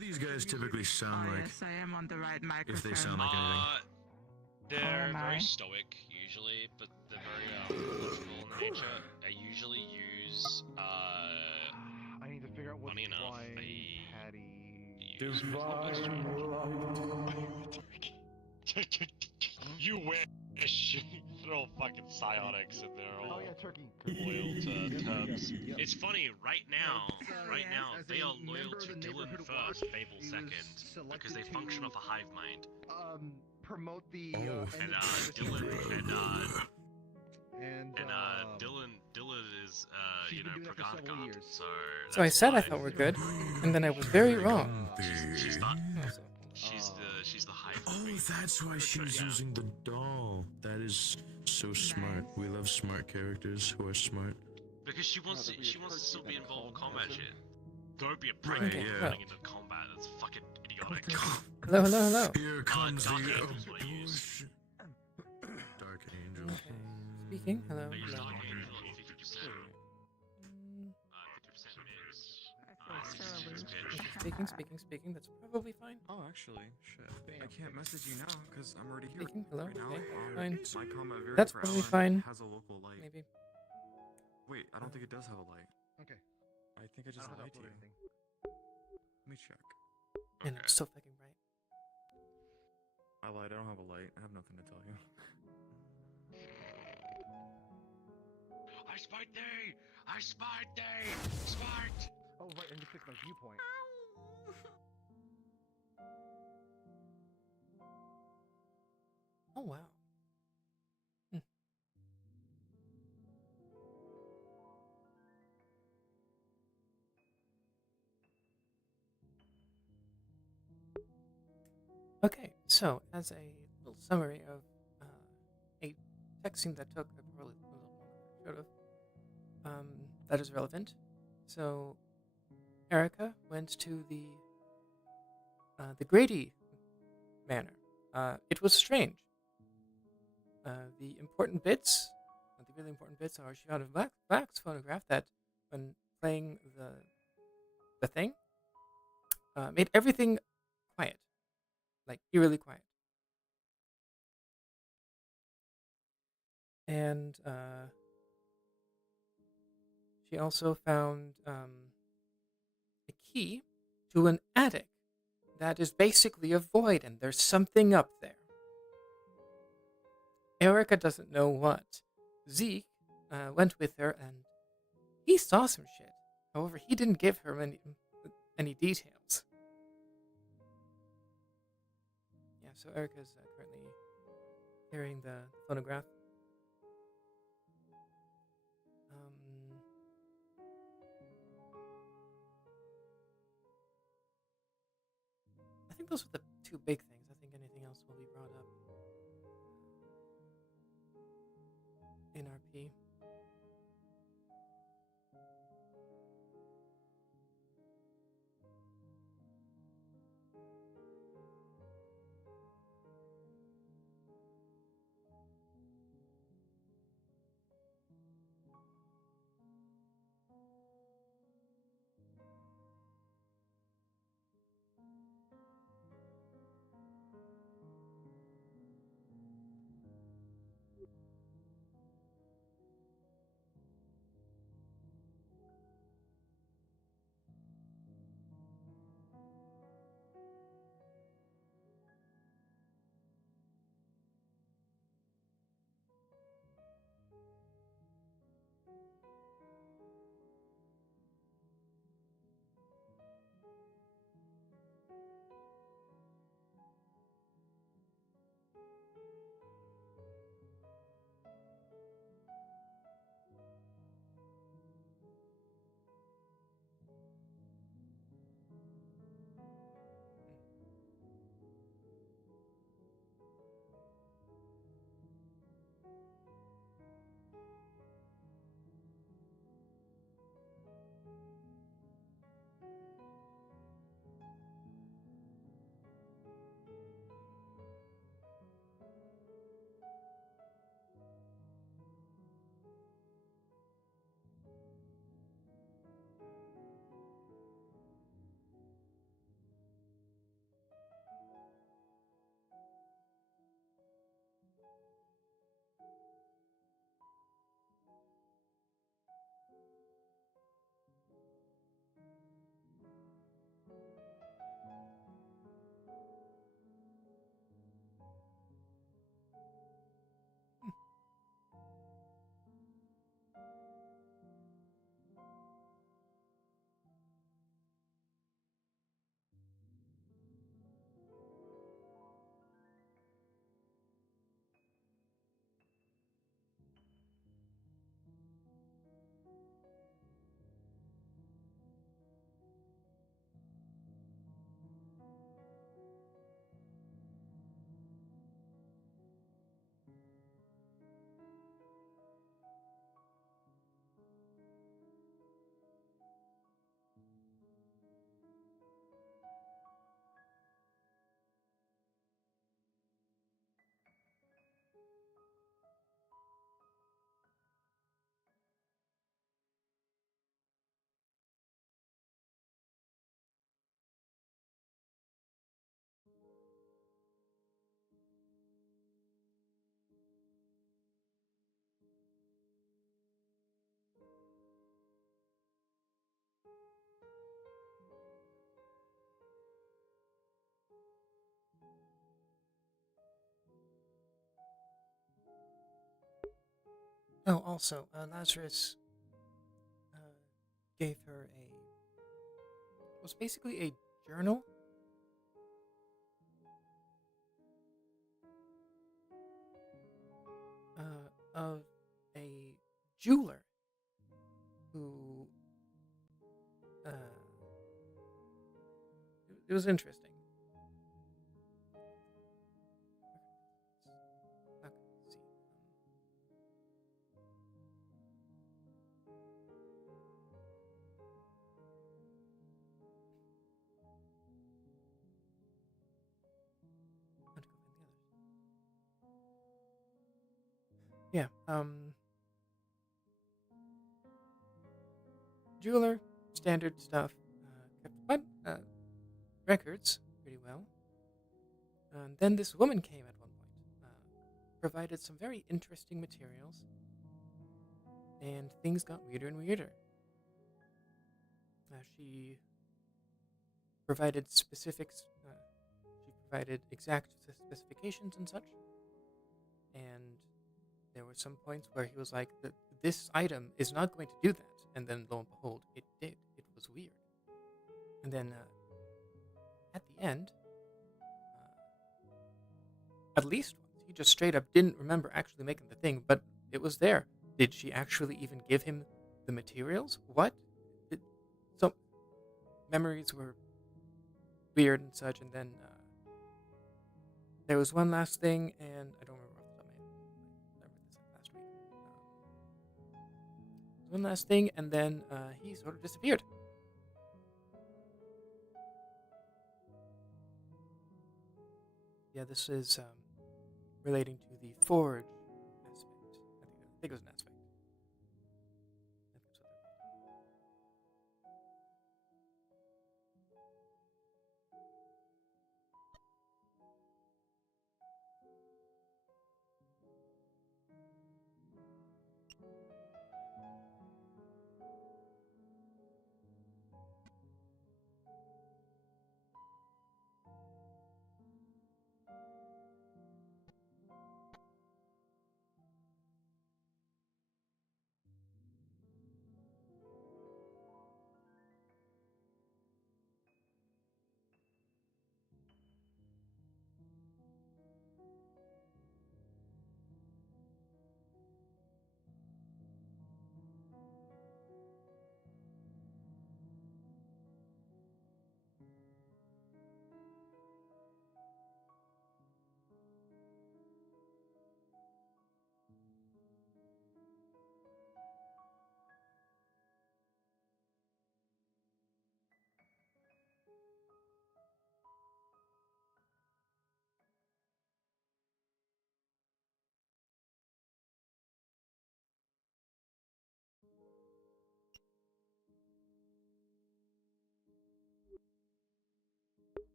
these guys typically sound like? Yes, I am on the right microphone. If they sound like anything. They're very stoic usually, but they're very logical in nature. I usually use I need to figure out what's funny enough, why Patty. You wish. Throw fucking psionics in there, all turkey. loyal to terms. Yep. It's funny, right now, Yes. they are loyal to Dylan first, Fable second, because they function off a hive mind. Promote the Dylan is Pragan God, So I said I thought we're good, and then I was very wrong. She's not. She's the hive. Oh, that's why she was using the doll. That is so smart. We love smart characters who are smart. Because she wants to still be involved with combat shit. Don't be a prick Right, yeah. running into combat. That's fucking idiotic. Hello. Here comes Dark the Angel's what I use. Dark Angel. Okay. Speaking. Hello. I use hello. Dark Angel 50%. 50% is Speaking. That's probably fine. Oh, actually, shit. I can't message you now because I'm already here. Speaking. Hello. Right now, Okay. Fine. my combat variant That's for probably Alan fine. has a local light. Maybe. Wait, I don't think it does have a light. Okay. I think I just don't have lied to to upload you. anything. Let me check. And I'm so fucking right. I lied. I don't have a light. I have nothing to tell you. I spied thee! I spied thee! Spite! Oh, right, I need to fix my viewpoint. Oh wow. Okay, so as a little summary of a text scene that took probably a little longer than I should have, that is relevant. So Erica went to the Grady Manor. It was strange. The important bits, the really important bits, are she found a wax photograph that, when playing the thing, made everything quiet. Like, eerily quiet. And she also found a key to an attic that is basically a void, and there's something up there. Erica doesn't know what. Zeke went with her, and he saw some shit. However, he didn't give her any details. Yeah, so Erica's currently carrying the phonograph. I think those are the two big things. I think anything else will be brought up in RP. Oh, also, Lazarus gave her was basically a journal. Of a jeweler who it was interesting. Okay, let's see. How to go find the others. Yeah. Jeweler, standard stuff. Kept quite records pretty well. And then this woman came at one point, provided some very interesting materials, and things got weirder and weirder. She provided specifics. She provided exact specifications and such. And there were some points where he was like, "This item is not going to do that," and then lo and behold, it did. It was weird. And then at the end, at least once, he just straight up didn't remember actually making the thing, but it was there. Did she actually even give him the materials? What? So memories were weird and such, and then there was one last thing, and I don't remember off the top of my head. I read this last week. One last thing, and then he sort of disappeared. Yeah, this is relating to the forge aspect. I think it was an aspect. I think that's what they're called.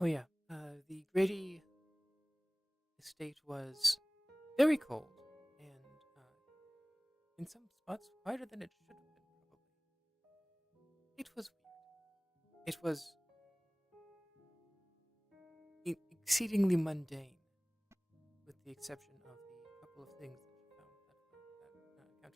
Oh yeah, the Grady estate was very cold, and in some spots quieter than it should have been, probably. It was weird. It was exceedingly mundane, with the exception of the couple of things that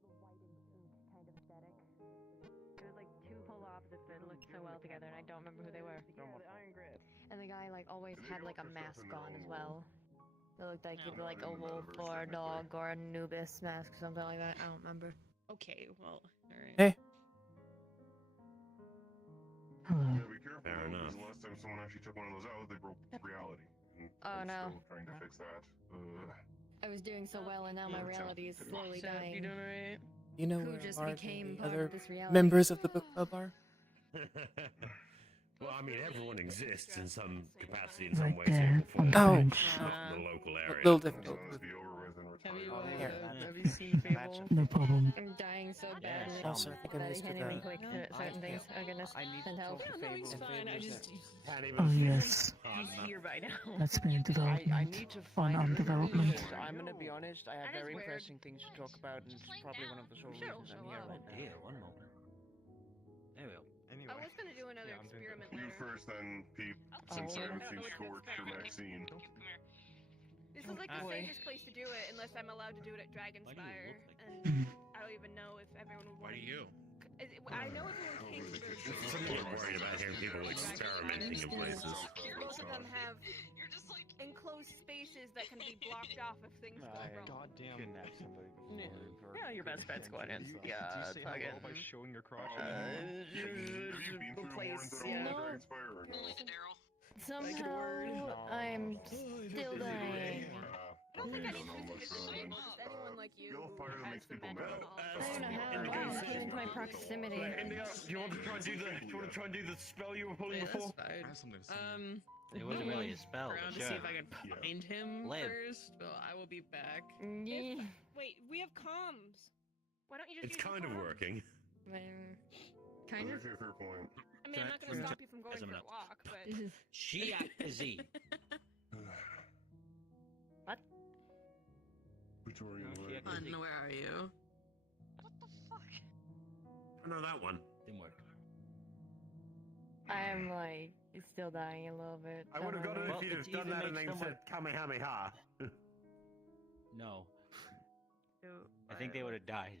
she found that countered that. It was like two polar opposites that looked so well together, and I don't remember who they were. Yeah, the Iron Grip. And the guy like always had like a mask on as well. It looked like either like a wolf or a dog or a Anubis mask or something like that. I don't remember. Okay, well, alright. Hey. Hello. Yeah, be careful. Fair though, 'cause enough. The last time someone actually took one of those out, they broke reality. And Oh, I'm no. Still trying to fix that. I was doing so well, and now my reality is slowly Seth, dying. you doing alright? You know Who where just Mark became and the part other of this reality? members of the book club are? Well, I mean, everyone exists in some capacity, in some way, shape, or form. Oh, Not the local area. a little It's difficult. almost be over with in Have you, Here. have you seen Fable? No problem. I'm dying so badly. Also, I think I'm That used he to can't even the. click certain things. Oh goodness. I need And to help. talk to No, he's Fable. fine. I just Oh yes, he's here by now. that's been I development need to on find it. development. Because I'm gonna be honest, I have That is very weird. pressing things to talk about, and it's probably one of the sole reasons I'm here right now. Dear, one moment. There we go. Anyway. I was gonna do another Yeah, I'm doing experiment You later. first, then Pete, Oh, since I yeah. haven't seen Scorch or Maxine. This is like the Boy. safest place to do it, unless I'm allowed to do it at Dragonspire, Mm. and I don't even know if everyone would want. Why do you? I know everyone came to those. I'm not worried about hearing people experimenting in places. Both of them have enclosed spaces that can be blocked off if things go wrong. Goddamn. Kidnap somebody before. Yeah, your best bet's going in. Do you Yeah, say hello fucking. by showing your crotch? Have you been through place, Warrens at all yeah. in Dragonspire or no? Somehow, I'm still dying. I don't think I don't know much about it. Does anyone like you Yellow fire has makes the people magical mad. knowledge? I don't know how. Wow, it came into my proximity. India, do you want to try and do the spell you were pulling Yeah, before? that's fine. I have something to say. It wasn't really a spell. Around to Sure. see if I can find him Live. first. Well, I will be back. Yeah. Wait, we have comms. Why don't you just It's use your kind of phone? working. Kind of. Fair point. I mean, I'm not going to stop you from going As a for a minute. walk, but... She is he. What? Victorian way. Where are you? I know that one. Didn't work. I'm, like, still dying a little bit. I would have got it Well, if you'd it's have done even that and makes then said someone- Kamehameha. No. I think they would have died.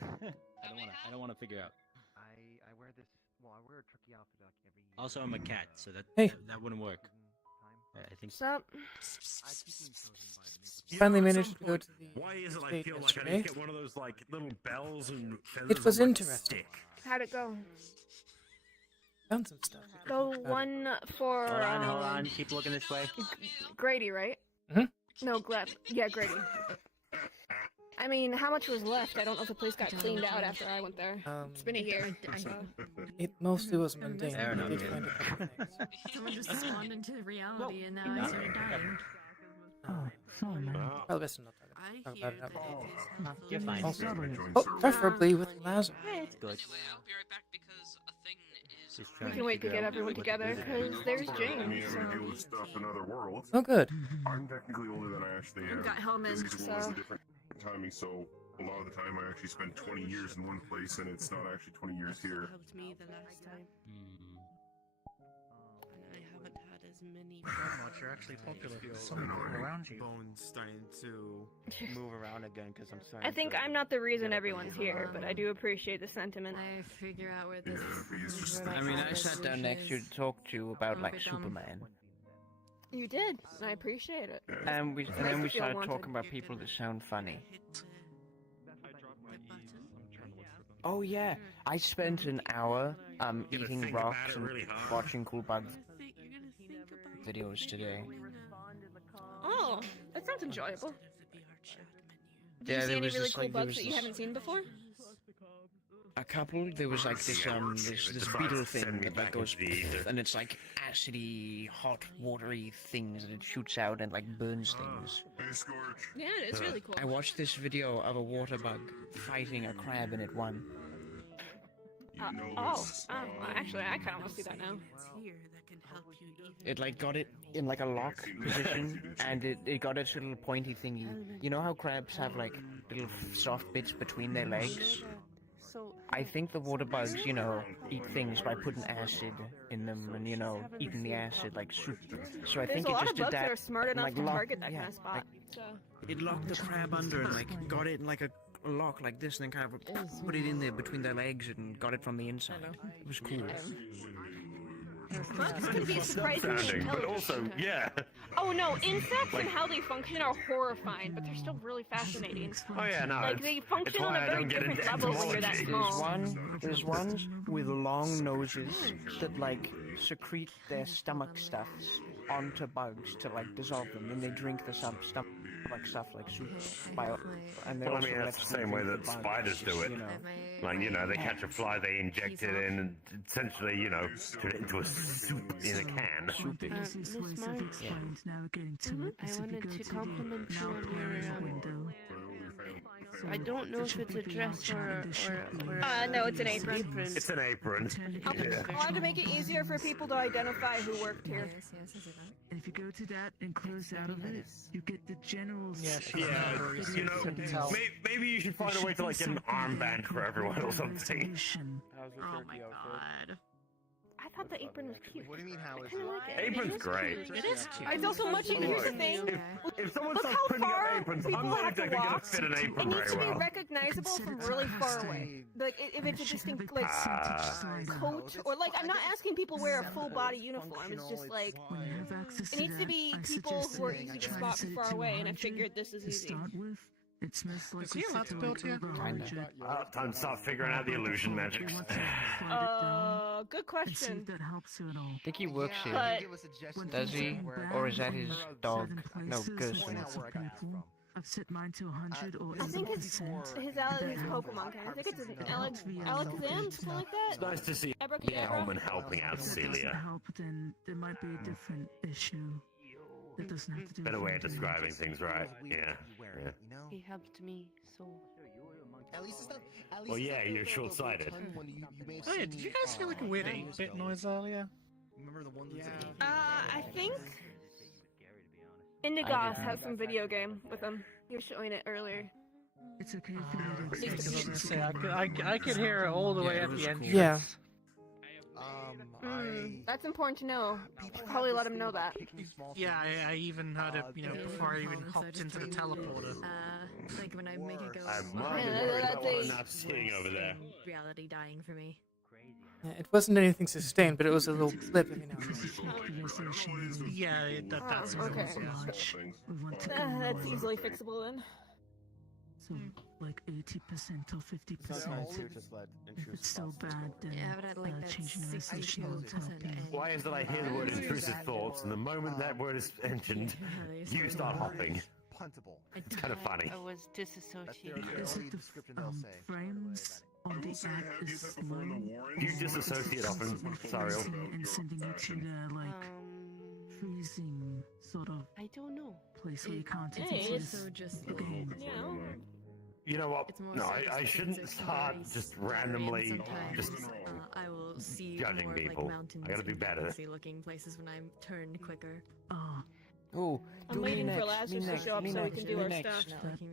I don't want to figure out. I wear this. Well, I wear a tricky outfit like every year. Also, I'm a cat, so Hey. that wouldn't work. Time. I think. Sup? I keep being chosen by the maple. Finally managed to go to the. Why is it I state feel like I yesterday. need to get one of those like little bells and feathers It was on my interesting. stick? How'd it go? Found some stuff. Go one for, Hold on. Keep looking this way. Grady, right? Mhm. No, Gleb. Yeah, Grady. I mean, how much was left? I don't know if the place got cleaned out after I went there. It's been a year. So. It mostly was mundane. Fair I enough, did yeah. find a couple things. Someone just spawned into reality and now I started dying. Oh, sorry, man. Probably best to not talk I about hear it. that Up. it is You're fine. Also, Sorry. oh, preferably with Lazar. Good. I'll be right back because a thing is. Just We trying can wait to figure get out everyone what to together do. because there's Me James. having to So. deal with stuff in other worlds. Oh, good. I'm technically older than I actually am. We've got Hellman, This is always so. a different timing, so a lot of the time I actually spend 20 years in one place, and it's not actually 20 years here. Helped me the last time. Hmm. And I haven't had as many. Much, you're actually popular. Some people around you. Bones starting to. Move around again because I'm starting. I think I'm not the reason everyone's here, but I do appreciate the sentiment. I figure out where this. Yeah, he's just. I mean, I sat down next to you to talk to you about like Superman, You did. I appreciate it. and Nice then we to feel started wanted. talking about people that sound funny. I dropped my E's. I'm trying to look for them. Oh yeah, I spent an hour eating think about rocks it and really hard. watching cool bugs You're gonna think about videos today. Oh, that sounds enjoyable. Did Yeah, you see there any was really this, cool like, there bugs was that you this- haven't seen before? A couple. There was like this this beetle thing that like goes, and it's like acidy, hot, watery things that it shoots out and like burns things. Hey, Scorch. Yeah, it's really cool. I watched this video of a water bug fighting a crab and it won. You know Oh, this, actually, I kind of want to see that now. here that can help you even. It like got it in like a lock position, and it got its little pointy thingy. You know how crabs have like little soft bits between their legs? I think the water bugs, you know, eat things by putting acid in them and, you know, eating the acid like soup. So I There's think a it lot just of did bugs that that. are smart and, enough like, to lock- target that yeah, kind of spot. So. It locked the crab under and like got it in like a lock like this, and then kind of put it in there between their legs and got it from the inside. It was cool. Bugs can be surprisingly intelligent. yeah. Oh no, insects and how they function are horrifying, but they're still really fascinating. Oh yeah, no. Like they function on a very different level when you're that small. There's ones with long noses that like secrete their stomach stuffs onto bugs to like dissolve them, and they drink the stomach. like stuff like soup, bio, and they Well, I also mean, that's left the same way something that for bugs, spiders do it. you know. Like, you know, they catch a fly, they inject it in, and essentially, you know, turn it into a soup in a can. Miss Marks, I wanted to compliment you on your, I don't know if it's a dress or no, it's an apron. It's an apron. I wanted to make it easier for people to identify who worked here. And if you go to that and close out of it, you get the general. Yeah, you know, maybe you should find a way to like get an armband for everyone or something. Oh my god. I thought the apron was cute. What do you mean, how is I kinda like it. Apron's great. It is cute. It's also much easier. Here's the thing. If someone Look starts how putting up far aprons, people I'm not have to exactly going to walk. fit an It apron needs very to be well. recognizable from really far away. Like if it's a distinct like coat or like I'm not asking people wear a full body uniform. It's just like it needs to be people who are easy to spot from far away. And I figured this is easy. It's most likely Is he allowed to build here? Time to start figuring out the illusion magic. Good question. I think he works here. But Does he? Or is that his dog? No, Gus. I've set mine to 100 or I think it's his Pokemon kind. I think it's an Alakazam, something like that. It's nice to see Abracadabra. Coleman helping out Celia. help, then there might be a different issue. That doesn't have to do Better with way of describing things, right? Yeah. He helped me, so. At least it's not. Well, yeah, you're short-sighted. Oh yeah, did you guys hear like a weird 8-bit noise earlier? Remember the one? I think Indigoth has some video game with him. You were showing it earlier. It's okay if you Because I was gonna say, I could hear it all the way at the entrance. Yeah. That's important to know. Should probably let him know that. Yeah, I even heard it, you know, before I even hopped into the teleporter. Like when I make it go. I'm worried about what I'm not seeing over there. Reality dying for me. Yeah, it wasn't anything sustained, but it was a little blip every now and then. Yeah, that's okay. That's easily fixable then. So, like 80% or 50%. If it's so bad, then changing the resolution will help you. Why is that I hear the word intrusive thoughts, and the moment that word is mentioned, you start hopping? It's kind of funny. I was disassociated. Is it the frames on the app is slow? You disassociate often, sorry. And sending it to the, like, freezing sort of I don't know. place where you can't So just the game. You know what? No, I shouldn't start just randomly just I will see judging more, people. Like, mountains I gotta be better. and looking places when I'm turned quicker. Oh, I'm waiting for Lazarus to show up so we can do our stuff.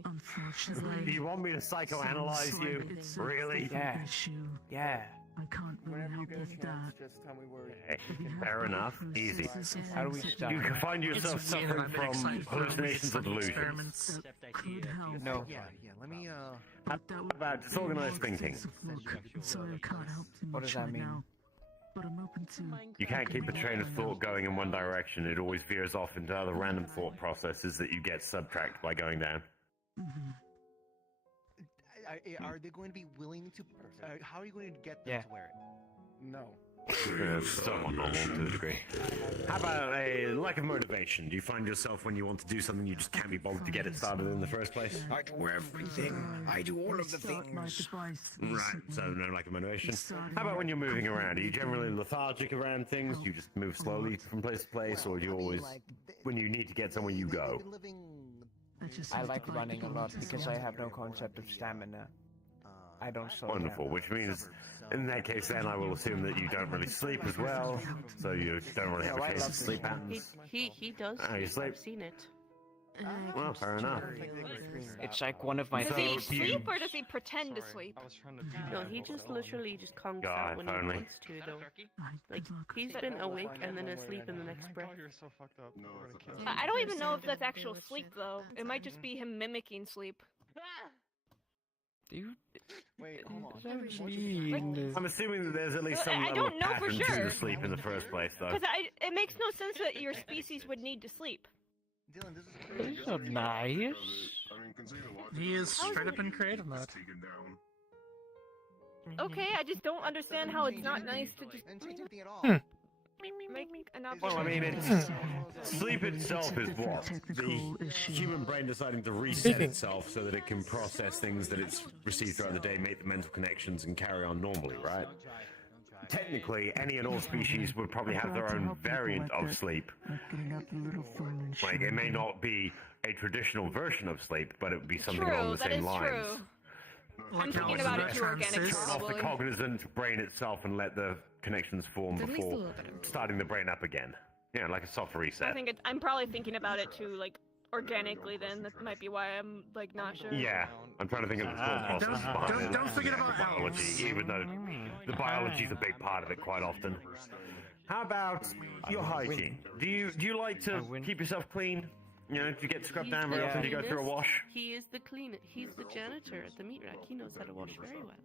Unfortunately, Do you want me to psychoanalyze you? Really? Yeah. I can't really help with that. Okay, fair enough. Easy. How do we stop? You can find yourself suffering from hallucinations or delusions. Could help. No. Yeah. Let me How about disorganized thinking? Sorry, I can't help too much What does that right mean? now. But I'm open to. You can't keep a train of thought going in one direction. It always veers off into other random thought processes that you get subtract by going down. Are they going to be willing to? How are you going to get them Yeah. to wear it? No. Somewhat normal to a degree. How about a lack of motivation? Do you find yourself when you want to do something you just can't be bothered to get it started in the first place? I do everything. I do all of the things. Right, so no lack of motivation. How about when you're moving around? Are you generally lethargic around things? You just move slowly from place to place, or do you always, when you need to get somewhere, you go? I like running a lot because I have no concept of stamina. I don't slow Wonderful, down. which means, in that case then I will assume that you don't really sleep as well, so you don't really have a case of sleep patterns. He does. Oh, you sleep? I've seen it. Well, fair enough. It's like one of my Does he favorite. sleep or does he pretend to sleep? No, he just literally just conks God, out when if he only. wants to, though. Like, he's been awake and then asleep in the next breath. I don't even know if that's actual sleep though. It might just be him mimicking sleep. Dude. Wait, hold on. I'm assuming that there's at least some I level don't of know for pattern to sure. the sleep in the first place, though. Because it makes no sense that your species would need to sleep. Dylan, this is These are nice. He is straight up in creative mode. Okay, I just don't understand how it's not nice to just. make an option. Well, I mean, sleep itself is what? The human brain deciding to reset itself so that it can process things that it's received throughout the day, make the mental connections, and carry on normally, right? Technically, any and all species would probably have their own variant of sleep. Like, it may not be a traditional version of sleep, but it would be something along the same lines. True. I'm thinking about it too organic. Turn off the cognizant brain itself and let the connections form before starting the brain up again. Yeah, like a soft reset. I'm probably thinking about it too, like organically. Then that might be why I'm like not sure. Yeah, I'm trying to think of the thought process behind it. Don't forget about biology, even though the biology is a big part of it quite often. How about your hygiene? Do you like to keep yourself clean? You know, do you get scrubbed down very often? Do you go through a wash? He is the cleaner. He's the janitor at the meat rack. He knows how to wash very well.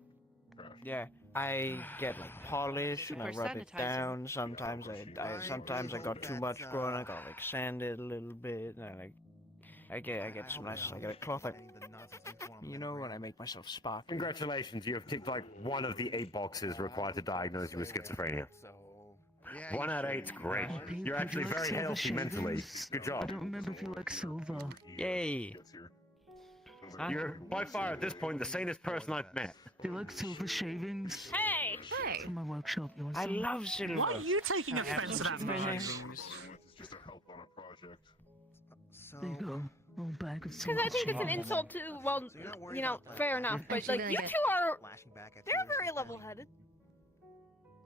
Yeah, I get like polish and I Super rub it sanitizer. down. Sometimes I got too much growing. I got like sand it a little bit. And I get some nice. I get a cloth. You know, when I make myself sparkly. Congratulations, you have ticked like one of the 8 boxes required to diagnose you with schizophrenia. 1 out of 8's great. You're actually very healthy mentally. Good I job. don't remember if you like silver. Yay! You're by far at this point the sanest person I've met. Do you like silver shavings? Hey! It's from my workshop. You want I some? love silver. Why are you taking offense to that, Mark? Just to help on a project. There you go. Little bag of Because silver. I think it's an insult to, well, you know, fair enough, but like you two they're very level-headed.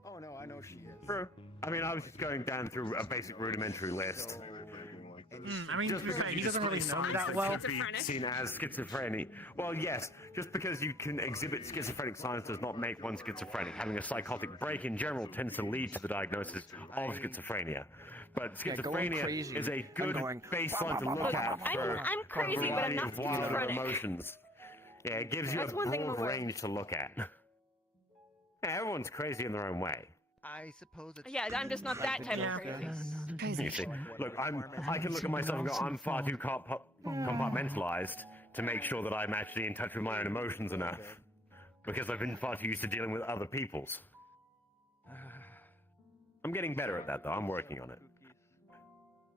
Oh no, I know she is. True. I mean, I was just going down through a basic rudimentary list. I mean, Just to be fair, because he you doesn't really know display me that signs well. could be seen as schizophrenia. Well, yes, just because you can exhibit schizophrenic signs does not make one schizophrenic. Having a psychotic break in general tends to lead to the diagnosis of schizophrenia. But schizophrenia is a good baseline to look at for I'm crazy, a but I'm variety not of wilder schizophrenic. emotions. Yeah, it gives you That's a one thing I'm broad aware of. range to look at. Yeah, everyone's crazy in their own way. I suppose it's Yeah, I'm just not that type of crazy. You see, look, I can look at myself and go, I'm far too compartmentalized to make sure that I'm actually in touch with my own emotions enough, because I've been far too used to dealing with other people's. I'm getting better at that, though. I'm working on it.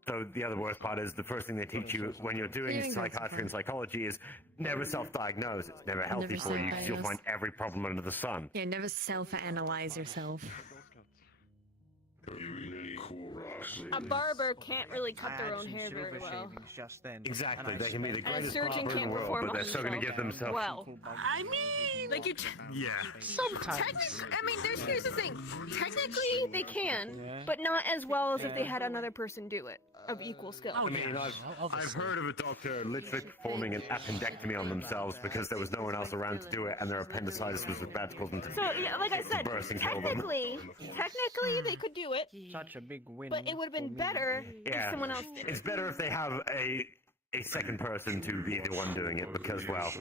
So the other worst part is the first thing they teach you when you're doing psychiatry and psychology is never self-diagnose. It's never healthy for you because you'll find every problem under the sun. Yeah, never self-analyze yourself. A barber can't really cut their own hair very well. Exactly, they can be the And a greatest surgeon barber in the can't world, perform but they're on still going to give themselves... well. I mean, like you. Yeah. Technically, I mean, here's the thing. Technically, they can, but not as well as if they had another person do it of equal skill. I mean, I've heard of a doctor literally performing an appendectomy on themselves because there was no one else around to do it, and their appendicitis was about to cause them to So, yeah, like I said, burst and kill them. technically, they could do it, Such a big win. but it would have been better if someone else did It's it. better if they have a second person to be the one doing it because, well,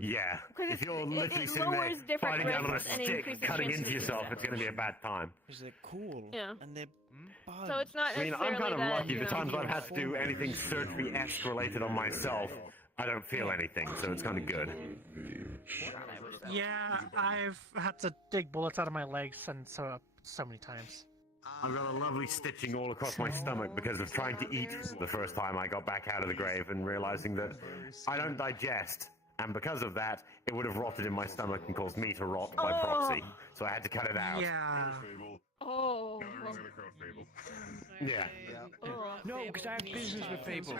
yeah. If you're literally sitting there lowers different fighting down on a risks and stick, increases cutting chances into of yourself, success. it's going to be a bad time. Because they're cool. Yeah. And they're So it's not I mean, necessarily I'm kind of that, lucky. you The know, times I've had to do anything surgery-esque related on myself, I don't feel anything, so it's kind of good. Yeah, I've had to dig bullets out of my legs and so many times. I've got a lovely stitching all across my stomach because of trying to eat the first time I got back out of the grave and realizing that I don't digest. And because of that, it would have rotted in my stomach and caused me to rot by proxy. So I had to cut it out. Yeah. Oh. Yeah. No, because I have business with Fable.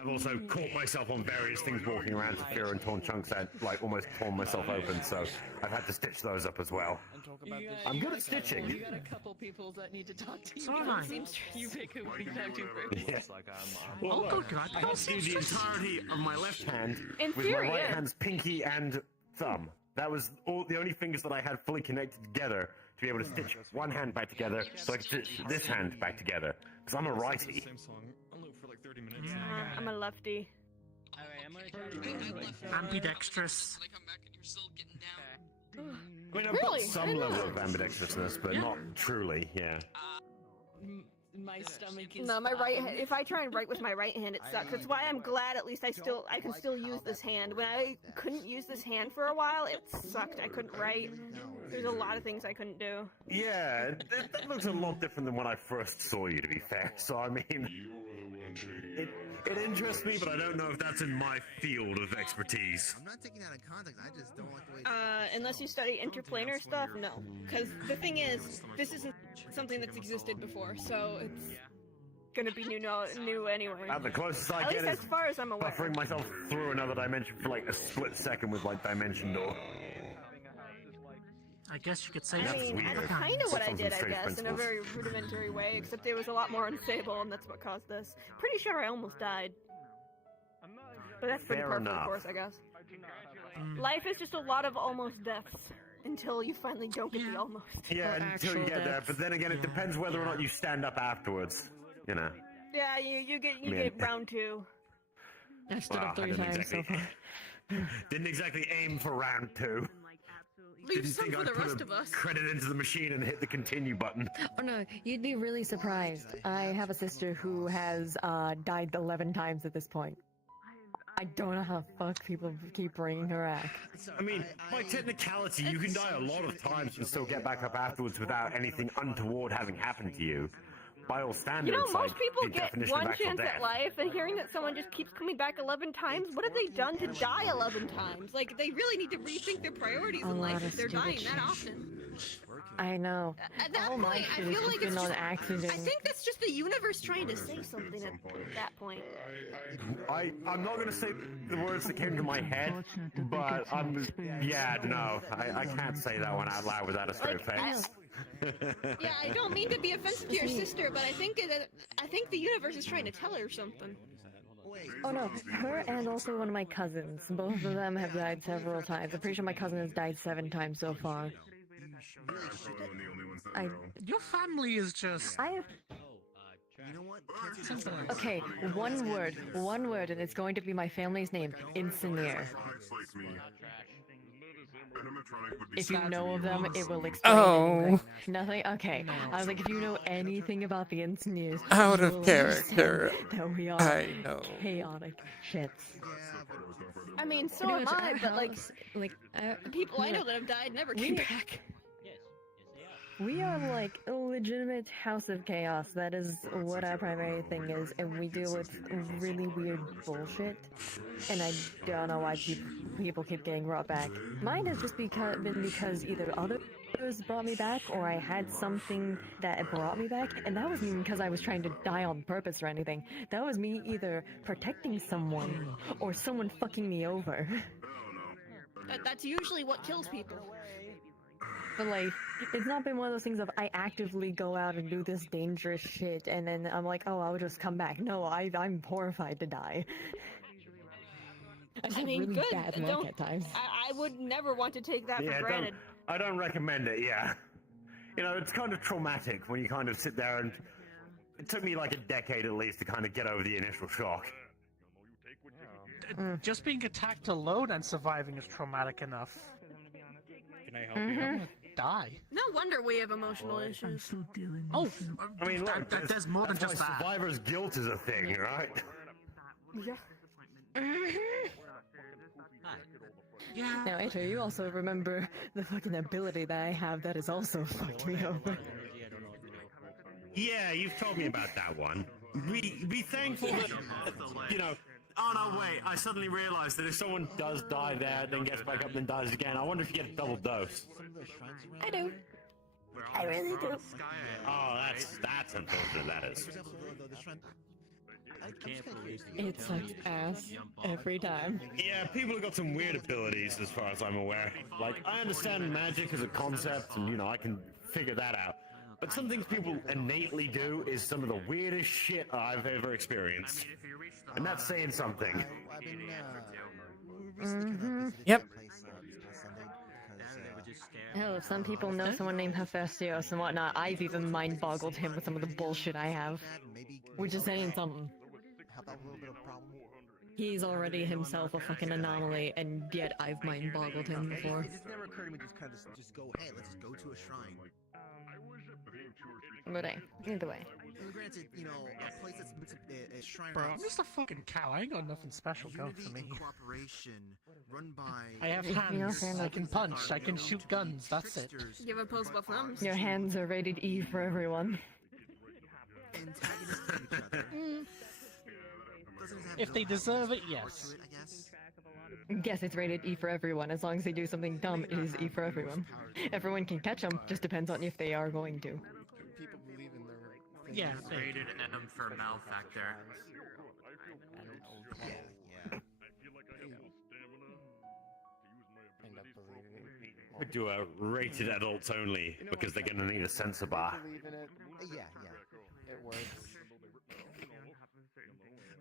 I've also caught myself on various things walking around to fear and torn chunks out, like almost torn myself open, so I've had to stitch those up as well. I'm good at stitching. You got a couple people that need to talk to you. So am I. You pick who we talk to first. Yeah. Well, Oh, look, good God. I have to do the entirety of my left hand In with theory, my right yeah. hand's pinky and thumb. That was the only fingers that I had fully connected together to be able to stitch one hand back together so I could stitch this hand back together. Because I'm a righty. I'm a lefty. Ambidextrous. I mean, I've Really? got some level of ambidextrousness, but not truly, yeah. My stomach is. No, my right hand. If I try and write with my right hand, it sucks. That's why I'm glad at least I can still use this hand. When I couldn't use this hand for a while, it sucked. I couldn't write. There's a lot of things I couldn't do. Yeah, that looks a lot different than when I first saw you, to be fair. So, I mean, it interests me, but I don't know if that's in my field of expertise. I'm not taking that in context. I just don't like the way. Unless you study interplanar stuff, no. Because the thing is, this isn't something that's existed before, so it's gonna be new anyway. The closest I At get least is as far as I'm aware. buffering myself through another dimension for like a split second with like Dimension Door. I guess you could say I that's mean, weird. that's kind of what I Sounds did, I strange guess, in a principles. very rudimentary way, except it was a lot more unstable, and that's what caused this. Pretty sure I almost died. But that's pretty Fair par for the enough. course, I guess. Life is just a lot of almost deaths, until you finally don't get the almost. Yeah, Or until you actual get there. deaths. But then again, it depends whether or not you stand up afterwards. You know. Yeah, you get Man. round 2. I've stood Wow, up 3 I didn't times so exactly- far. Didn't exactly aim for round 2. Leave Didn't some think for I'd the put rest a of us. credit into the machine and hit the continue button. Oh no, you'd be really surprised. I have a sister who has died 11 times at this point. I don't know how the fuck people keep bringing her back. I mean, by technicality, you can die a lot of times and still get back up afterwards without anything untoward having happened to you. By all standards, You know, most like, people the get definition one of actual chance death. at life, and hearing that someone just keeps coming back 11 times, what have they done to die 11 times? Like, they really need to rethink their priorities A in lot life of if they're stupid dying shit. that often. I know. At that All my point, I shit feel has like been it's on just... accident. I think that's just the universe trying to say something at that point. I'm not going to say the words that came to my head, but I can't say that one out loud without a straight face. Yeah, I don't mean to be offensive to your sister, but I think the universe is trying to tell her something. Oh no, her and also one of my cousins. Both of them have died several times. I'm pretty sure my cousin has died 7 times so far. Your family is just. I have. You know what? Okay, one word, and it's going to be my family's name, Insignier. If you know of them, it will explain anything. Nothing? Okay. I was like, if you know anything about the Insigniers, Out you of will character. understand that we are I know. chaotic shits. I mean, so Pretty am much I, our but like, house, the people I know that have died never came back. We are like a legitimate house of chaos. That is what our primary thing is, and we deal with really weird bullshit. And I don't know why people keep getting brought back. Mine has just been because either others brought me back, or I had something that brought me back, and that wasn't even because I was trying to die on purpose or anything. That was me either protecting someone or someone fucking me over. That's usually what kills people. But like, it's not been one of those things of I actively go out and do this dangerous shit and then I'm like, oh, I'll just come back. No, I'm horrified to die. I mean, really good. bad luck at times. I would never want to take that for granted. I don't recommend it, yeah. You know, it's kind of traumatic when you kind of sit there and... It took me like a decade at least to kind of get over the initial shock. Just being attacked alone and surviving is traumatic enough. Can I help you? I'm gonna die. No wonder we have emotional issues. Oh, I mean, look, there's more than that's just why that. survivor's guilt is a thing, right? Yeah. Yeah. Now, Aether, you also remember the fucking ability that I have that has also fucked me over. Yeah, you've told me about that one. Be thankful that, you know... Oh no, wait, I suddenly realized that if someone does die there, then gets back up, then dies again, I wonder if you get a double dose. I do. I really do. Oh, that's unfortunate, that is. It sucks ass every time. Yeah, people have got some weird abilities as far as I'm aware. Like, I understand magic as a concept, and, you know, I can figure that out. But some things people innately do is some of the weirdest shit I've ever experienced. And that's saying something. Yep. Hell, if some people know someone named Hephaestus and whatnot, I've even mind-boggled him with some of the bullshit I have. Which is saying something. He's already himself a fucking anomaly, and yet I've mind-boggled him before. It just never occurred to me just go, hey, let's just go to a shrine. But hey, either way. Granted, you know, a place that's a shrine Bro, house. I'm just a fucking cow. I ain't got nothing special going for me. Corporation run by. I have hands. I can punch. I can shoot guns. That's it. You have opposable thumbs. Your hands are rated E for everyone. If they deserve it, yes. Yes, it's rated E for everyone. As long as they do something dumb, it is E for everyone. Everyone can catch them, just depends on if they are going to. People believe in their. Yeah, rated M for malfactor. We do a rated adults only because they're going to need a sensor bar. Yeah, it works.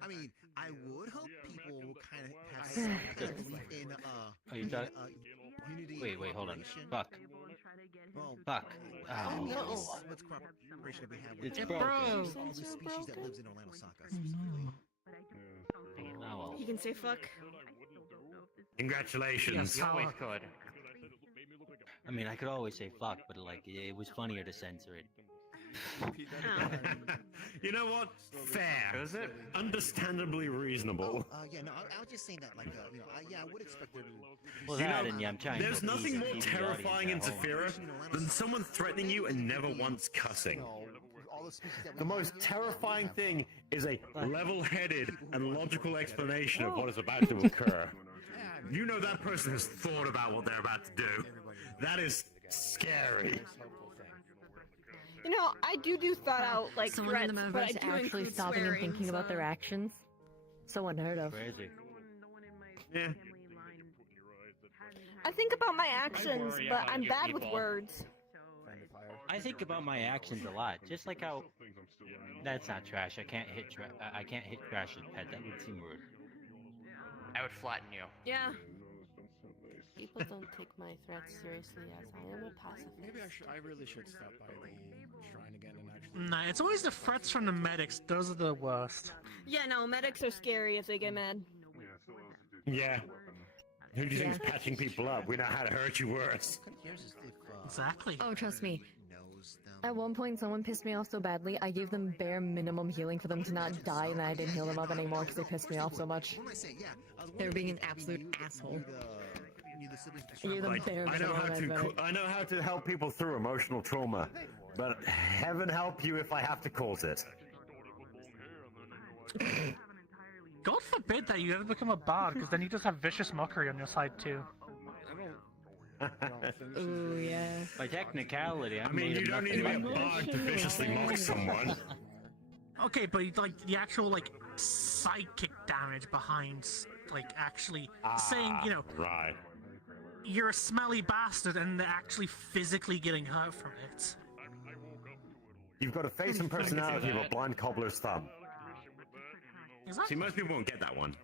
I mean, I would hope people will kind of have some belief in unity. Wait, hold on. cooperation. Fuck. Well, Fuck. Oh, Oh. no. What's cooperation that we have with It's all broken. the species that lives in Orlando Soccer? Oh, well. You can say fuck. Congratulations. You always could. I mean, I could always say fuck, but like, it was funnier to censor it. You know what? Fair. Is it? Understandably reasonable. Yeah, no, I was just saying that, like, you know, I would expect there to be. Well, You that know, and yeah, I'm trying there's to nothing more keep the terrifying audience at home. interferer than someone threatening you and never once cussing. The most terrifying thing is a level-headed and logical explanation of what is about to occur. You know that person has thought about what they're about to do. That is scary. You know, I do thought out like Someone in threats, the but I Metaverse do actually include stopping and swearing, thinking about so- their actions. So unheard of. Crazy. Yeah. I think about my actions, worry but about I'm you bad with people. words. I think about my actions a lot, just like how. That's not trash. I can't hit trash with pet. That would seem rude. I would flatten you. Yeah. People don't take my threats seriously as I am a pacifist. Maybe I really should stop by the shrine again and actually. Nah, it's always the threats from the medics. Those are the worst. Yeah, no, medics are scary if they get mad. Yeah. Who do you think's patching people up? We know how to hurt you worse. Exactly. Oh, trust me. At one point, someone pissed me off so badly, I gave them bare minimum healing for them to not die, and I didn't heal them up anymore because they pissed me off so much. They were being an absolute asshole. I gave them Like, bare I know minimum how to advantage. I know how to help people through emotional trauma, but heaven help you if I have to cause it. God forbid that you ever become a bard, because then you just have vicious mockery on your side too. Ooh, yeah. By technicality, I mean, you don't need to be a bard to viciously mock someone. Okay, but like the actual like psychic damage behind like actually saying, you know, right. you're a smelly bastard and they're actually physically getting hurt from it. You've got a face and personality of a blind cobbler's thumb. See, most people won't get that one.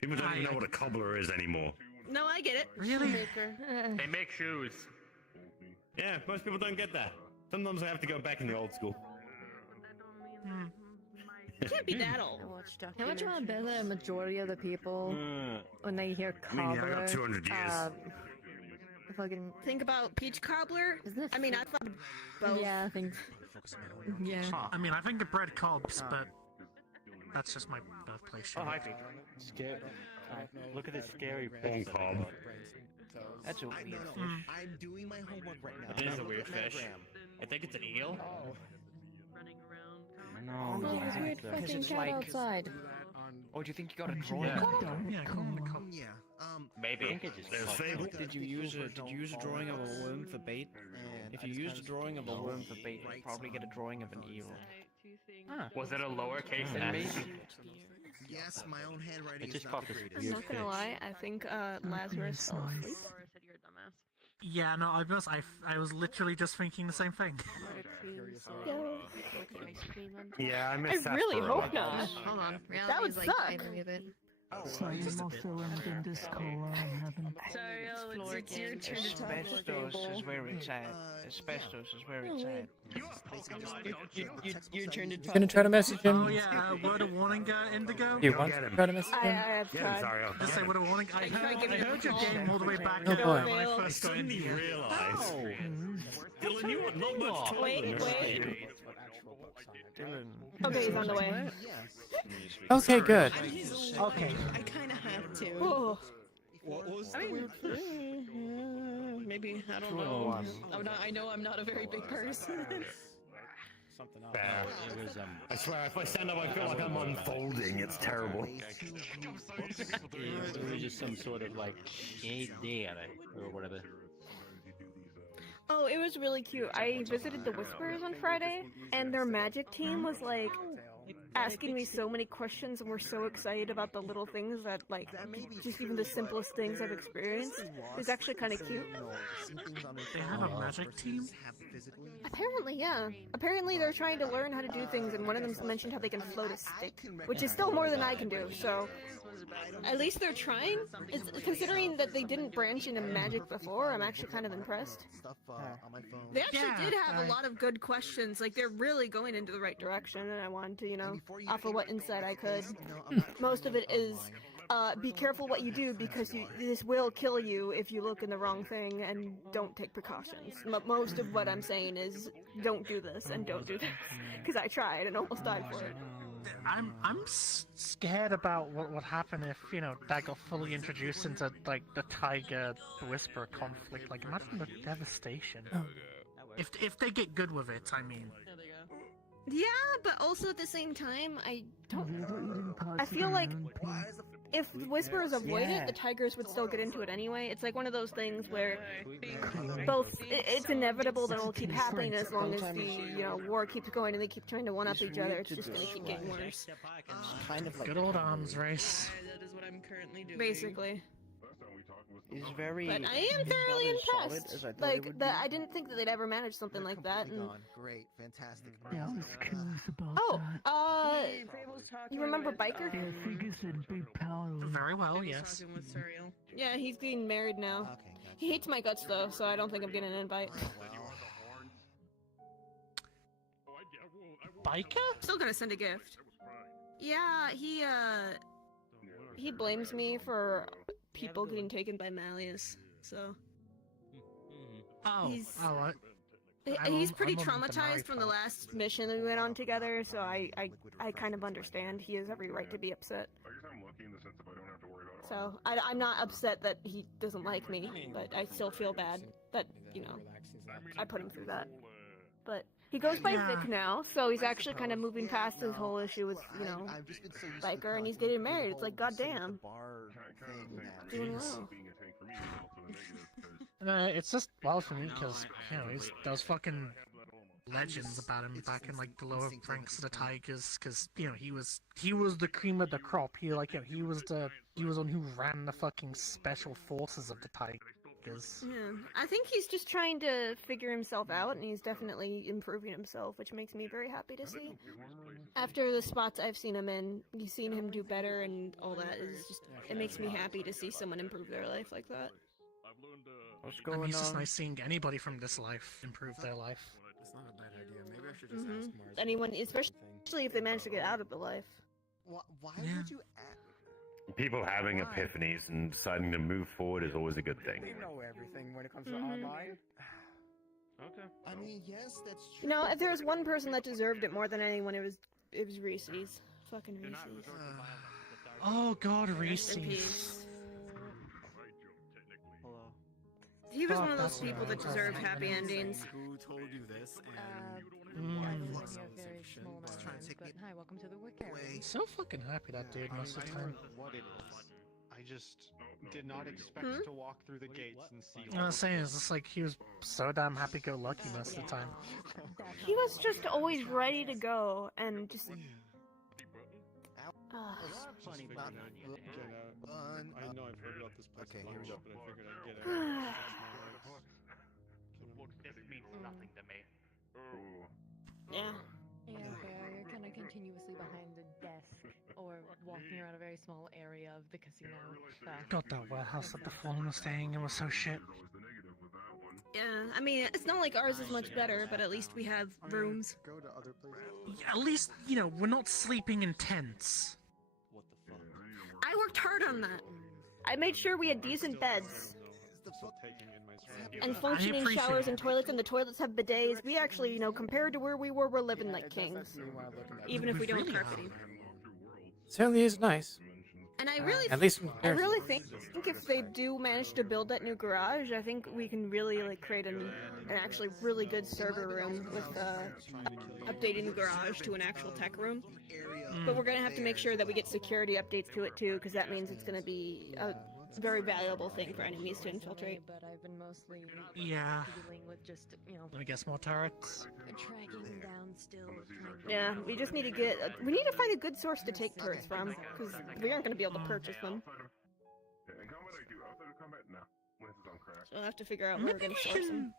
People don't even know what a cobbler is anymore. No, I get it. Really? They make shoes. Yeah, most people don't get that. Sometimes I have to go back in the old school. It can't be that old. How much want to bet that a majority of the people, when they hear I mean, cobbler, yeah, I got 200 years. fucking... Think about peach cobbler. I mean, I thought both. Yeah, I think... Yeah. I mean, I think of bread cobs, but that's just my birthplace. Oh, hi, Pete. Scary. Look at this scary fish. that I cob. got. That's a I, weird no, fish. no, I'm doing my homework right now. It is a Look weird at fish. Metagram. I think it's an eel. No, Oh, no, there's a weird it's fucking just cat like. outside. Oh, do you think you got a drawing? Yeah, go on the cob. Yeah. Maybe. I think it just There's fucked fable. up. Did you use a drawing of a worm for bait? If you used a drawing of a worm for bait, you'd probably get a drawing of an eel. Huh. Was it a lowercase Then s? maybe. Yes, my own handwriting It just is not fucked the us. greatest. I'm not gonna lie, I think Lazarus fell asleep. Yeah, no, I was literally just thinking the same thing. Yeah, I I missed that. really for hope a not. Hold on. That would Reality's, suck. I believe it. So you must have learned in this cola and haven't. Sorry, it's your turn to talk. Asbestos is where it's at. Asbestos is where it's at. Your turn to You talk. gonna try to message him? Oh yeah, word of warning, Indigo. You want to try to message I him? have tried. Sorry, Just say word of warning. I heard your game all the way back Oh, boy. when I I first got in suddenly here. realized. Dylan, you are not much taller Wait, than wait. me. Okay, he's on the way. Okay, good. Okay. I kind of had to. Oh. What was the weird maybe, I don't know. I know I'm not a very big person. Something else. Fair. I swear, if I stand up, I feel like I'm unfolding. It's terrible. It was just some sort of like or whatever. Oh, it was really cute. I visited the Whisperers on Friday, and their magic team was like asking me so many questions, and we're so excited about the little things that, like, just even the simplest things I've experienced. It's actually kind of cute. They have a magic team? Apparently, yeah. Apparently they're trying to learn how to do things, and one of them mentioned how they can float a stick, which is still more than I can do, so... At least they're trying. It's, considering that they didn't branch into magic before, I'm actually kind of impressed. They actually did have a lot of good questions. Like, they're really going into the right direction, and I wanted to, you know, offer what insight I could. Most of it is, be careful what you do, because this will kill you if you look in the wrong thing and don't take precautions. Most of what I'm saying is, don't do this and don't do this, because I tried and almost died for it. I'm scared about what would happen if, you know, that got fully introduced into, like, the Tiger Whisperer conflict. Like, imagine the devastation. If they get good with it, I mean. Yeah, but also at the same time, I feel like if the Whisperers avoid it, the Tigers would still get into it anyway. It's like one of those things where it's inevitable that it'll keep happening as long as the, you know, war keeps going and they keep trying to one-up each other. It's just gonna keep getting worse. Kind of like good old arms race. That is what I'm currently doing. Basically. He's very. But I am thoroughly impressed. Like, I didn't think that they'd ever manage something like that. And... Great, fantastic. Yeah, I was curious about you remember Biker? Yeah, Figure said big power. Very well, yes. Yeah, he's getting married now. He hates my guts though, so I don't think I'm getting an invite. Biker? Still gonna send a gift. Yeah, he blames me for people getting taken by Malleus, so... Alright. He's pretty traumatized from the last mission that we went on together, so I kind of understand. He has every right to be upset. So, I'm not upset that he doesn't like me, but I still feel bad that, you know, I put him through that. But he goes by Vic now, so he's actually kind of moving past his whole issue with, you know, Biker, and he's getting married. It's like, goddamn. Doing well. It's just wild for me because, you know, those fucking legends about him back in, like, the lower ranks of the Tigers, because, you know, he was the cream of the crop. He was one who ran the fucking special forces of the Tigers. Yeah, I think he's just trying to figure himself out, and he's definitely improving himself, which makes me very happy to see. After the spots I've seen him in, you've seen him do better and all that. It makes me happy to see someone improve their life like that. What's going on? It's just nice seeing anybody from this life improve their life. It's not a bad idea. Maybe I should just ask Mars. Anyone, especially if they manage to get out of the life. Why would you People having epiphanies and deciding to move forward is always a good thing. They know everything when it comes to online. Okay. I mean, yes, that's true. You know, if there was one person that deserved it more than anyone, it was Reese's. Fucking Reese's. Oh god, Reese's. He was one of those people that deserved happy endings. Who told you this? Hi, welcome to the work area. I'm so fucking happy that dude most of the time. What it is. I just did not expect to walk through the gates and see. I was saying, it's just like he was so damn happy-go-lucky most of the time. He was just always ready to go and just. Funny, but I know I've heard about this place a bunch, but I figured I'd get it. Look, this means nothing to me. Yeah. Yeah, you're kind of continuously behind the desk or walking around a very small area of the casino. God, that warehouse that the Fallen was staying in was so shit. Yeah, I mean, it's not like ours is much better, but at least we have rooms. Go to other places. Yeah, at least, you know, we're not sleeping in tents. What the fuck? I worked hard on that. I made sure we had decent beds. and functioning showers and toilets, and the toilets have bidets. We actually, you know, compared to where we were, we're living like kings. Even if we don't have carpeting. Certainly is nice. And I really, at least in I comparison. really think if they do manage to build that new garage, I think we can really like create an actually really good server room with updating the garage to an actual tech room. But we're gonna have to make sure that we get security updates to it too, because that means it's gonna be a very valuable thing for enemies to infiltrate. But I've been mostly Yeah. dealing with just, you know, Let me guess, more turrets. tracking down still. Yeah, we just need to get. We need to find a good source to take turrets from, because we aren't gonna be able to purchase them. So we'll have to figure out where we're gonna source them.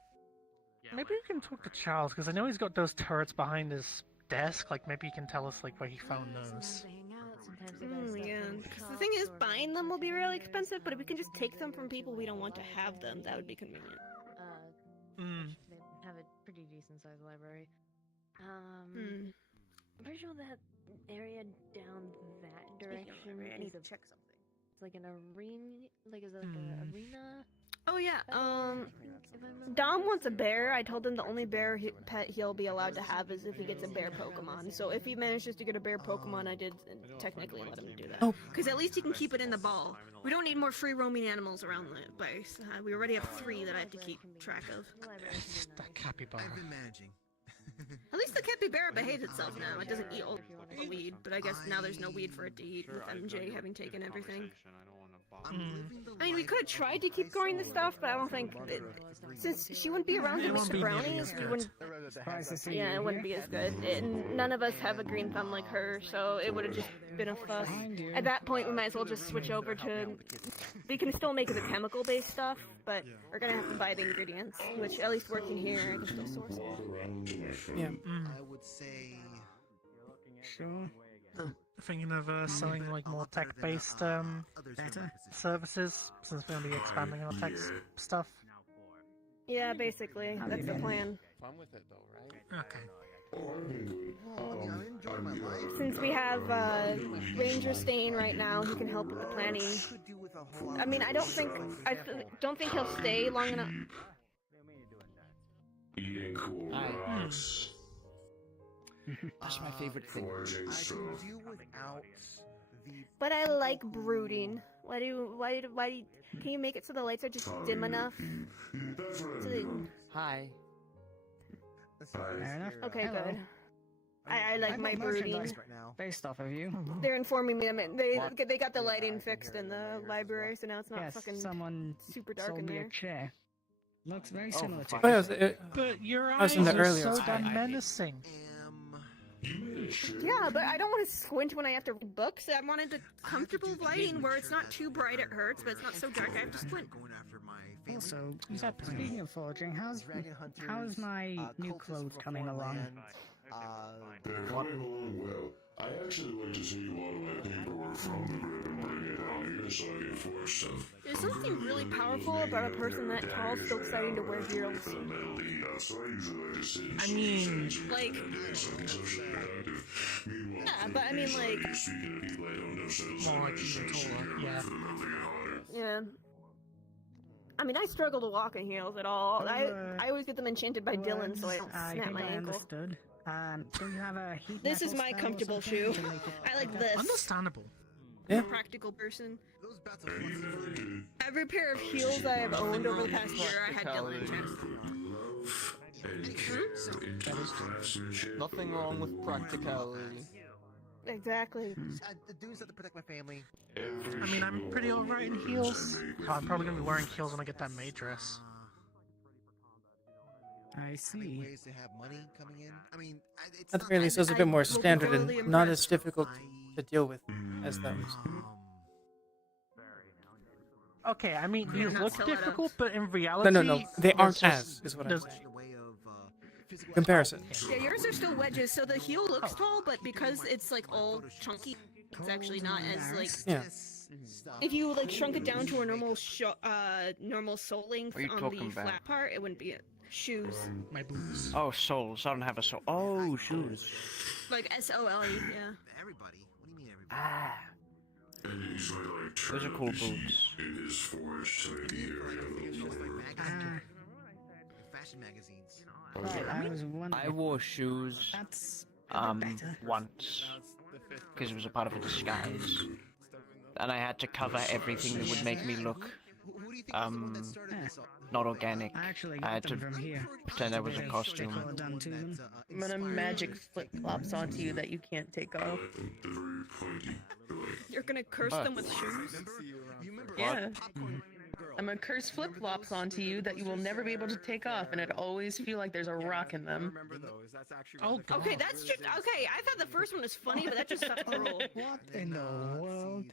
Maybe we can talk to Charles, because I know he's got those turrets behind his desk. Like, maybe he can tell us like where he found those. Yeah, because the thing is, buying them will be really expensive, but if we can just take them from people we don't want to have them, that would be convenient. They have a pretty decent sized library. I'm pretty sure that area down that direction I need is to a check something. It's like an arena, like is it like an arena? Oh yeah, Dom wants a bear. I told him the only bear pet he'll be allowed to have is if he gets a bear Pokemon. So if he manages to get a bear Pokemon, I did technically let him do that. Oh. Because at least he can keep it in the ball. We don't need more free roaming animals around the place. We already have 3 that I have to keep track of. That capybara. I've been managing. At least the capybara behaves itself now. It doesn't eat all the weed, but I guess now there's no weed for it to eat with MJ having taken everything. I mean, we could have tried to keep growing the stuff, but I don't think since she wouldn't be around to make the brownies, we wouldn't. Yeah, it wouldn't be as good. And none of us have a green thumb like her, so it would have just been a fuss. At that point, we might as well just switch over to. We can still make the chemical-based stuff, but we're gonna have to buy the ingredients, which at least working here, I can still source it. Yeah. I would say. Sure. Thinking of selling like more tech-based services, since we're gonna be expanding our tech stuff. Yeah, basically, that's the plan. Fun with it though, right? Okay. Since we have Ranger staying right now, he can help with the planning. I mean, I don't think he'll stay long enough. That's my favorite thing. I can do without the. But I like brooding. Why can you make it so the lights are just dim enough? So Hi. Fair enough. Okay, Hello. good. I like my brooding. Based off of you. They're informing me. I mean, they got the lighting fixed in the library, so now it's not fucking someone super dark sold in me there. a chair. Looks very similar to. Oh, yeah, But your I was eyes in the are earlier so spot. damn menacing. Yeah, but I don't want to squint when I have to read books. I wanted the comfortable lighting where it's not too bright it hurts, but it's not so dark I have to squint. Also, speaking of foraging, how's my new clothes coming along? Well, I actually like to see a lot of my paperwork from the grid and bring it out here so I can force stuff. There's something really powerful about a person that tall still deciding to wear heels. I mean, like, yeah, but I mean, like, more like even taller. Yeah. yeah. I mean, I struggle to walk in heels at all. I always get them enchanted by Dylan, so I don't snap my ankle. Understood. Do you have a heat This is metal my spell or comfortable something shoe. to make it I like better? this. Understandable. Yeah. Practical person. Every pair of heels I have owned over the past year, I had Dylan enchanted. Nothing wrong with practicality. Exactly. The dudes have to protect my family. I mean, I'm pretty alright in heels. Oh, I'm probably gonna be wearing heels when I get that maid dress. I see. Ways to have money coming in. I mean, it's At the very least, those are a bit more standard and not as difficult to deal with as those. Okay, I mean, these look difficult, but in reality... No, they aren't there's as, is what I'm there's- saying. Comparison. Yeah, yours are still wedges, so the heel looks tall, but because it's like all chunky, it's actually not as like. Yeah. If you like shrunk it down to a normal normal sole length What are you on talking the about? flat part, it wouldn't be it. Shoes. My boots. Oh, soles. I don't have a soul. Oh, shoes. Like SOLE, yeah. Everybody. What do you mean everybody? Ah. And he's like Those are cool boots. in his forest to make the area a little warmer. fashion magazines. I wore shoes once because it was a part of a disguise, and I had to cover everything that would make me look not organic. I had to pretend I was a costume. I'm gonna magic flip-flops onto you that you can't take off. You're gonna curse them with shoes? Yeah. I'm gonna curse flip-flops onto you that you will never be able to take off, and it always feel like there's a rock in them. Oh, God. Okay, that's just okay. I thought the first one was funny, but that just sucks cruel. What in the world?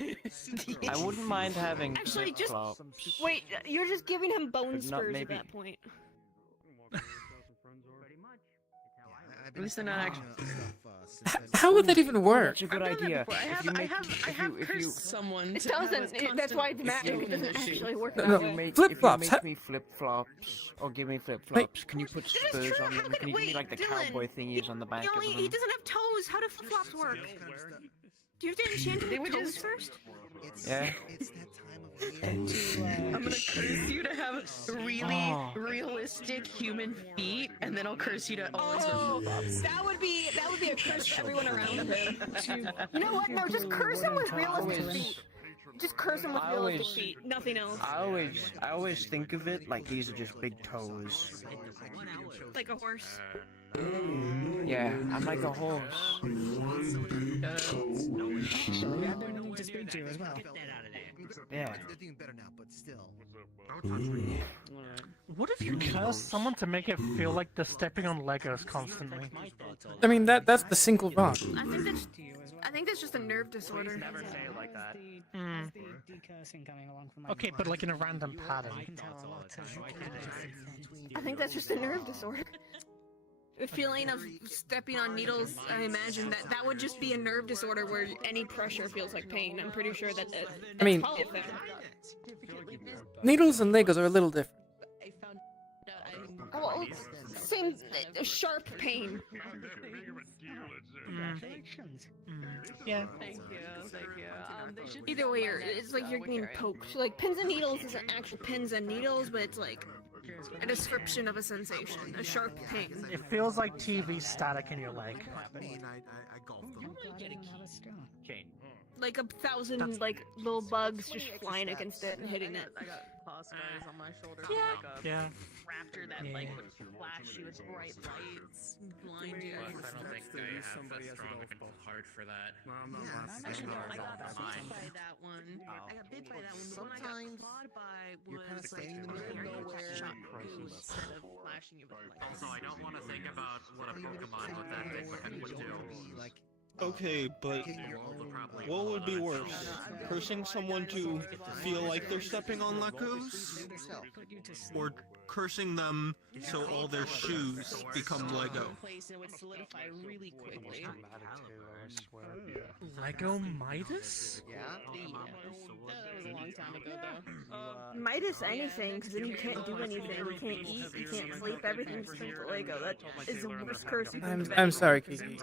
I wouldn't mind having Actually, just flip-flops. wait. You're just giving him bone But not spurs maybe- at that point. At least they're not actually. How would that even work? That's a good idea. I have cursed someone. It to have doesn't. a That's why constant it doesn't actually work No, that no, way. flip-flops. If you make me flip-flops, or give me flip-flops, can you put spurs on them? Can you give me like the cowboy thingies on the back of He them? doesn't have toes. How do flip-flops work? Do you have to enchant him with toes first? Yeah. I'm gonna curse you to have really realistic human feet, and then I'll curse you to always wear flip-flops. That would be a curse for everyone around him. You know what? No, just curse him with realistic feet. Just curse him with realistic feet. Nothing else. I always think of it like these are just big toes. Like a horse. Yeah, I'm like a horse. Actually, I don't need to speak to you as well. Yeah. They're doing better now, but still. What if you curse someone to make it feel like they're stepping on Legos constantly? I mean, that's the single rock. I think that's just a nerve disorder. Never say it like that. Okay, but like in a random pattern. I think that's just a nerve disorder. The feeling of stepping on needles, I imagine that would just be a nerve disorder where any pressure feels like pain. I'm pretty sure that's I mean, probably a thing. needles and Legos are a little different. Well, same sharp pain. Yeah. Thank you. Either way, it's like you're getting poked. Like pins and needles isn't actual pins and needles, but it's like a description of a sensation, a sharp pain. It feels like TV static in your leg. I golfed them. Like 1,000 like little bugs just flying against it and hitting it. I got phosphorized on my shoulder Yeah. from like a raptor that like would flash you with bright lights, blind you. I don't think I have a strong mental heart for that. Actually, no, I got bit by that one. I got bit by that one. The one I got clawed by was like very shot instead of flashing you with lights. Also, I don't want to think about what a Pokemon with that big weapon would do. Okay, but what would be worse? Cursing someone to feel like they're stepping on Legos? Or cursing them so all their shoes become Lego? Place and it would solidify really quickly. Lego Midas? Yeah. That was a long time ago though. Midas anything, because then you can't do anything. You can't eat, you can't sleep, everything's turned to Lego. That is the worst curse you can I'm sorry, Kiki.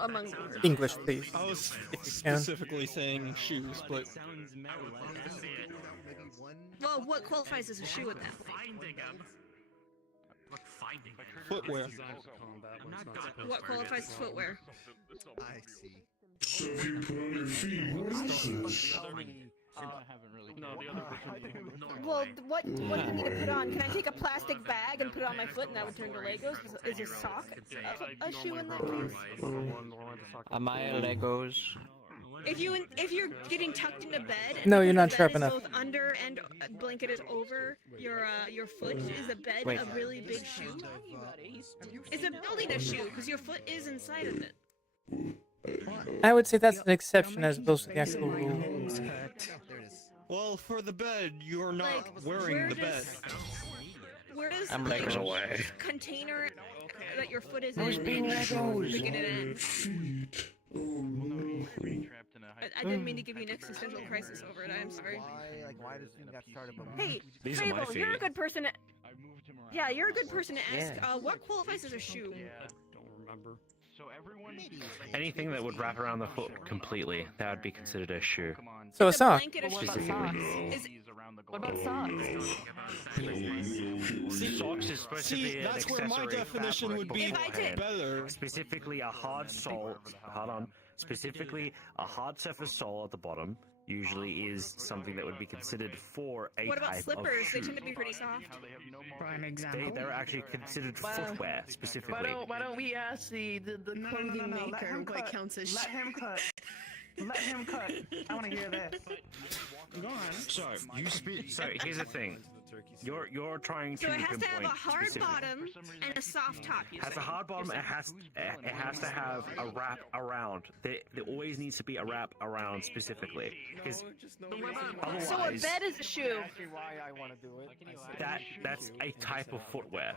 among English, please. I was If you can. specifically saying shoes, but Well, what qualifies as a shoe at that point? footwear. What qualifies as footwear? I see. So if you put on your feet, what is this? Well, what do you need to put on? Can I take a plastic bag and put it on my foot and that would turn to Legos? Is a sock a shoe in that case? Am I a Legos? If you're getting tucked into bed, and No, the you're not bed sharp is enough. both under and blanketed over your foot, is the bed Wait. a really big shoe? It's a building a shoe because your foot is inside of it. I would say that's an exception as opposed to the actual rule. Well, for the bed, you're not wearing the bed. Where does I'm like, Legos away. container that your foot is Who's in? being Legos? Sticking it in? I didn't mean to give you an existential crisis over it. I'm sorry. Why does thing got started? Hey, These are my Fable, you're a feet. good person to... Yeah, you're a good person to ask. What qualifies as a shoe? Don't remember. Anything that would wrap around the foot completely, that would be considered a shoe. So a Is sock. blanket a shoe? Specifically. What about socks? Socks is supposed to be an that's where my accessory definition would be better. Specifically, a hard sole. Hold on. Specifically, a hard surface sole at the bottom usually is something that would be considered for a What about type slippers? of They shoe. tend to be pretty soft. Prime example. They're actually considered footwear specifically. Why don't we ask the clothing maker what counts as Let him cut. Let him cut. I want to hear this. Go on. So here's the thing. You're trying to So it has to have a pinpoint hard specific- bottom and a soft top. You Has say. a hard bottom. It has to have a wrap around. There always needs to be a wrap around specifically. Because otherwise, So a bed is a shoe. Why I want to do it. that's a type of footwear,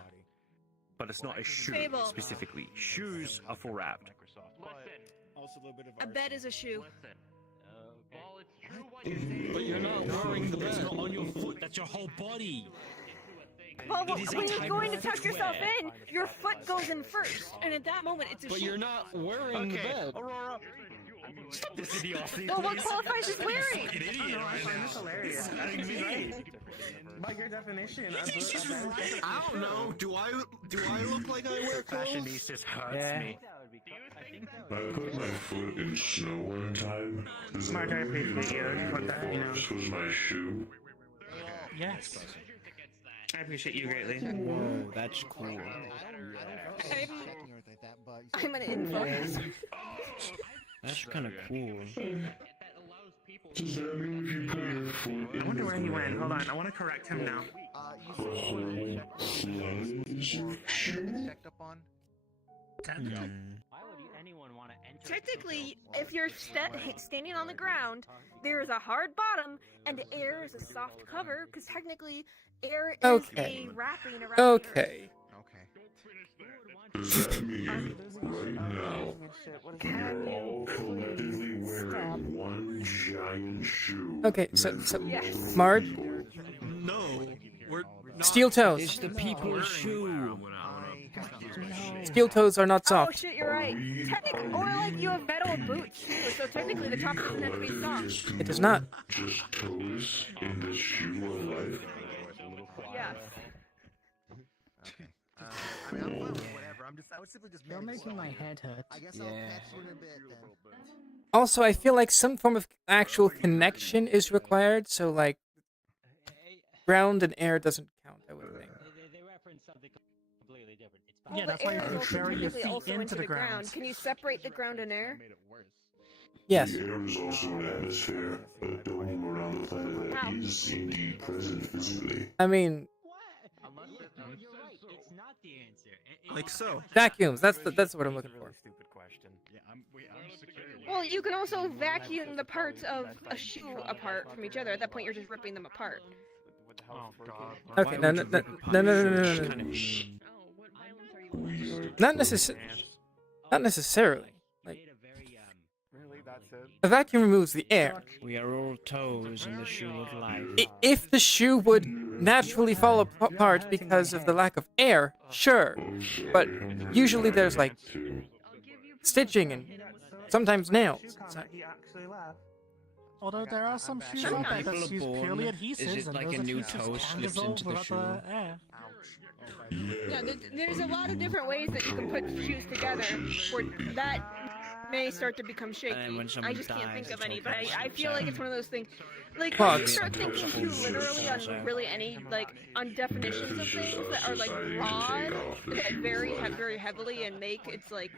but it's not a shoe Fable. specifically. Shoes are full wrapped. A bed is a shoe. But you're not wearing the That's bed. not on your foot. That's your whole body. Well, It is a when you're type going to of tuck yourself footwear. in, your foot goes in first, and at that moment, it's a But shoe. you're not wearing the bed. Aurora, stop this idiocy. Well, what please. qualifies as wearing? Fucking idiot I right find now. this hilarious. By your definition, I don't know. Do I look like I wear clothes? Fashionistas hurts Yeah. me. I put my foot in snow one time. Smart, I appreciate you. Put that, you know. This was my shoe. Yes. I appreciate you greatly. Whoa, that's cool. I'm an influencer. That's kind of cool. Does that mean if you put your foot in I wonder the where he went. ground, Hold on, I want to correct him now. a whole slide is your shoe? Why would anyone want to enter? Technically, if you're standing on the ground, there is a hard bottom and air is a soft cover, because technically, air is Okay. a wrapping around the earth. Okay. Does that mean right now you're all collectively wearing one giant shoe? Okay, so Marge, No, we're not. steel toes. It's the people's shoe. Steel toes are not Oh soft. shit, you're right. Or like you have metal boots too, so technically the top doesn't have to be soft. It does not. Just toes in the shoe of life. Yeah. I mean, I'm fine with whatever. I was simply just. You're making my head hurt. I guess I'll catch you in a bit then. Also, I feel like some form of actual connection is required, so like ground and air doesn't count, I would think. They reference something completely different. It's Well, that's the why you air is can also bury your technically feet also into the ground. ground. Can you separate the ground and air? Yes. The air is also an atmosphere, a dome around the planet that is indeed present physically. I mean, You're right. It's not the answer. Like so. vacuums. That's what I'm looking for. Stupid question. Well, you can also vacuum the parts of a shoe apart from each other. At that point, you're just ripping them apart. Oh God. Okay, no. Not necessarily. Like, Really, that's it. a vacuum removes the air. We are all toes in the shoe of life. If the shoe would naturally fall apart because of the lack of air, sure. But usually there's like stitching and sometimes nails. So- He actually laughed. Although there are some shoes Some out there people that are use born- purely is adhesives, it and like those a new adhesives toe can slips dissolve into the without shoe? air. Yeah, there's a lot of different ways that you can put shoes together where that may start to become shaky. And when I someone just can't dies, think of it's any, all but kinds I of feel like sad. it's one of those things. Like, Well, when you it's- start thinking too literally on really any, like, on definitions of things that are, like, broad, that vary very heavily and make, it's like...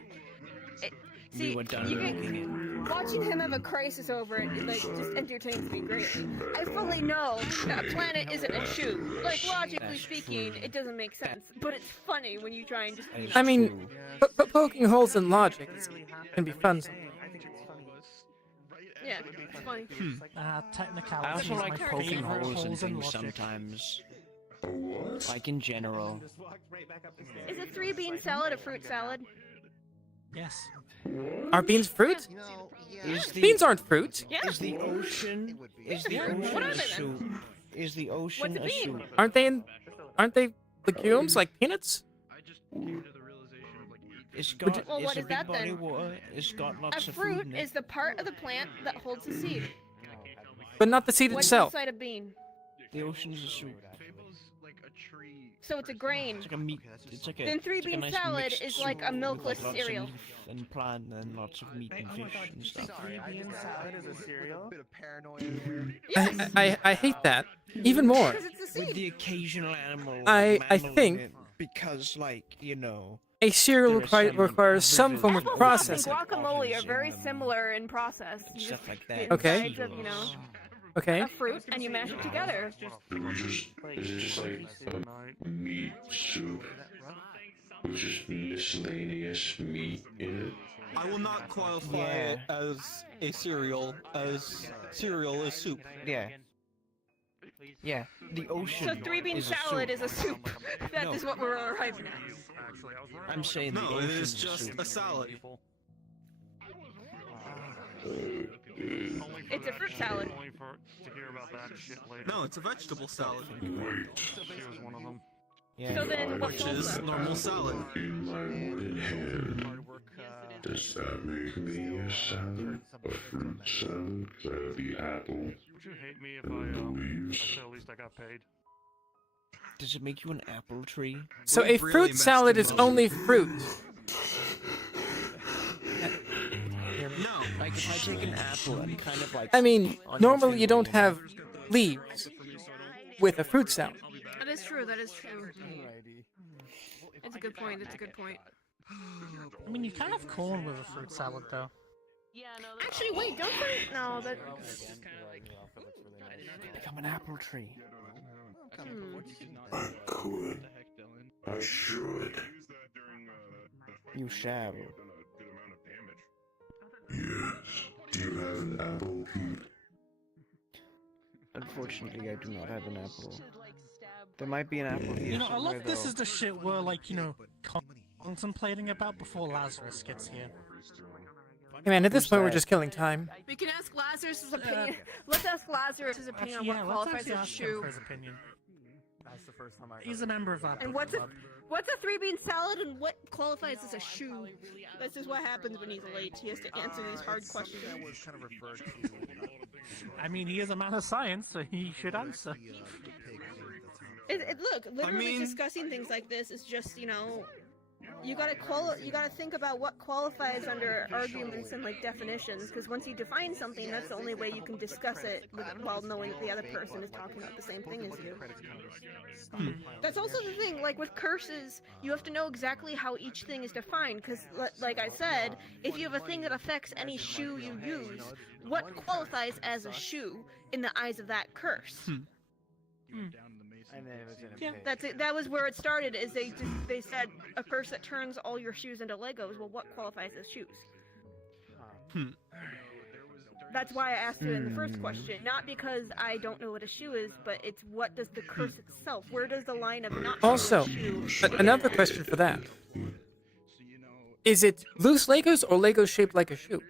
See, were done you making can, watching him have a crisis over it, like, just entertains me greatly. I fully know that a planet isn't a shoe. Like, logically speaking, it doesn't make sense. But it's funny when you try and just... I mean, poking holes in logic can be fun sometimes. Yeah, it's funny. Technicality I also is like my poking favorite holes in holes in things logic. sometimes. Like in general. Is a 3-bean salad a fruit salad? Yes. Are beans fruit? Beans aren't fruit. Yeah. Is the ocean What are a they then? soup? Is the ocean What's a a bean? soup? Aren't they legumes like peanuts? It's got Well, what it's a is big that body then? of water. It's got lots A of food fruit in it. is the part of the plant that holds the seed. But not the seed What's itself. inside a bean? The ocean's a soup. So it's a grain. It's like a meat. It's like a. Then three it's like a bean nice salad mixed is like soup a with, milkless lots cereal. Of leaf and plant and lots of meat and fish and stuff. Three bean salad is a cereal? I hate that even more. With the occasional animal. I mammal in think it, because a cereal requires some form of Apples processing. and guacamole are very similar in process. You Stuff just like get that. Okay. insides of, Okay. a fruit and you mash it together. It's just like a meat soup with just miscellaneous meat in it. I will not qualify it as a cereal, as cereal is soup. Yeah. Yeah, the ocean. So three bean salad is a soup. That is what we're arriving at. I'm saying No, the it ocean is just a salad. It's a fruit salad. No, it's a vegetable salad. Yeah. So then what's Which is normal salad. In my wooden hand, does that make me a salad? A fruit salad? 'Cause I have the apple. Would you hate me if I said at least I got paid? Does it make you an apple tree? So a fruit salad is only fruit. No. Like if I take an apple and kind of like. I mean, normally you don't have leaves with a fruit salad. That is true. That is true. That's a good point. That's a good point. I mean, you can have corn with a fruit salad, though. Actually, wait, don't put no. That. Become an apple tree. I could. I should. You shall. Yes. Do you have an apple, Pete? Unfortunately, I do not have an apple. There might be an apple here. You know, a lot of this though. is the shit we're like, contemplating about before Lazarus gets here. Hey man, at this point we're just killing time. We can ask Lazarus' opinion. Let's ask Lazarus' opinion Actually, on yeah, what let's qualifies actually as a ask him shoe. for his opinion. That's the first time I. He's a member of our And book club. what's a three bean salad and what qualifies as a shoe? This is what happens when he's late. He has to answer these hard questions. I mean, he is a man of science, so he should answer. Look, literally discussing things like this is just, you gotta think about what qualifies under arguments and like definitions, because once you define something, that's the only way you can discuss it while knowing that the other person is talking about the same thing as you. That's also the thing, like with curses, you have to know exactly how each thing is defined, because like I said, if you have a thing that affects any shoe you use, what qualifies as a shoe in the eyes of that curse? Yeah, that's it. That was where it started. Is they said a curse that turns all your shoes into Legos. Well, what qualifies as shoes? That's why I asked it in the first question. Not because I don't know what a shoe is, but it's what does the curse itself? Where does the line of not Also, another question for that. Is it loose Legos or Legos shaped like a shoe?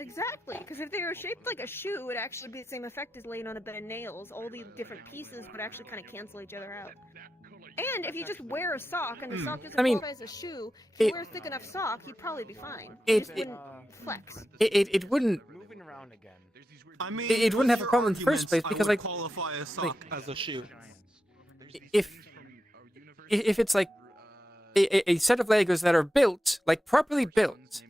Exactly, because if they were shaped like a shoe, it would actually be the same effect as laying on a bed of nails. All the different pieces would actually kind of cancel each other out. And if you just wear a sock and the sock doesn't qualify as a shoe, if you wear a thick enough sock, you'd probably be fine. It just wouldn't flex. It wouldn't. Moving around again. I mean, It wouldn't have a problem in the first place because, like, qualify a sock as a shoe. If it's like a set of Legos that are built, like properly built,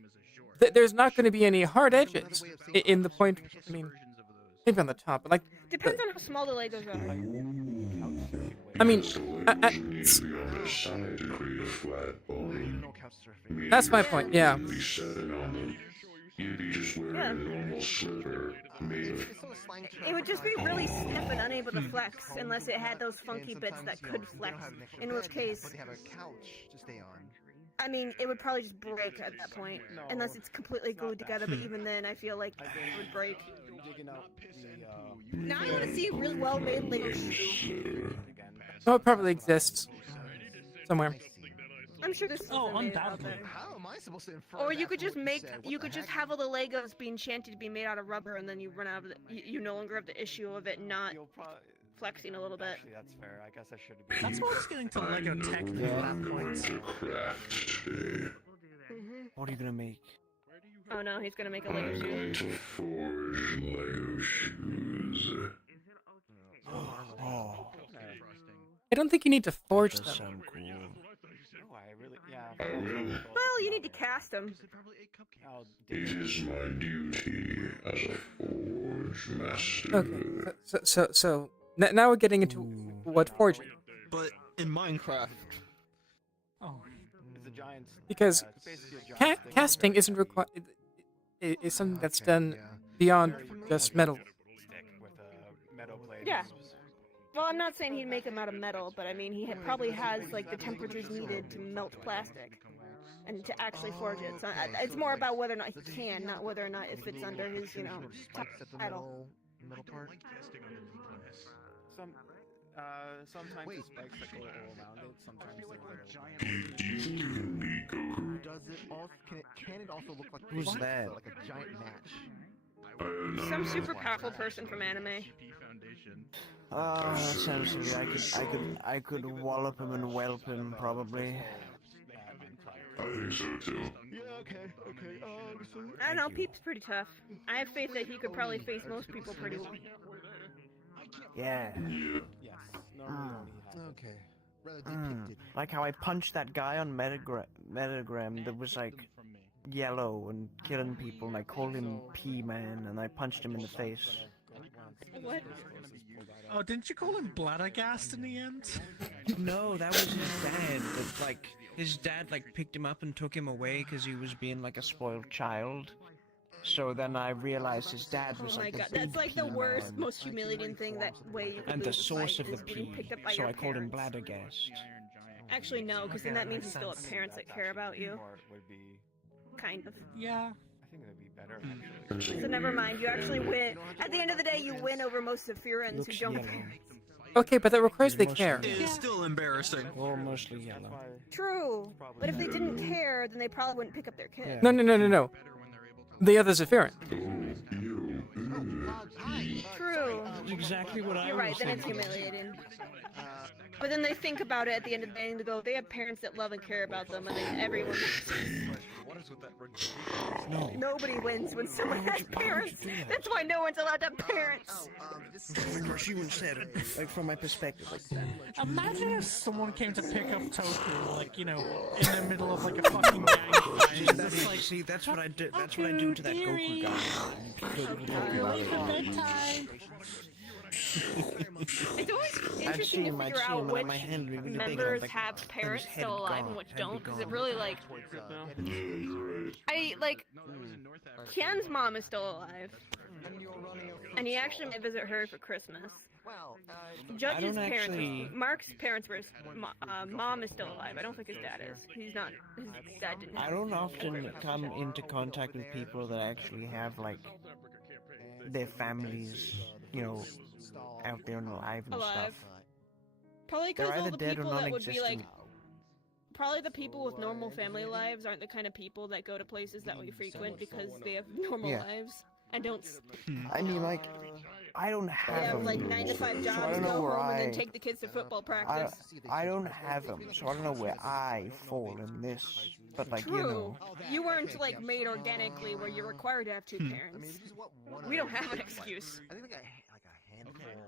there's not going to be any hard edges in the point. I mean, maybe on the top, but like. Depends on how small the Legos are. I mean, that's my point. Yeah. You'd be just wearing a normal slipper. It would just be really stiff and unable to flex unless it had those funky bits that could flex. In which case, I mean, it would probably just break at that point, unless it's completely glued together. But even then, I feel like it would break. Now I want to see a really well-made Lego shoe. Oh, it probably exists somewhere. I'm sure this is undoubtedly. How am I supposed to infer? Or you that could just from make, what you said? you What could the just heck? have all the Legos be enchanted to be made out of rubber, and then you run out of you no longer have the issue of it not flexing a little bit. Actually, that's fair. I guess I should have. That's why it's getting to Lego Tech at that point. What are you gonna make? Oh no, he's gonna make a Lego I'm shoe. going to forge Lego shoes. don't think you need to forge them. Oh, I really, yeah. Well, you need to cast them. It is my duty as a forge master. Okay, so now we're getting into what forging. But in Minecraft, It's a giant. Because It's basically a giant stick. casting isn't required. It's something that's done beyond just metal. Stick with a metal blade. Yeah. Well, I'm not saying he'd make them out of metal, but I mean, he probably has like the temperatures needed to melt plastic and to actually forge it. So it's more about whether or not he can, not whether or not it fits under his, title. Middle part. Sometimes the spikes that go all around it. Sometimes they're Does it also can it also look like Who's that? like a giant match? Some super powerful person from anime. Essentially, I could wallop him and whelp him probably. I think so too. Yeah, okay. I don't know, Peep's pretty tough. I have faith that he could probably face most people pretty well. Yeah. Okay. Rather depicted. Like how I punched that guy on Metagram that was like yellow and killing people, and I called him P-Man, and I punched him in the face. What? Oh, didn't you call him Bladdergast in the end? No, that was his dad. But, like, his dad like picked him up and took him away because he was being like a spoiled child. So then I realized his dad was Oh my like god, the that's like the P-Man. worst, most humiliating thing that way you could And the lose a source fight of the is being P. picked up by So your I called him parents. Bladdergast. Actually, no, because then that means you still have parents that care about you. Kind of. Yeah. I think that'd be better actually. So never mind, you actually win. At the end of the day, you win over most of Furans who don't have parents. Okay, but that requires they care. it is still embarrassing. Or mostly yellow. True, but if they didn't care, then they probably wouldn't pick up their kid. No. The others are Farron. True. That's exactly what I You're was right, then it's thinking. humiliating. But then they think about it at the end of the day and they go, they have parents that love and care about them, and then everyone. No. Nobody wins when someone has parents. That's why no one's allowed to have parents. Like she even said it, like from my perspective, like that. Imagine if someone came to pick up Toku, like, in the middle of like a fucking gang fight. and it's like, See, that's what I do. That's what I do to that Goku guy. Bedtime. It's always interesting to figure out which members have parents still alive and which don't, because it really, Kian's mom is still alive, and he actually might visit her for Christmas. Judge's parents, Mark's parents were, mom is still alive. I don't think his dad is. His dad didn't have I don't often come into contact with people that actually have like their families, out there and alive and alive. stuff. Probably because They're all either the dead or people that would be like, non-existent. probably the people with normal family lives aren't the kind of people that go to places that we frequent because they have normal Yeah. lives and don't. I mean, like, I don't They have have them. like 9 to 5 so I jobs, don't go know where home, and then take the kids to football practice. I don't have them, so I don't know where I fall in this. But like, True. You weren't like made organically where you're required to have two parents. We don't have an excuse.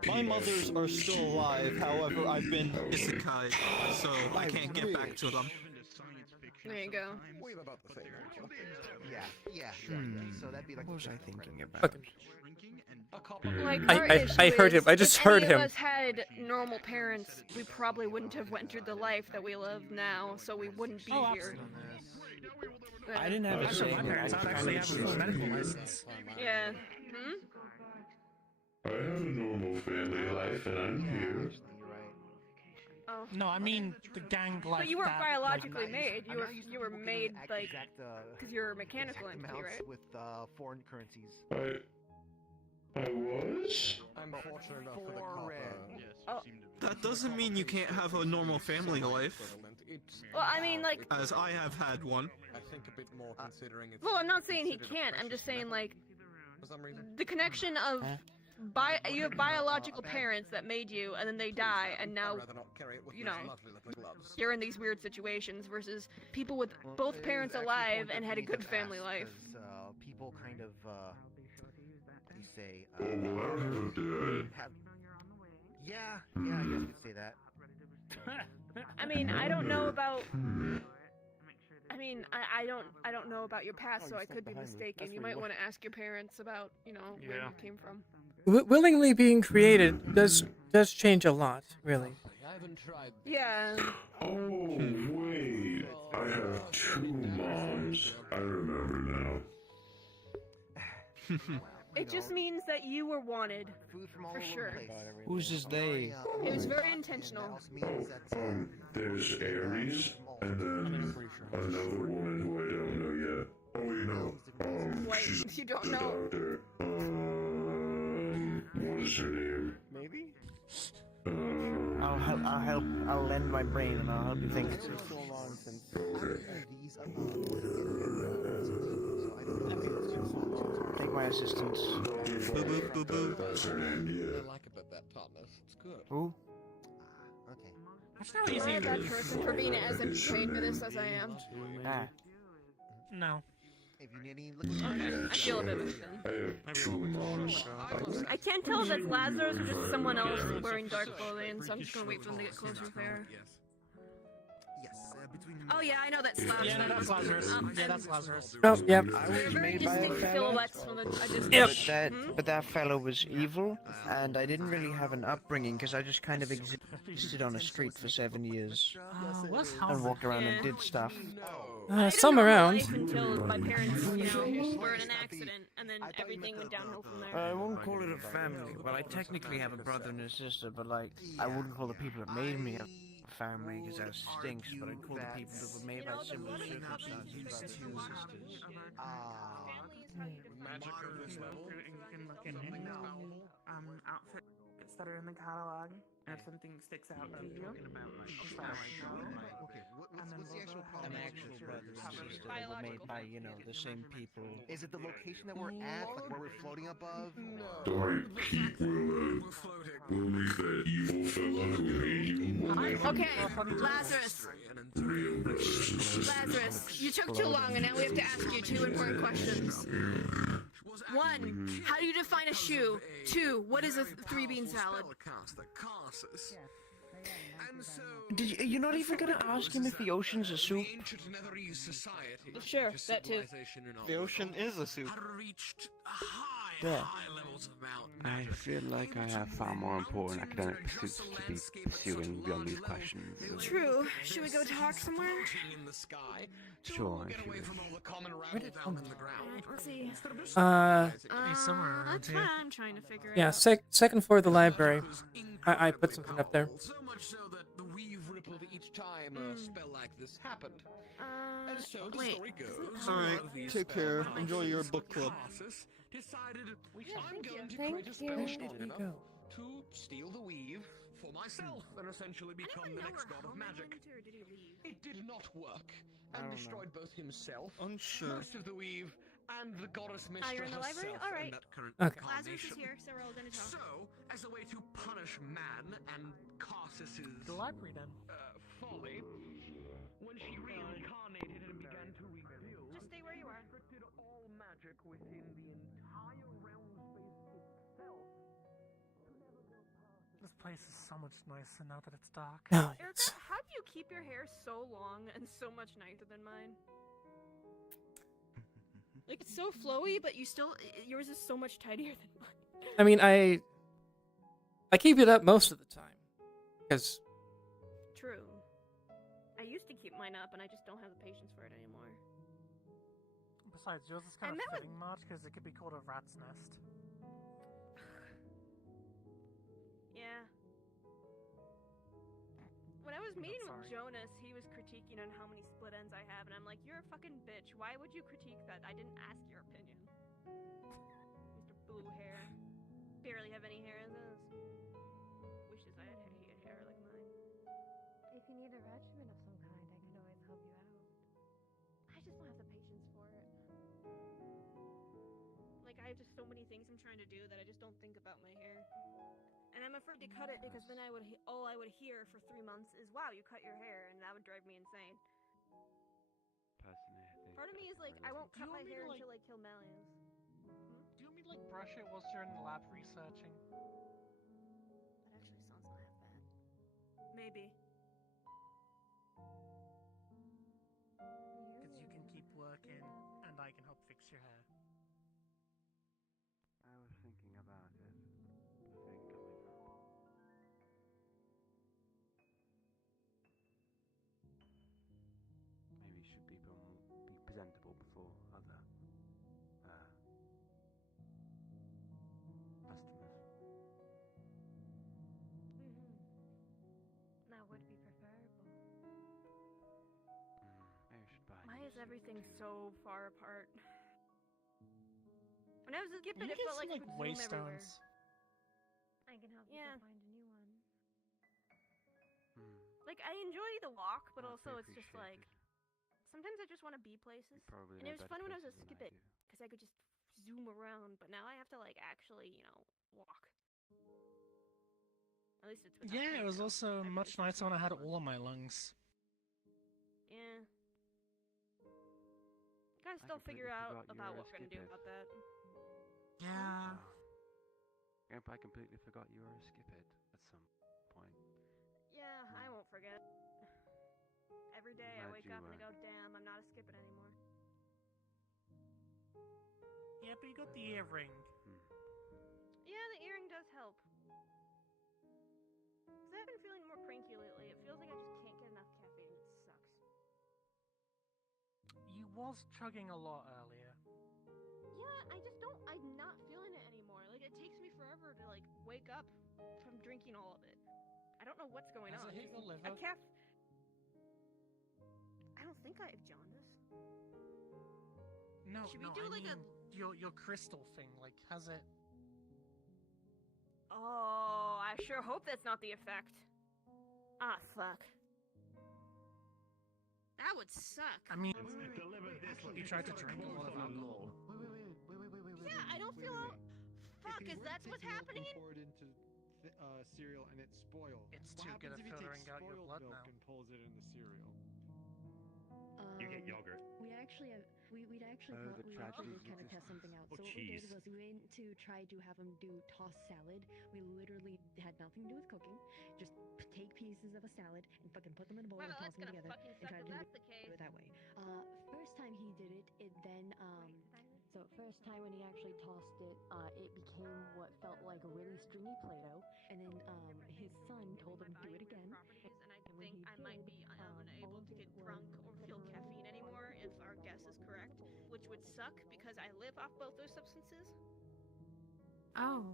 My mothers are still alive, however, I've been isekai, so I can't get back to them. There you go. Yeah. So that'd be like. What was I thinking about? Like, I- our I- issue I heard is, him. I just if heard any him. of us had normal parents, we probably wouldn't have went through the life that we live now, so we wouldn't be here. I didn't have a say. My parents don't actually have a medical license. Yeah. I have a normal family life and I'm here. Oh. No, I mean the gang life. But you weren't that, biologically like, made. You were made like because you're a mechanical entity, right? With foreign currencies. I was? I'm fortunate enough for the copper. Oh. That doesn't mean you can't have a normal family life, Well, I mean, like. as I have had one. I think a bit more considering it's. Well, I'm not saying he can't. I'm just saying like For some reason. the connection of. You have biological parents that made you, and then they die, and now, you're in these weird situations, versus people with both parents alive and had a good family life. People kind of, what do you say? Oh, well, I have a dad. Yeah, I guess you could say that. I mean, I don't know about. I mean, I don't know about your past, so I could be mistaken. You might want to ask your parents about, where you came from. Willingly being created does change a lot, really. Yeah. Oh, wait. I have two moms. I remember now. It just means that you were wanted, for sure. Who's this they? It was very intentional. There's Aries, and then another woman who I don't know yet. Oh, wait, no. Wait, She's you don't the know? doctor. What is her name? Maybe? I'll help. I'll lend my brain and I'll help you think. Take my assistant. That's her name, yeah. I like about that tartness. It's good. Who? Am I a bad person for being as entertained by this as I am? Ah. No. Okay, I feel a bit of I can't tell if that's Lazarus or just someone else wearing dark clothing, so I'm just gonna wait for them to get closer there. Oh yeah, I know that's Lazarus. Yeah, no, that's Lazarus. Yeah, that's Lazarus. Oh, yep. I was Very made by a distinct fellow. silhouettes from the distance. But that fellow was evil, and I didn't really have an upbringing because I just kind of existed on a street for 7 years and walked around and did stuff. Some around. Life until my parents, were in an accident, and then everything went downhill from there. I won't call it a family. Well, I technically have a brother and a sister, but like, I wouldn't call the people that made me a family because that stinks. But I'd call the people that were made by similar circumstances brothers and sisters. Magic of this level. Outfits that are in the catalog, and if something sticks out to you, just let us know. What's the actual problem? An actual brother and sister that were made by, the same people. Is it the location that we're at, like where we're floating above? Sorry, Pete, we'll leave that evil fella who made you. Okay, Lazarus. Lazarus, you took too long, and now we have to ask you 2 important questions. 1, how do you define a shoe? 2, what is a 3 bean salad? You're not even gonna ask him if the ocean's a soup? Sure, that too. The ocean is a soup. Yeah. I feel like I have far more important academic pursuits to be pursuing beyond these questions. True. Should we go talk somewhere? Sure, if you wish. Let's see. That's what I'm trying to figure Yeah, out. second floor of the library. I put something up there. So much so that the weave rippled each time a spell like this happened. And so the story goes. Alright, take care. Enjoy your book club. Decided I'm going to Thank create a spell you. strong enough to steal the weave for myself and essentially become the next god of magic. It did not work and destroyed both himself, most of the weave, and the goddess mistress you're in the library? herself Alright. in that current Okay. Lazarus is incarnation. here, so we're all gonna talk. So, as a way to punish man and Carsus's The library then. folly, when she reincarnated and began to rebuild, Just stay where you are. restricted all magic within the entire realm space itself. This place is so much nicer now that it's dark. Oh, Erica, how do you keep your hair so long and so much nicer than mine? Like, it's so flowy, but yours is so much tidier than mine. I mean, I keep it up most of the time, because True. I used to keep mine up, and I just don't have the patience for it anymore. Besides, yours is kind And of that fitting, Marge, because it could be called a rat's nest. Yeah. When I was meeting with Jonas, he was critiquing on how many split ends I have, and I'm like, you're a fucking bitch. Why would you critique that? I didn't ask your opinion. Mr. Blue Hair. Barely have any hair in this. Wishes I had hair like mine. If you need a regimen of some kind, I can always help you out. I just don't have the patience for it. Like, I have just so many things I'm trying to do that I just don't think about my hair. And I'm afraid to cut it because then all I would hear for 3 months is, wow, you cut your hair, and that would drive me insane. Personally, I think Part of me is like, I won't cut my hair until I kill Malleus. Do you mean like brush it whilst you're in the lab researching? That actually sounds not that bad. Maybe. I can help fix your hair. I was thinking about it. The thing coming up. Maybe should people be presentable before other customers. That would be preferable. Maybe I should buy. Why is everything so far apart? When I was a kid, You it get felt some, like like, I could zoom everywhere. waystones. I can help you find a new one. Like, I enjoy the walk, but also it's just like sometimes I just want to be places. And it was fun when I was a skip it because I could just zoom around, but now I have to like actually, walk. At least it's without Yeah, it pain was now. also much nicer when I had all of my lungs. Yeah. Gotta still figure out about what we're gonna do about that. Yeah. Yep, I completely forgot you were a skip it at some point. Yeah, I won't forget. Every day I Glad wake you up and I go, damn, I'm not a skip it anymore. Yeah, but you got the earring. Yeah, the earring does help. Because I've been feeling more cranky lately. It feels like I just can't get enough caffeine. It sucks. You was chugging a lot earlier. Yeah, I'm not feeling it anymore. Like, it takes me forever to, like, wake up from drinking all of it. I don't know what's going Has on. it hit your liver? I don't think I have jaundice. No, Should no, we do I like mean your crystal thing. Like, has it? Oh, I sure hope that's not the effect. Ah, fuck. That would suck. I mean, you tried to drink a lot of alcohol. Yeah, I don't feel out. Fuck, is that what's happening? Pour it into cereal and it spoils. It's What too good happens at if he takes filtering out your spoiled blood milk now. and pulls it in the cereal? You get yogurt. We actually have, we'd actually Oh, the we actually tragedy did kind of of test something out. Or So what cheese. we did was we went to try to have him do tossed salad. We literally had nothing to do with cooking. Just take pieces of a salad and fucking put them in a bowl Well, and toss that's them gonna together fucking and suck try to if do that's the case. it that way. First time he did it, it then so first time when he actually tossed it, it became what felt like a really stringy Play-Doh. And then his son told him to do it again. And I think I might be unable to get drunk or feel caffeine anymore if our guess is correct, which would suck because I live off both those substances. Oh.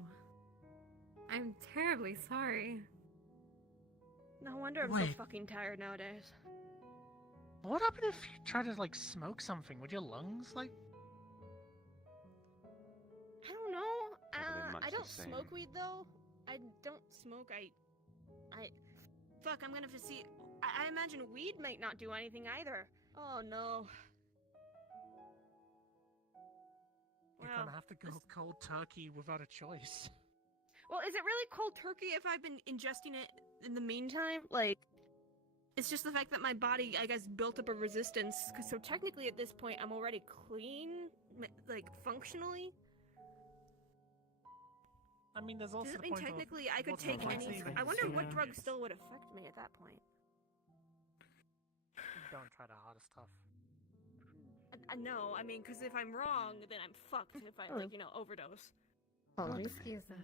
I'm terribly sorry. No wonder I'm Wait. so fucking tired nowadays. What happened if you tried to like smoke something? Would your lungs like? I don't know. Probably much I the don't same. smoke weed though. I don't smoke. Fuck, I'm gonna see. I imagine weed might not do anything either. Oh no. You're gonna have to go cold turkey without a choice. Well, is it really cold turkey if I've been ingesting it in the meantime? Like, it's just the fact that my body, I guess, built up a resistance. So technically, at this point, I'm already clean, like functionally. I mean, there's also Does it the mean point of technically I could what's the take point any? of I wonder what consuming drug it? still would affect me at that point. Don't try the hardest stuff. No, I mean, because if I'm wrong, then I'm fucked. If I like, overdose. Excuse us.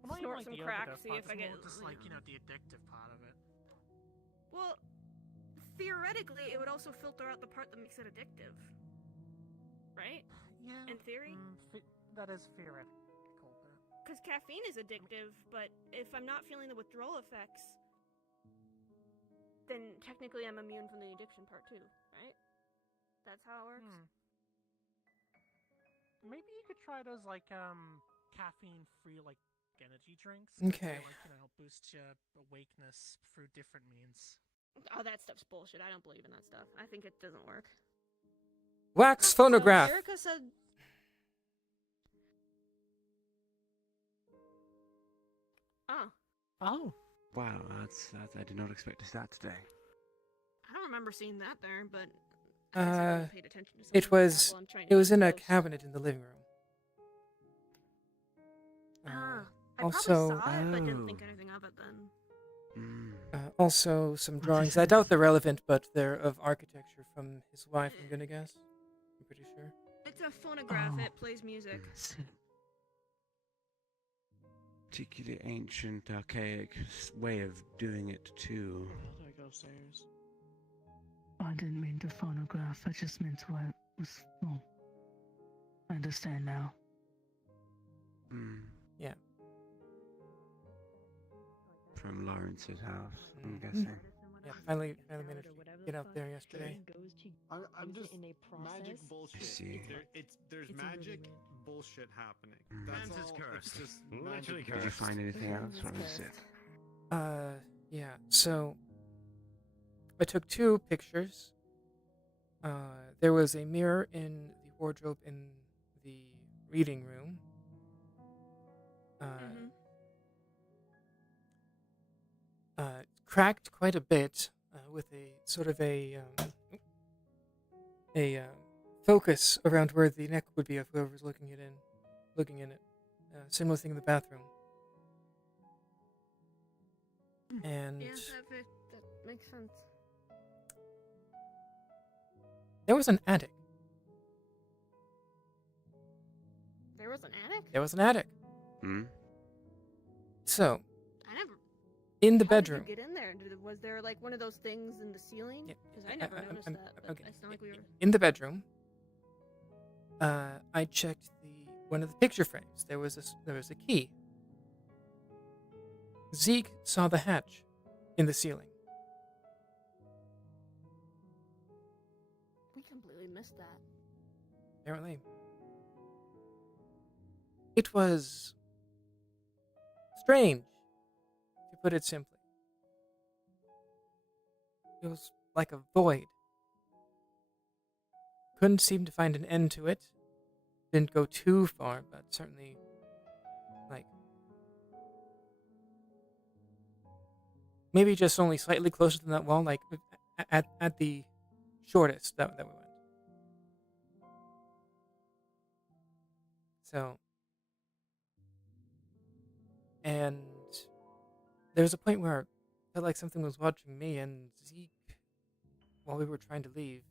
Well, not even, Snort like, some the crack, overdose see part, if I it's get. more just like the addictive part of it. Well, theoretically, it would also filter out the part that makes it addictive, right? Yeah. In theory. That is theoretical. Because caffeine is addictive, but if I'm not feeling the withdrawal effects, then technically I'm immune from the addiction part too, right? That's how it works. Maybe you could try those like caffeine-free like energy drinks. Okay. They, like, help boost your awakeness through different means. Oh, that stuff's bullshit. I don't believe in that stuff. I think it doesn't work. Wax phonograph. So Erica said. Oh. Wow, that's I did not expect to see that today. I don't remember seeing that there, but I guess I haven't paid attention to It something like was that while I'm trying to it was get in a close. cabinet in the living room. I Also, probably saw it, but didn't think anything of it then. Also, some drawings. I doubt they're relevant, but they're of architecture from his wife, I'm gonna guess. I'm pretty sure. It's a phonograph. It plays music. Particularly ancient, archaic way of doing it too. How do I go upstairs? I didn't mean to phonograph. I just meant what was. Oh, I understand now. Yeah. From Lawrence's house, I'm guessing. Yeah, finally managed to get out there yesterday. I'm just magic bullshit. I see. There's magic bullshit happening. Fans That's is all. cursed. It's just Literally magic. Did you find anything else? What was it? Yeah. So I took 2 pictures. There was a mirror in the wardrobe in the reading room. Cracked quite a bit with a sort of a focus around where the neck would be of whoever's looking in it. Similar thing in the bathroom. And Yeah, that makes sense. there was an attic. There was an attic? There was an attic. So, I never. in the How bedroom. Did you get in there? Was there like one of those things in the ceiling? Because I never noticed that. But okay. It's not like we were. In the bedroom, I checked one of the picture frames. There was a key. Zeke saw the hatch in the ceiling. We completely missed that. Apparently, it was strange, to put it simply. It was like a void. Couldn't seem to find an end to it. Didn't go too far, but certainly, like, maybe just only slightly closer than that wall, like at the shortest that we went. So, and there was a point where I felt like something was watching me, and Zeke, while we were trying to leave,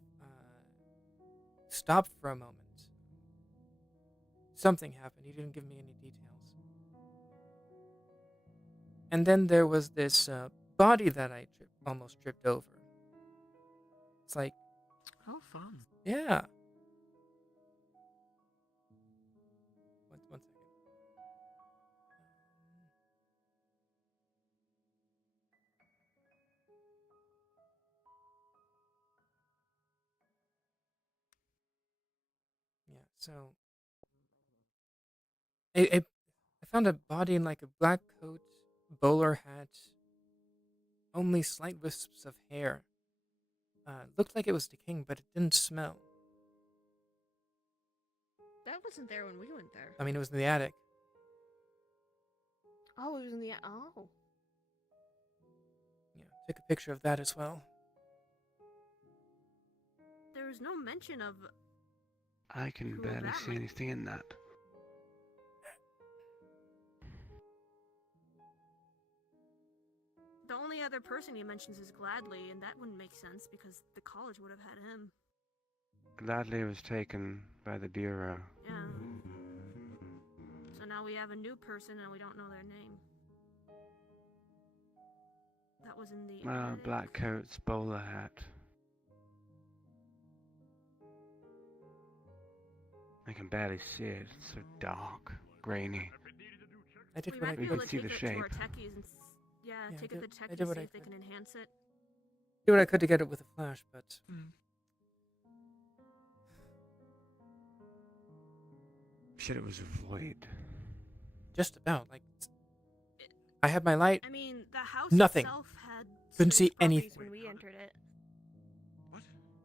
stopped for a moment. Something happened. He didn't give me any details. And then there was this body that I almost tripped over. It's like, How fun. yeah. One second. Yeah, so I found a body in like a black coat, bowler hat, only slight wisps of hair. Looked like it was decaying, but it didn't smell. That wasn't there when we went there. I mean, it was in the attic. Oh, it was in the. Oh. Yeah, took a picture of that as well. There was no mention of. I can Who barely that see might- anything in that. The only other person he mentions is Gladly, and that wouldn't make sense because the college would have had him. Gladly was taken by the Bureau. Yeah. So now we have a new person and we don't know their name. That was in the. attic. Black coats, bowler hat. I can barely see it. It's so dark, grainy. I did We what I might be could. able to see take the it to our shape. techies and Yeah, take I it to did- the I techies did what see I if they could. can enhance it. Did what I could to get it with a flash, but Shit, it was a void. just about. Like, I had my light. I mean, the house Nothing. itself had Couldn't see strange properties anything. when we entered it.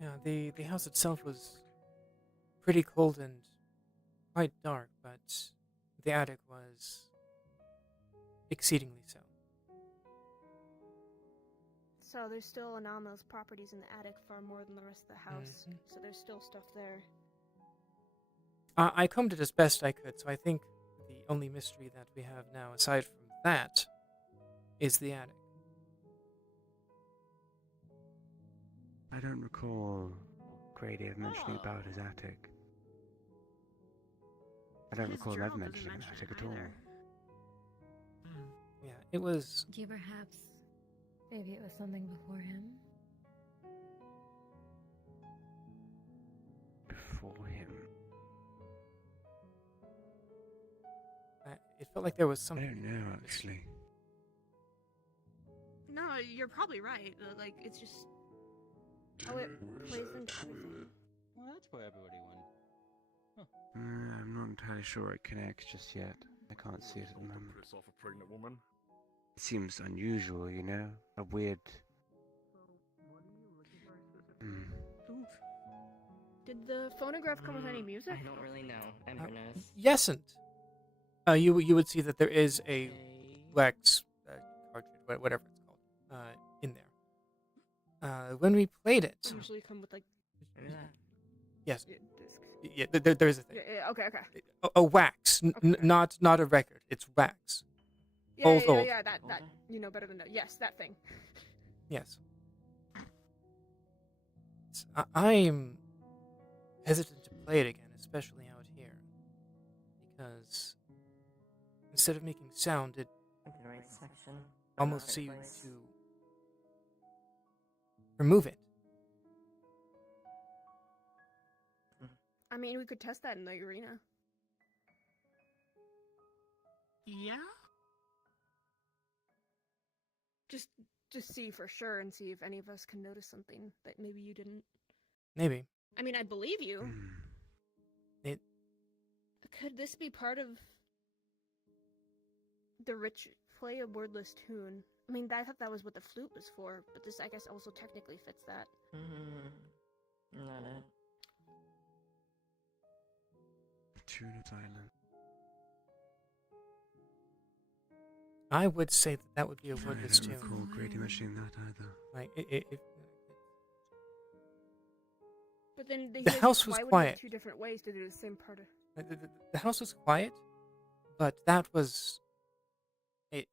Yeah, the house itself was pretty cold and quite dark, but the attic was exceedingly so. So there's still anomalous properties in the attic far more than the rest of the house. Mhm. So there's still stuff there. I combed it as best I could, so I think the only mystery that we have now, aside from that, is the attic. I don't recall Grady ever mentioning about his attic. I don't recall him ever mentioning an attic at all. Yeah, it was. Do you perhaps? Maybe it was something before him. Before him. It felt like there was something. I don't know, actually. No, you're probably right. Like, it's just. Oh, it plays into everything. Well, that's where everybody went. I'm not entirely sure it connects just yet. I can't see it at the moment. Piss off a pregnant woman. It seems unusual, you know? A weird... Did the phonograph come with any music? I don't really know. Emberness. Yesn't. You would see that there is a wax cartridge, whatever it's called, in there. When we played it. They usually come with like. Yes. Yeah, Yeah, there is a thing. Yeah, okay. A wax, Okay. not a record. It's wax. Yeah, Old. yeah, that you know better than that. Yes, that thing. Yes. I'm hesitant to play it again, especially out here, because instead of making sound, it almost seems to remove it. I mean, we could test that in the arena. Yeah? Just see for sure and see if any of us can notice something that maybe you didn't. Maybe. I mean, I believe you. It. Could this be part of the rich play a wordless tune? I mean, I thought that was what the flute was for, but this, I guess, also technically fits that. Not it. Tune of silence. I would say that would be a wordless tune. I don't recall Grady mentioning that either. Like But then the house was why would quiet. Two different ways to do the same part of. The house was quiet, but that was it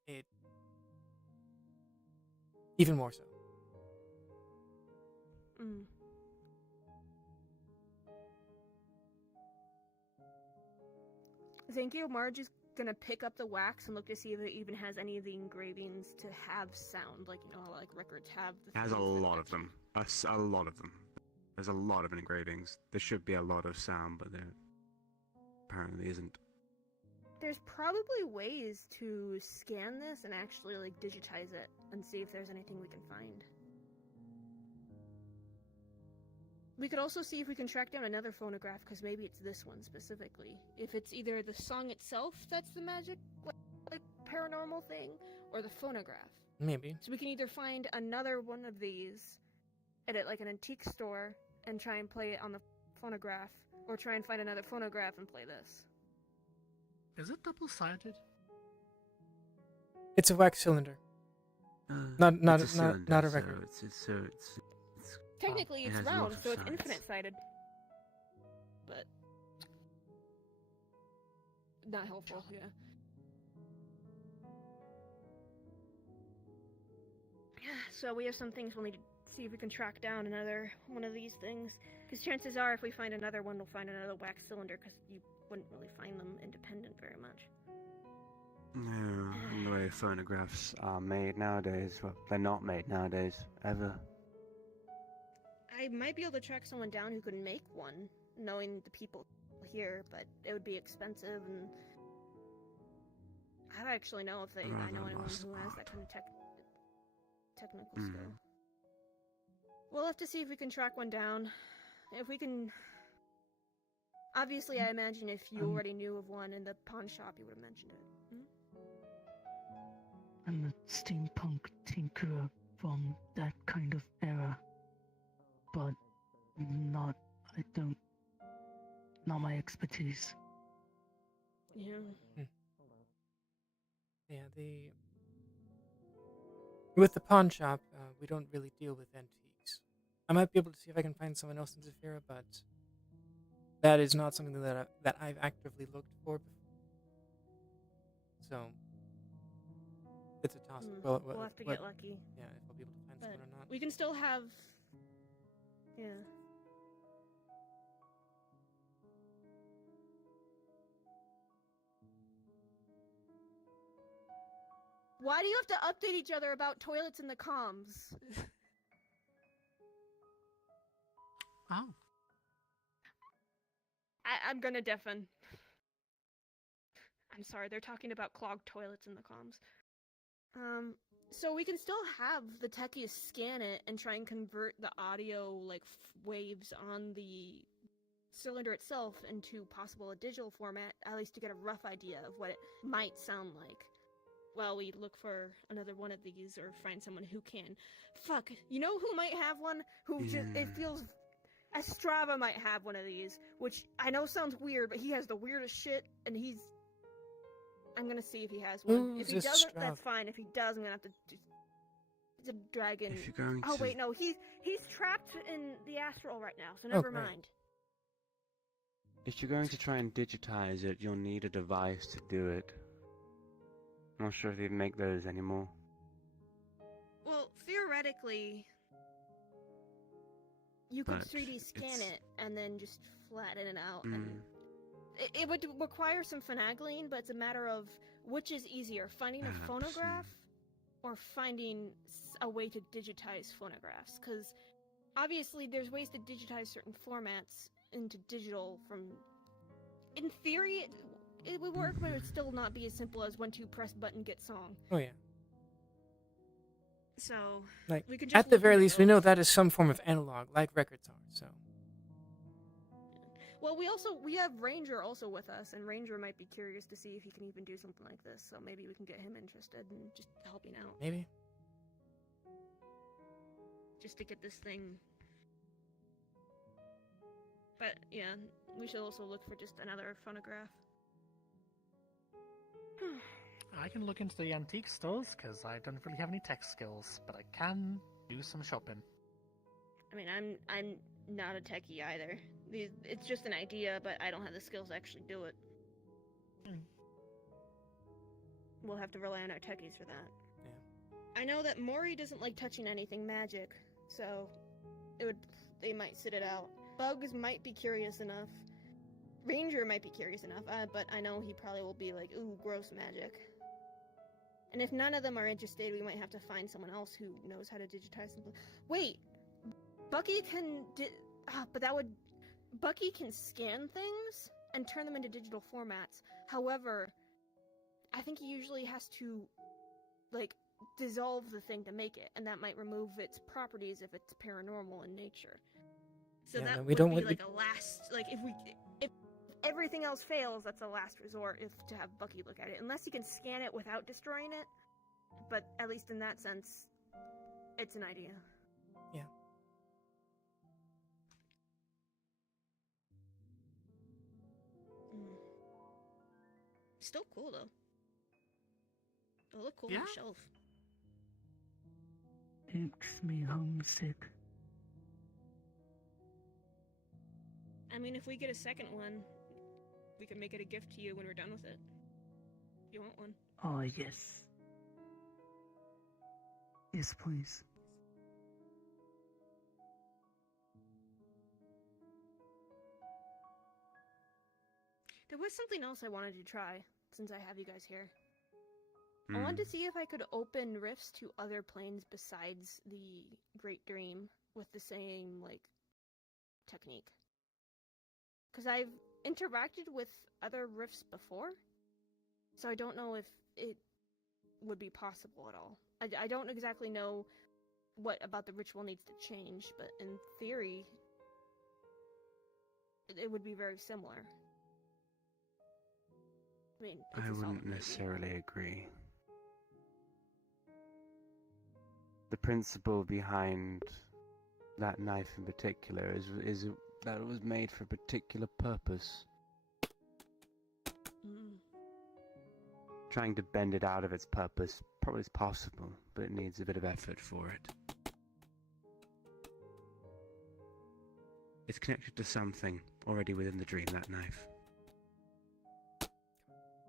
even more so. Thank you. Marge is gonna pick up the wax and look to see if it even has any of the engravings to have sound, like you know, how, like records have. It has a lot of them. A lot of them. There's a lot of engravings. There should be a lot of sound, but there apparently isn't. There's probably ways to scan this and actually like digitize it and see if there's anything we can find. We could also see if we can track down another phonograph, because maybe it's this one specifically. If it's either the song itself that's the magic, like paranormal thing, or the phonograph. Maybe. So we can either find another one of these at like an antique store and try and play it on the phonograph, or try and find another phonograph and play this. Is it double-sided? It's a wax cylinder. Not a record. Technically, it's round, so it's infinite-sided. But not helpful, yeah. So we have some things we'll need to see if we can track down another one of these things. Because chances are, if we find another one, we'll find another wax cylinder, because you wouldn't really find them independent very much. No, and the way phonographs are made nowadays, well, they're not made nowadays, ever. I might be able to track someone down who could make one, knowing the people here, but it would be expensive, and I don't actually know if I know anyone who has that kind of technical skill. We'll have to see if we can track one down. If we can... Obviously, I imagine if you already knew of one in the pawn shop, you would have mentioned it. I'm a steampunk tinkerer from that kind of era. But not my expertise. Yeah. Yeah, with the pawn shop, we don't really deal with antiques. I might be able to see if I can find someone else in Zafira, but that is not something that I've actively looked for before. So it's a toss. We'll have to get lucky. Yeah, if I'll be able to find but someone or not. We can still have Yeah. Why do you have to update each other about toilets in the comms? Oh. I'm gonna deafen. I'm sorry, they're talking about clogged toilets in the comms. So we can still have the techies scan it and try and convert the audio, like, waves on the cylinder itself into possible a digital format, at least to get a rough idea of what it might sound like. While we look for another one of these or find someone who can. Fuck, you know who might have one? Who just, it feels... Estrava might have one of these, which I know sounds weird, but he has the weirdest shit, and he's... I'm gonna see if he has one. If he doesn't, that's fine. If he does, I'm gonna have to just... It's a dragon. If you're going oh, to... wait, no, he's trapped in the astral right now, so never mind. If you're going to try and digitize it, you'll need a device to do it. I'm not sure if they make those anymore. Well, theoretically, you could But 3D scan it's- it and then just flatten it out. And it would require some finagling, but it's a matter of which is easier, finding a phonograph or finding a way to digitize phonographs. Because obviously there's ways to digitize certain formats into digital from... In theory, it would work, but it would still not be as simple as 1, 2, press button, get song. Oh yeah. So, Like, we could just at the look very into least, we those. know that is some form of analog, like records are. So. Well, we have Ranger also with us, and Ranger might be curious to see if he can even do something like this. So maybe we can get him interested in just helping out. Maybe. Just to get this thing. But yeah, we should also look for just another phonograph. I can look into the antique stores, because I don't really have any tech skills, but I can do some shopping. I mean, I'm not a techie either. It's just an idea, but I don't have the skills to actually do it. We'll have to rely on our techies for that. Yeah. I know that Mori doesn't like touching anything magic, so they might sit it out. Bugs might be curious enough. Ranger might be curious enough, but I know he probably will be like, ooh, gross magic. And if none of them are interested, we might have to find someone else who knows how to digitize something. Wait! Bucky can Bucky can scan things and turn them into digital formats. However, I think he usually has to, like, dissolve the thing to make it, and that might remove its properties if it's paranormal in nature. So Yeah, that no, would we don't be want- like a last, like, if everything else fails, that's a last resort to have Bucky look at it. Unless he can scan it without destroying it. But at least in that sense, it's an idea. Yeah. Still cool though. It'll look cool on Yeah. the shelf. Makes me homesick. I mean, if we get a second one, we can make it a gift to you when we're done with it. You want one? Oh, yes. Yes, please. There was something else I wanted to try, since I have you guys here. I wanted to see if I could open rifts to other planes besides the Great Dream with the same, like, technique. Because I've interacted with other rifts before, so I don't know if it would be possible at all. I don't exactly know what about the ritual needs to change, but in theory, it would be very similar. I mean, it's I a solid wouldn't maybe. necessarily agree. The principle behind that knife in particular is that it was made for a particular purpose. Trying to bend it out of its purpose probably is possible, but it needs a bit of effort for it. It's connected to something already within the dream, that knife.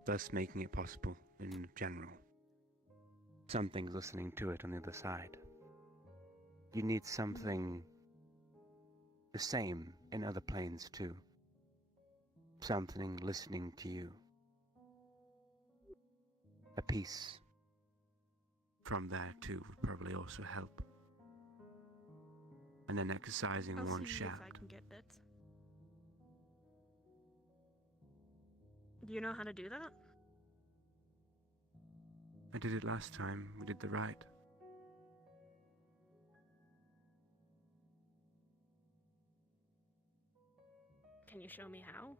Thus making it possible in general. Something's listening to it on the other side. You need something the same in other planes too. Something listening to you. A piece from there too would probably also help. And then exercising I'll one see if shaft. I can get bits. Do you know how to do that? I did it last time. We did the right. Can you show me how?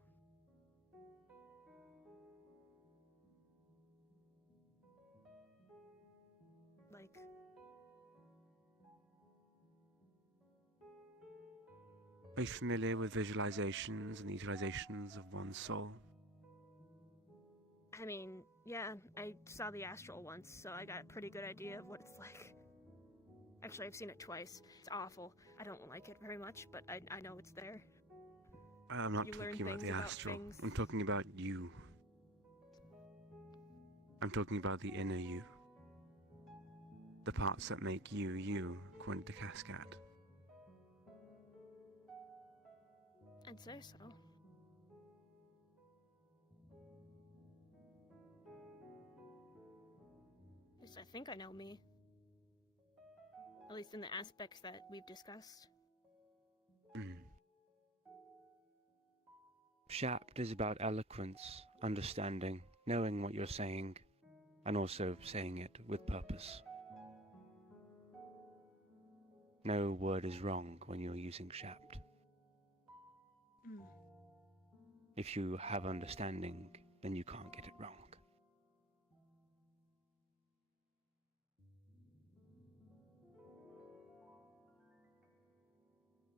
Like, Are you familiar with visualizations and the utilizations of one's soul? I mean, yeah, I saw the astral once, so I got a pretty good idea of what it's like. Actually, I've seen it twice. It's awful. I don't like it very much, but I know it's there. I'm not You learn talking about the things about astral. things. I'm talking about you. I'm talking about the inner you. The parts that make you, you, according to Cascat. I'd say so. Yes, I think I know me. At least in the aspects that we've discussed. Shapt is about eloquence, understanding, knowing what you're saying, and also saying it with purpose. No word is wrong when you're using Shapt. If you have understanding, then you can't get it wrong.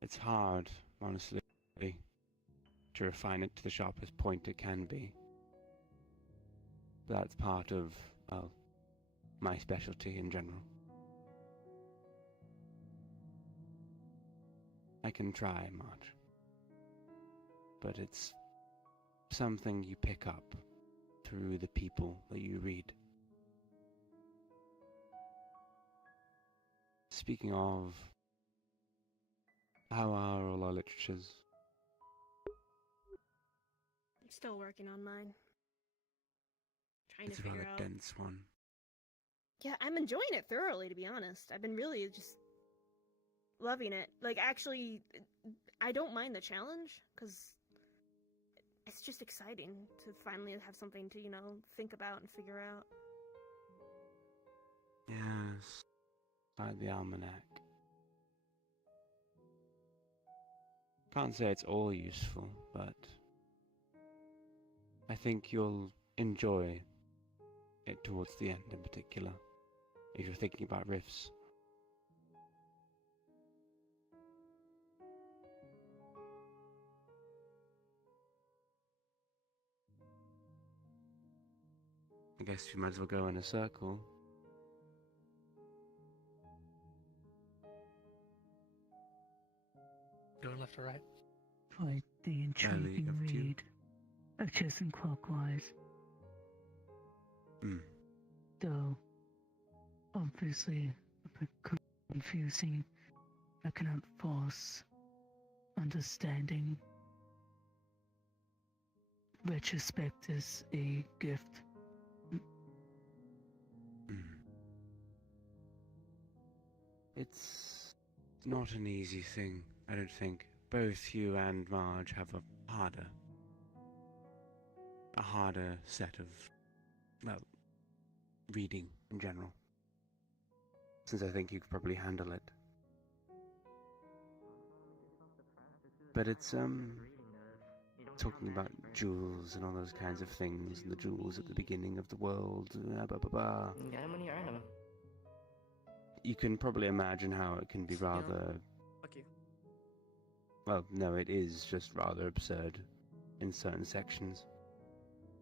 It's hard, honestly, to refine it to the sharpest point it can be. That's part of, well, my specialty in general. I can try, Marge. But it's something you pick up through the people that you read. Speaking of, how are all our literatures? I'm still working on mine. Trying It's to a rather figure out. dense one. Yeah, I'm enjoying it thoroughly, to be honest. I've been really just loving it. Like, actually, I don't mind the challenge, because it's just exciting to finally have something to, think about and figure out. Yes, like the almanac. Can't say it's all useful, but I think you'll enjoy it towards the end in particular, if you're thinking about riffs. I guess you might as well go in a circle. Going left or right? Quite the intriguing read. I've chosen clockwise. Though, obviously, a bit confusing. I cannot force understanding. Retrospect is a gift. It's not an easy thing, I don't think. Both you and Marge have a harder set of, well, reading in general. Since I think you could probably handle it. But it's, talking about jewels and all those kinds of things, and the jewels at the beginning of the world, blah blah blah. You can probably imagine how it can be rather... Fuck you. Well, no, it is just rather absurd in certain sections.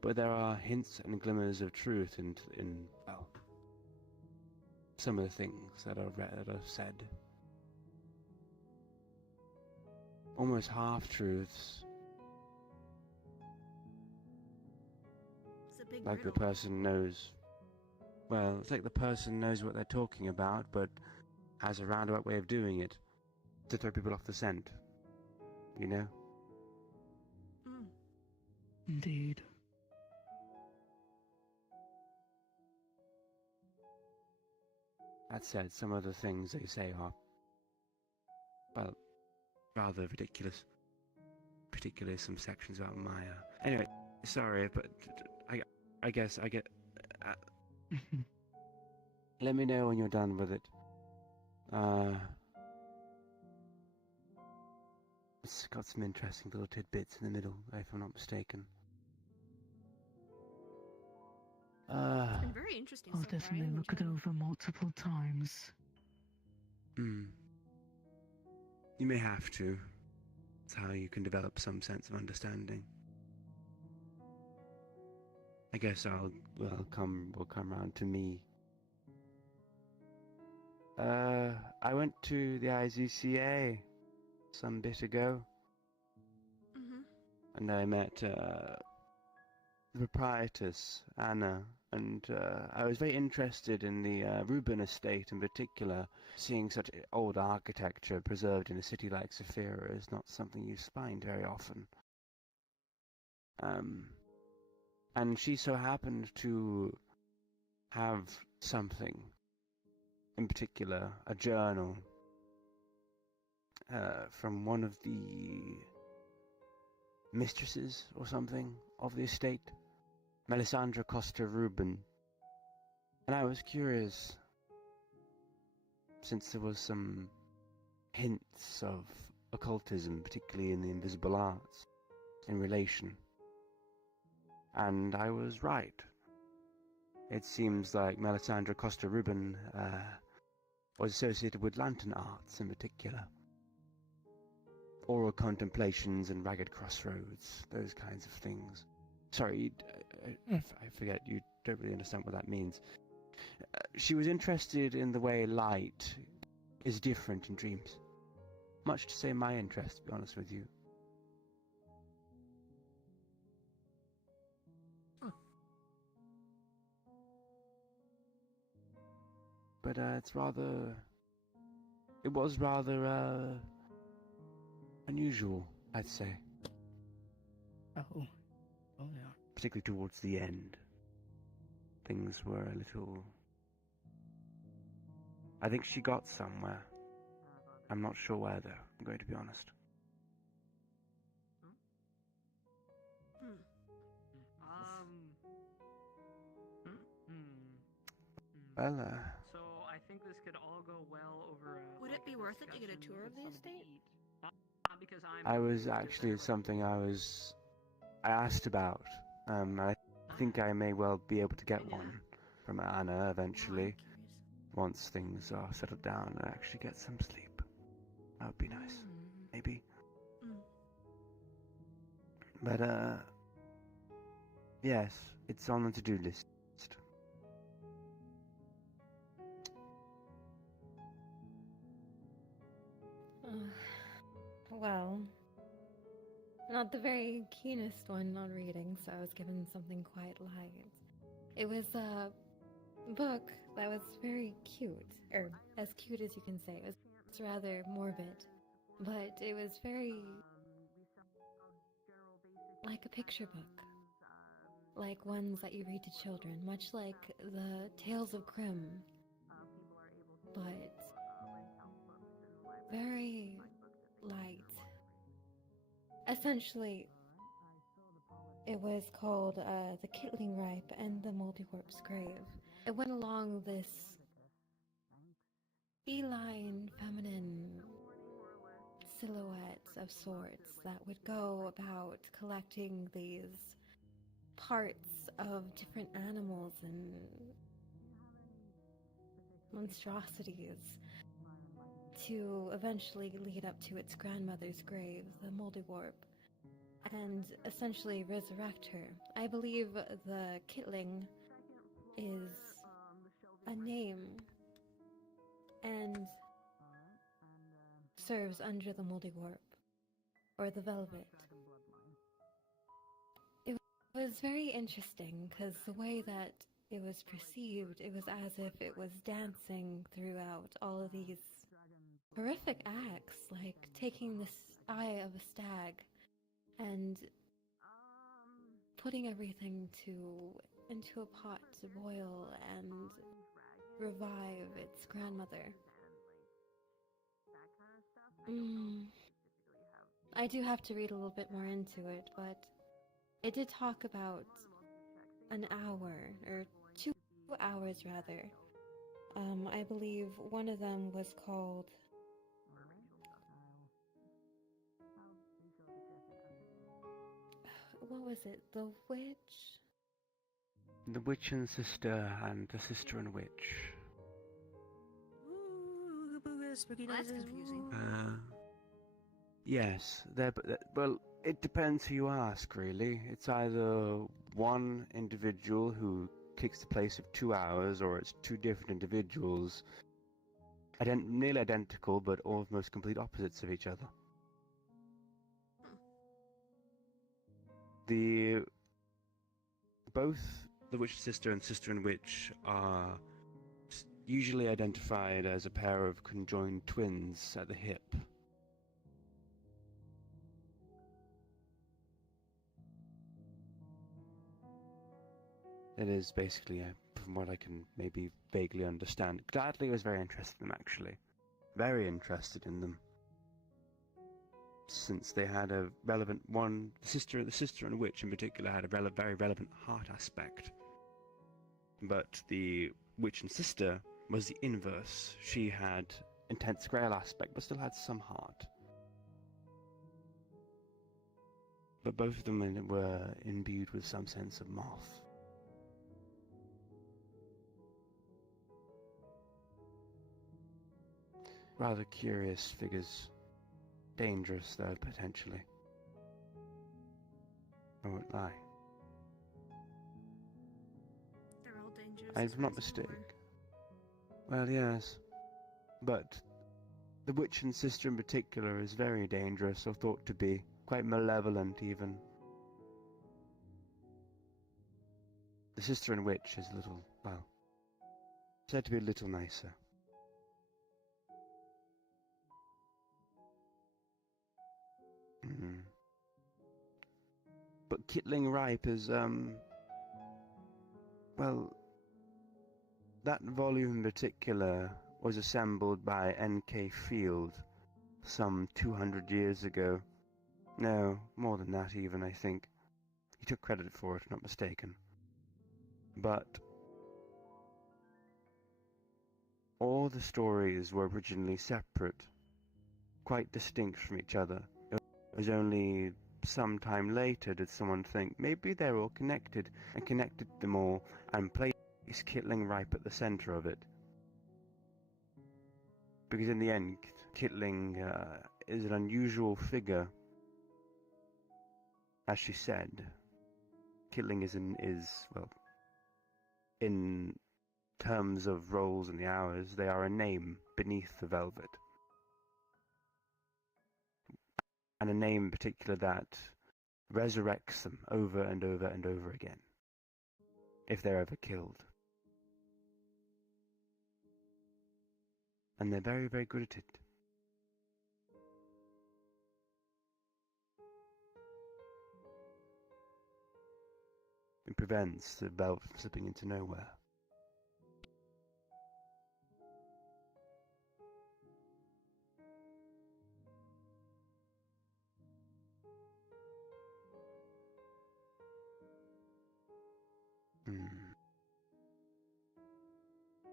But there are hints and glimmers of truth in well, some of the things that are said. Almost half-truths. It's a big Like the riddle. person knows... Well, it's like the person knows what they're talking about, but has a roundabout way of doing it to throw people off the scent. you know? Indeed. That said, some of the things they say are, well, rather ridiculous. Particularly some sections about Maya. Anyway, sorry, but I guess I get... Let me know when you're done with it. It's got some interesting little tidbits in the middle, if I'm not mistaken. It's been very interesting I'll so far. definitely look it over multiple times. You may have to. It's how you can develop some sense of understanding. I guess we'll come round to me. I went to the IZCA some bit ago. And I met the proprietress, Anna, and I was very interested in the Rubin estate in particular. Seeing such old architecture preserved in a city like Saphira is not something you find very often. And she so happened to have something, in particular, a journal from one of the mistresses or something of the estate, Melisandre Costa Rubin. And I was curious, since there was some hints of occultism, particularly in the invisible arts, in relation. And I was right. It seems like Melisandre Costa Rubin was associated with lantern arts in particular. Oral contemplations and ragged crossroads, those kinds of things. Sorry, I forget, you don't really understand what that means. She was interested in the way light is different in dreams. Much to say my interest, to be honest with you. But it was rather unusual, I'd say. Oh yeah. Particularly towards the end. Things were a little... I think she got somewhere. I'm not sure where though, I'm going to be honest. Well, So I think this could all go well over. Would it be worth it to get a tour of the estate? Because I was actually something I asked about. I think I may well be able to get one from Anna eventually. Once things are settled down and I actually get some sleep. That would be nice. Maybe. But, yes, it's on the to-do list. Well, not the very keenest one on reading, so I was given something quite light. It was a book that was very cute, or as cute as you can say. It was rather morbid, but it was very like a picture book, like ones that you read to children, much like the Tales of Grimm, but very light. Essentially, it was called The Kittling Ripe and the Multiwarp's Grave. It went along this feline, feminine silhouette of sorts that would go about collecting these parts of different animals and monstrosities to eventually lead up to its grandmother's grave, the Moldywarp, and essentially resurrect her. I believe the Kittling is a name and serves under the Moldywarp, or the Velvet. It was very interesting because the way that it was perceived, it was as if it was dancing throughout all of these horrific acts, like taking this eye of a stag and putting everything into a pot to boil and revive its grandmother. I do have to read a little bit more into it, but it did talk about an hour, or 2 hours rather. I believe one of them was called... What was it? The Witch? The Witch and Sister, and the Sister and Witch. That's confusing. Yes, well, it depends who you ask, really. It's either one individual who takes the place of 2 hours, or it's two different individuals, nearly identical, but almost complete opposites of each other. Both the Witch Sister and Sister and Witch are usually identified as a pair of conjoined twins at the hip. It is basically, from what I can maybe vaguely understand. Gladly was very interested in them, actually. Very interested in them. Since they had a relevant one, the sister and witch in particular had a very relevant heart aspect. But the witch and sister was the inverse. She had intense grail aspect, but still had some heart. But both of them were imbued with some sense of moth. Rather curious figures. Dangerous, though, potentially. I won't lie. They're all dangerous. I'm not mistaken. Well, yes. But the witch and sister in particular is very dangerous, or thought to be. Quite malevolent, even. The sister and witch is a little, well, said to be a little nicer. But Kitling Ripe is, well, that volume in particular was assembled by N.K. Field some 200 years ago. No, more than that even, I think. He took credit for it, if not mistaken. But all the stories were originally separate, quite distinct from each other. It was only some time later did someone think maybe they're all connected, and connected them all and placed Kitling Ripe at the center of it. Because in the end, Kitling is an unusual figure. As she said, Kitling is well, in terms of roles in the hours, they are a name beneath the velvet. And a name in particular that resurrects them over and over and over again, if they're ever killed. And they're very, very good at it. It prevents the velvet from slipping into nowhere.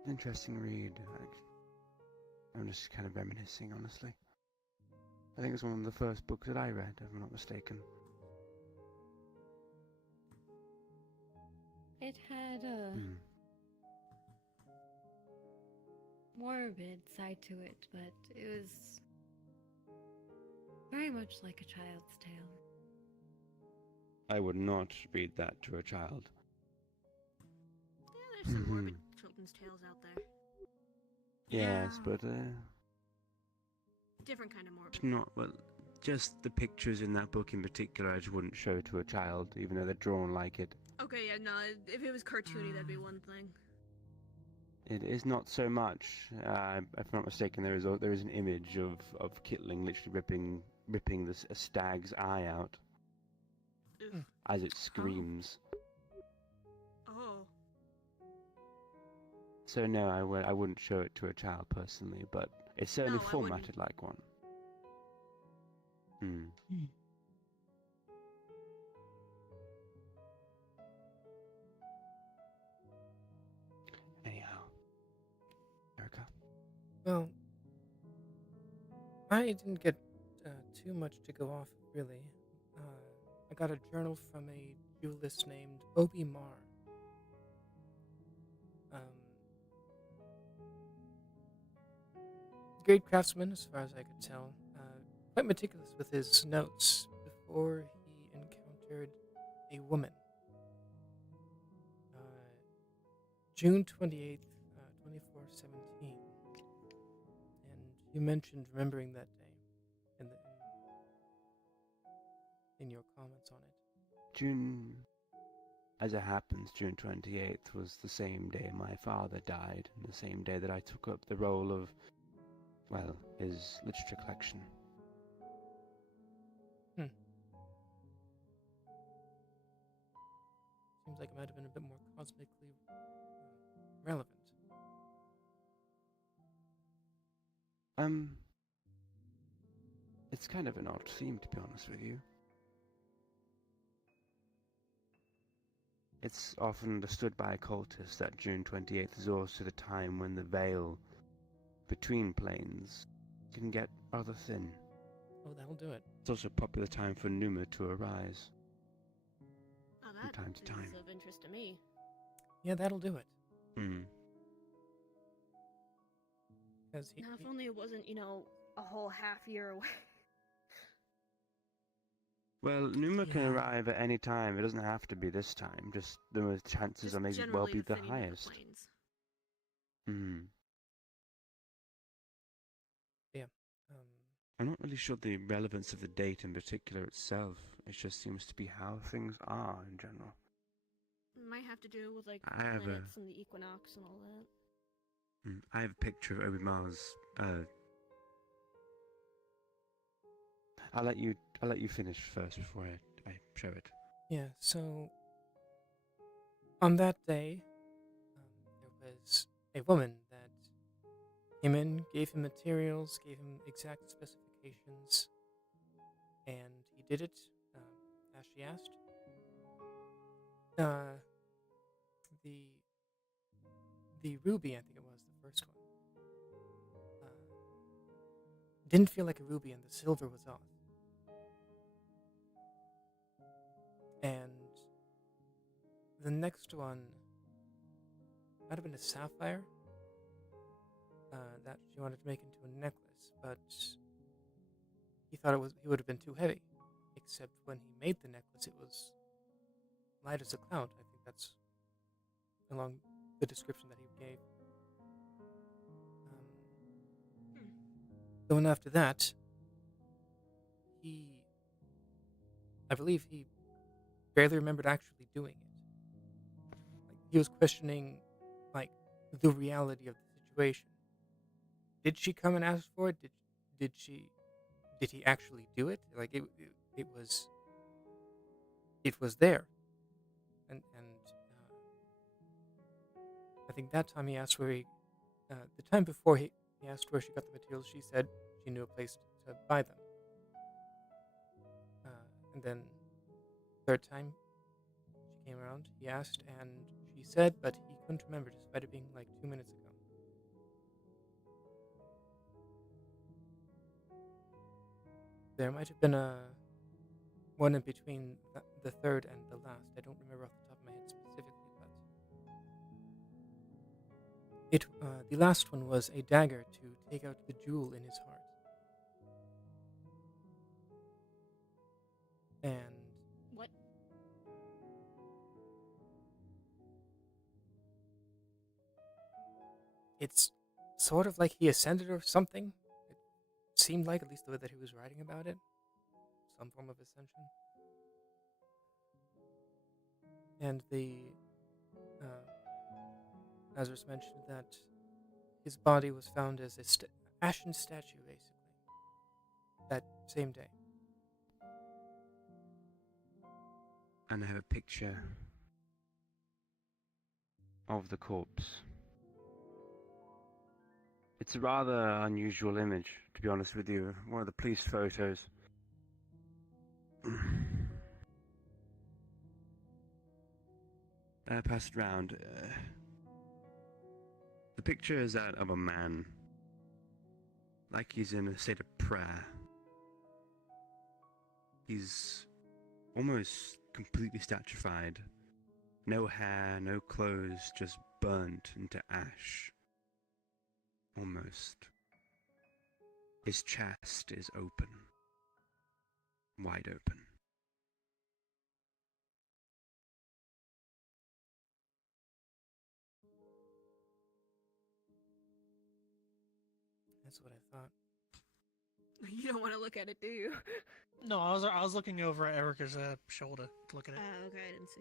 Interesting read. I'm just kind of reminiscing, honestly. I think it's one of the first books that I read, if I'm not mistaken. It had a morbid side to it, but it was very much like a child's tale. I would not read that to a child. Yeah, there's some morbid children's tales out there. Yes, but Different kind of morbid. it's not, well, just the pictures in that book in particular I just wouldn't show to a child, even though they're drawn like it. Okay, yeah, no, if it was cartoony, that'd be one thing. It is not so much. If I'm not mistaken, there is an image of Kitling literally ripping a stag's eye out as it screams. Oh. So no, I wouldn't show it to a child personally, but it's certainly formatted like one. Anyhow, Erica. Well, I didn't get too much to go off of, really. I got a journal from a duelist named Obi Mar. Great craftsman, as far as I could tell. Quite meticulous with his notes before he encountered a woman. June 28th, 2417. And you mentioned remembering that day in your comments on it. As it happens, June 28th was the same day my father died, and the same day that I took up the role of, well, his literature collection. Seems like it might have been a bit more cosmically relevant. It's kind of an odd theme, to be honest with you. It's often understood by occultists that June 28th is also the time when the veil between planes can get rather thin. Oh, that'll do it. It's also a popular time for Numa to arise. From time to time. Is of interest to me. Yeah, that'll do it. Now, if only it wasn't, a whole half year away. Well, Numa can arrive at any time. It doesn't have to be this time. Just the chances may well be the highest. Yeah. I'm not really sure the relevance of the date in particular itself. It just seems to be how things are in general. Might have to do with planets and the equinox and all that. I have a picture of Obi-Mar's. I'll let you finish first before I show it. Yeah. So on that day, there was a woman that came in, gave him materials, gave him exact specifications, and he did it as she asked. The ruby, I think it was the first one, didn't feel like a ruby, and the silver was off. And the next one might have been a sapphire that she wanted to make into a necklace, but he thought he would have been too heavy. Except when he made the necklace, it was light as a cloud. I think that's along the description that he gave. Going after that, I believe he barely remembered actually doing it. He was questioning, the reality of the situation. Did she come and ask for it? Did he actually do it? It was there. And I think that time he asked where the time before he asked where she got the materials, she said she knew a place to buy them. And then third time she came around, he asked, and she said, but he couldn't remember, despite it being 2 minutes ago. There might have been one in between the third and the last. I don't remember off the top of my head specifically, but the last one was a dagger to take out the jewel in his heart. And what? It's sort of like he ascended or something. It seemed like, at least the way that he was writing about it, some form of ascension. And Lazarus mentioned that his body was found as a ashen statue, basically, that same day. And I have a picture of the corpse. It's a rather unusual image, to be honest with you. One of the police photos. Passed around. The picture is that of a man, like he's in a state of prayer. He's almost completely statuified. No hair, no clothes, just burnt into ash. Almost. His chest is open. Wide open. That's what I thought. You don't want to look at it, do you? No, I was looking over at Erica's shoulder to look at it. Okay, I didn't see.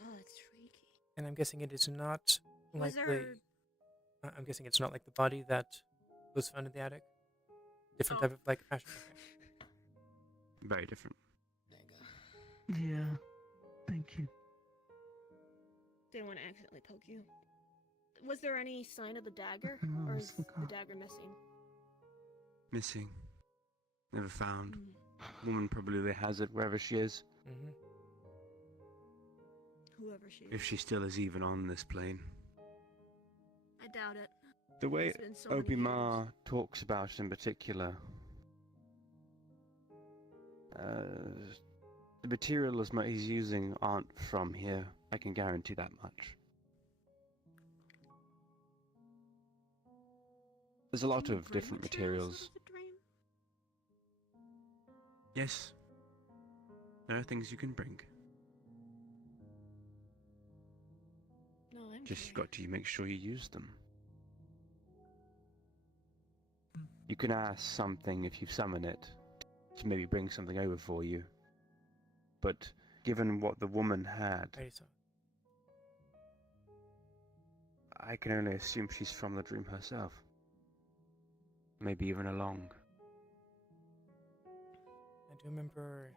Oh, that's freaky. And I'm guessing it is not like there... I'm guessing it's not like the body that was found in the attic. Different type of like ash. Okay. Very different. Yeah, thank you. Didn't want to accidentally poke you. Was there any sign of the dagger, or is the dagger missing? Missing. Never found. Woman probably has it wherever she is. Mm-hmm. Whoever she is. If she still is even on this plane. I doubt it. The way It's been so many Obi-Ma talks about it in particular, the materials he's using aren't from here. I can guarantee that much. There's a lot of different materials. Yes. There are things you can bring. No, I'm Just got to make sure you use them. You can ask something if you summon it to maybe bring something over for you. But given what the woman had, I can only assume she's from the dream herself. Maybe even along. I do remember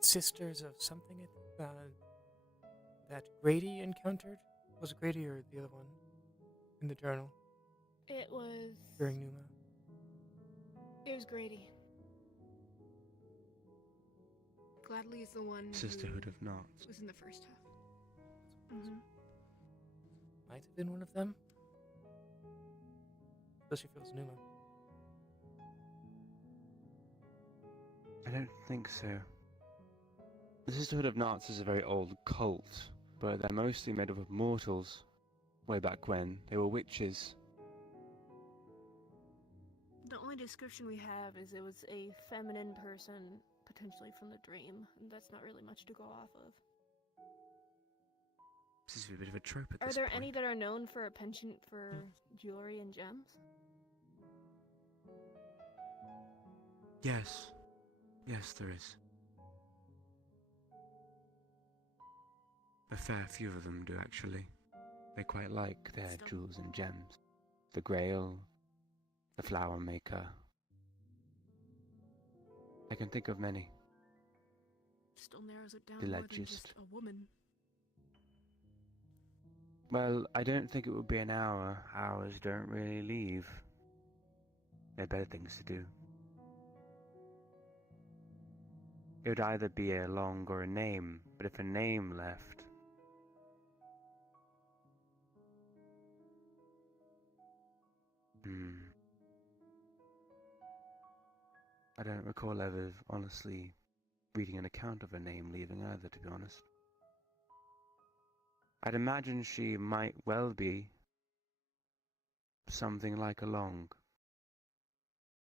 sisters of something that Grady encountered. Was it Grady or the other one in the journal? It was... During Numa. It was Grady. Gladly is the one Sisterhood of Knots. was in the first half. Mm-hmm. Might have been one of them. Especially if it was Numa. I don't think so. The Sisterhood of Knots is a very old cult, but they're mostly made up of mortals. Way back when, they were witches. The only description we have is it was a feminine person, potentially from the dream, and that's not really much to go off of. This is a bit of a trope at Are this there point. any that are known for a penchant for jewelry and gems? Yes. Yes, there is. A fair few of them do, actually. They quite like their jewels and gems. The Grail, the Flower Maker. I can think of many. Still narrows it down The more than Legist. just a woman. Well, I don't think it would be an hour. Hours don't really leave. There are better things to do. It would either be a long or a name, but if a name left... I don't recall ever honestly reading an account of a name leaving either, to be honest. I'd imagine she might well be something like a long.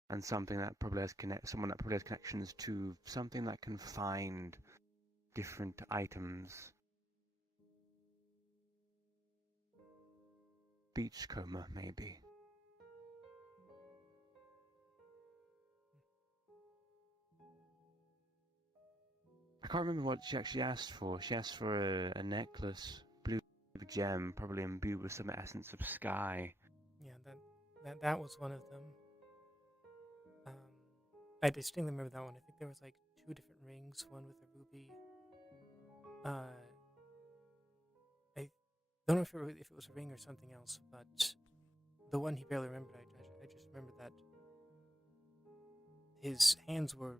And something that probably has someone that probably has connections to something that can find different items. Beachcomber, maybe. I can't remember what she actually asked for. She asked for a necklace, blue gem, probably imbued with some essence of sky. Yeah, that was one of them. I distinctly remember that one. I think there was like 2 different rings, one with a ruby. I don't know if it was a ring or something else, but the one he barely remembered. I just remember that his hands were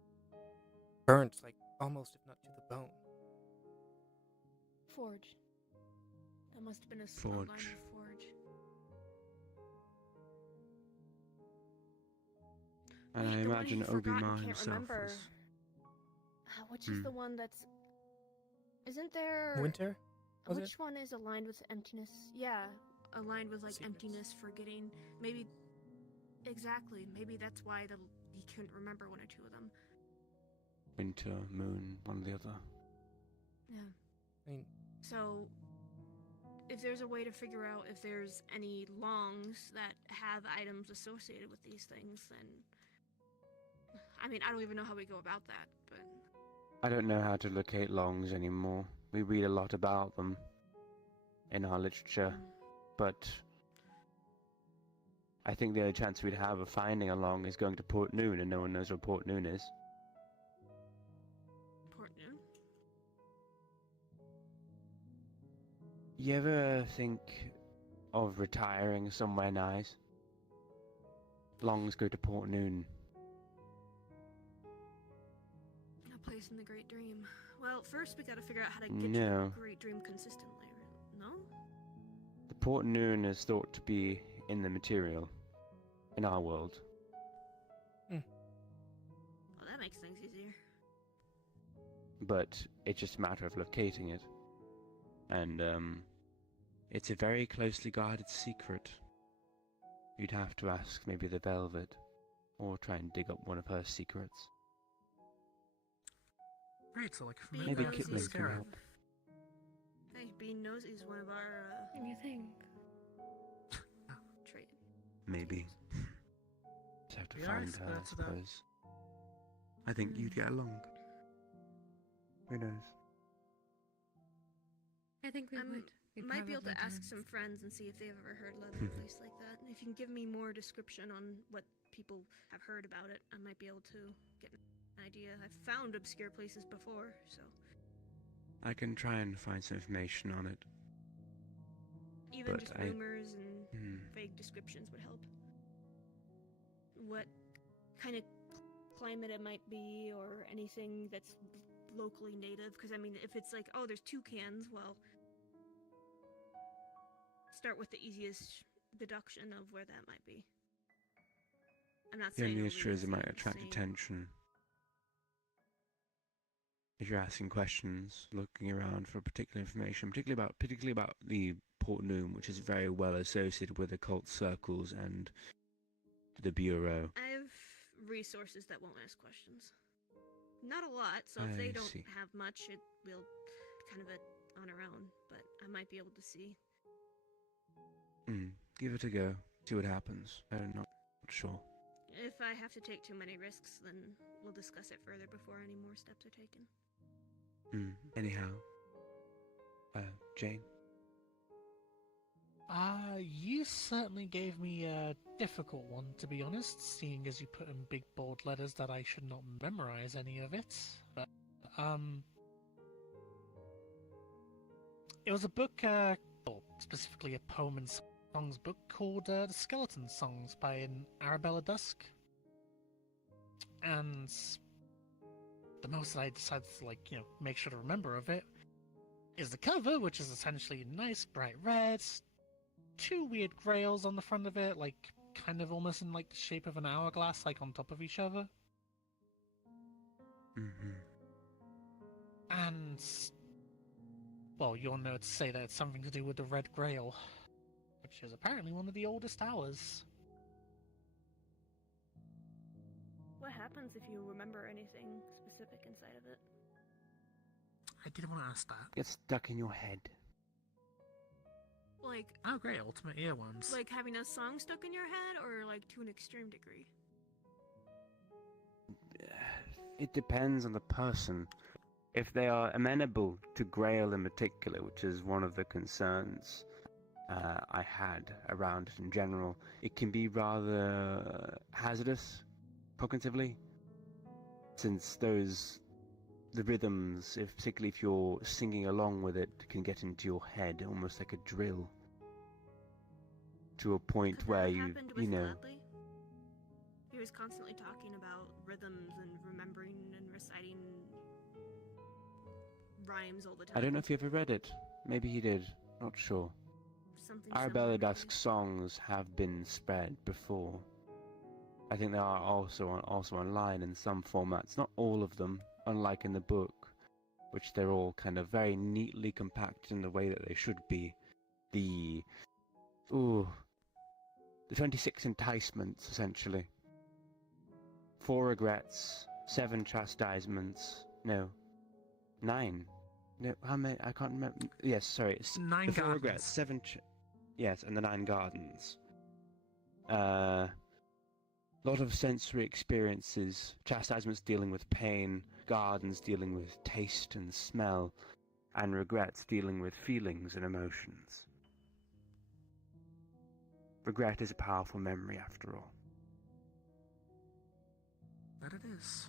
burnt, like almost, if not to the bone. Forge. That must have been a Forge. line of Forge. And Wait, I the one imagine he forgot and Obi-Wan can't himself remember. was... Which is the one that's... Isn't there... Winter? Was Which it? one is aligned with emptiness? Yeah, aligned with like emptiness, forgetting. Maybe... Exactly. Maybe that's why he couldn't remember one or two of them. Winter, moon, one or the other. Yeah. I mean... So... If there's a way to figure out if there's any longs that have items associated with these things, then... I mean, I don't even know how we go about that, but... I don't know how to locate longs anymore. We read a lot about them in our literature, but I think the only chance we'd have of finding a long is going to Port Noon, and no one knows where Port Noon is. Port Noon? You ever think of retiring somewhere nice? Longs go to Port Noon. A place in the Great Dream. Well, first we gotta figure out how to get to No. the Great Dream consistently, no? The Port Noon is thought to be in the material, in our world. Well, that makes things easier. But it's just a matter of locating it. And, it's a very closely guarded secret. You'd have to ask maybe the Velvet, or try and dig up one of her secrets. Great, so like Maybe Kitling can help. Hey, being nosy is one of our, You think? trait. Maybe. Just have to We are find her, I experts at that. suppose. I think you'd get along. Who knows? I think we would. We Might be able to probably ask would. some friends and see if they've ever heard of a place like that. And if you can give me more description on what people have heard about it, I might be able to get an idea. I've found obscure places before, so... I can try and find some information on it. Even But just I- rumors and vague descriptions would help. What kind of climate it might be, or anything that's locally native. Because, I mean, if it's like, oh, there's toucans, well... Start with the easiest deduction of where that might be. I'm not The saying only it'll issue be is it the might attract same. attention. If you're asking questions, looking around for particular information, particularly about the Port Noon, which is very well associated with occult circles and the Bureau. I have resources that won't ask questions. Not a lot, so if I they don't see. have much, it will kind of on our own, but I might be able to see. Give it a go. See what happens. I'm not sure. If I have to take too many risks, then we'll discuss it further before any more steps are taken. Anyhow. Jane? You certainly gave me a difficult one, to be honest, seeing as you put in big bold letters that I should not memorize any of it. But, it was a book, or specifically a poem and songs book called The Skeleton Songs by an Arabella Dusk. And the most that I decided to, make sure to remember of it is the cover, which is essentially nice bright red, 2 weird grails on the front of it, kind of almost in the shape of an hourglass, on top of each other. And, well, you'll know to say that it's something to do with the red grail, which is apparently one of the oldest hours. What happens if you remember anything specific inside of it? I didn't want to ask that. Gets stuck in your head. Like... Oh great, ultimate earworms. Like having a song stuck in your head, or to an extreme degree? It depends on the person. if they are amenable to Grail in particular, which is one of the concerns I had around it in general, it can be rather hazardous cognitively, since the rhythms, particularly if you're singing along with it, can get into your head almost like a drill, to a point where you know. Gladly? He was constantly talking about rhythms and remembering and reciting rhymes all the time. I don't know if you ever read it. Maybe he did. Not sure. Something Arabella similar, Dusk's songs have been spread before. I think they are also online in some formats. Not all of them, unlike in the book, which they're all kind of very neatly compacted in the way that they should be. The 26 enticements, essentially. 4 regrets, 7 chastisements. No, 9. No, how many? I can't remember. Yes, sorry. It's 9 the 4 gardens. regrets, 7. Yes, and the 9 gardens. Lot of sensory experiences. Chastisements dealing with pain, gardens dealing with taste and smell, and regrets dealing with feelings and emotions. Regret is a powerful memory, after all. That it is.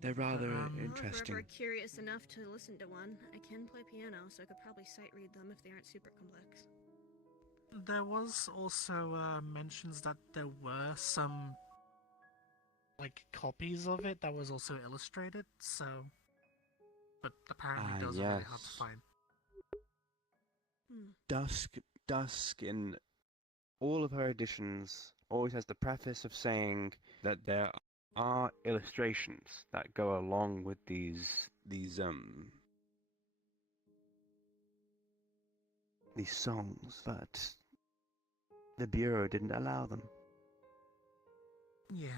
They're rather If we're interesting. ever curious enough to listen to one, I can play piano, so I could probably sight read them if they aren't super complex. There was also mentions that there were some copies of it that was also illustrated, so but apparently those are very hard to find. Dusk in all of her editions always has the preface of saying that there are illustrations that go along with these songs, but the Bureau didn't allow them. Yeah.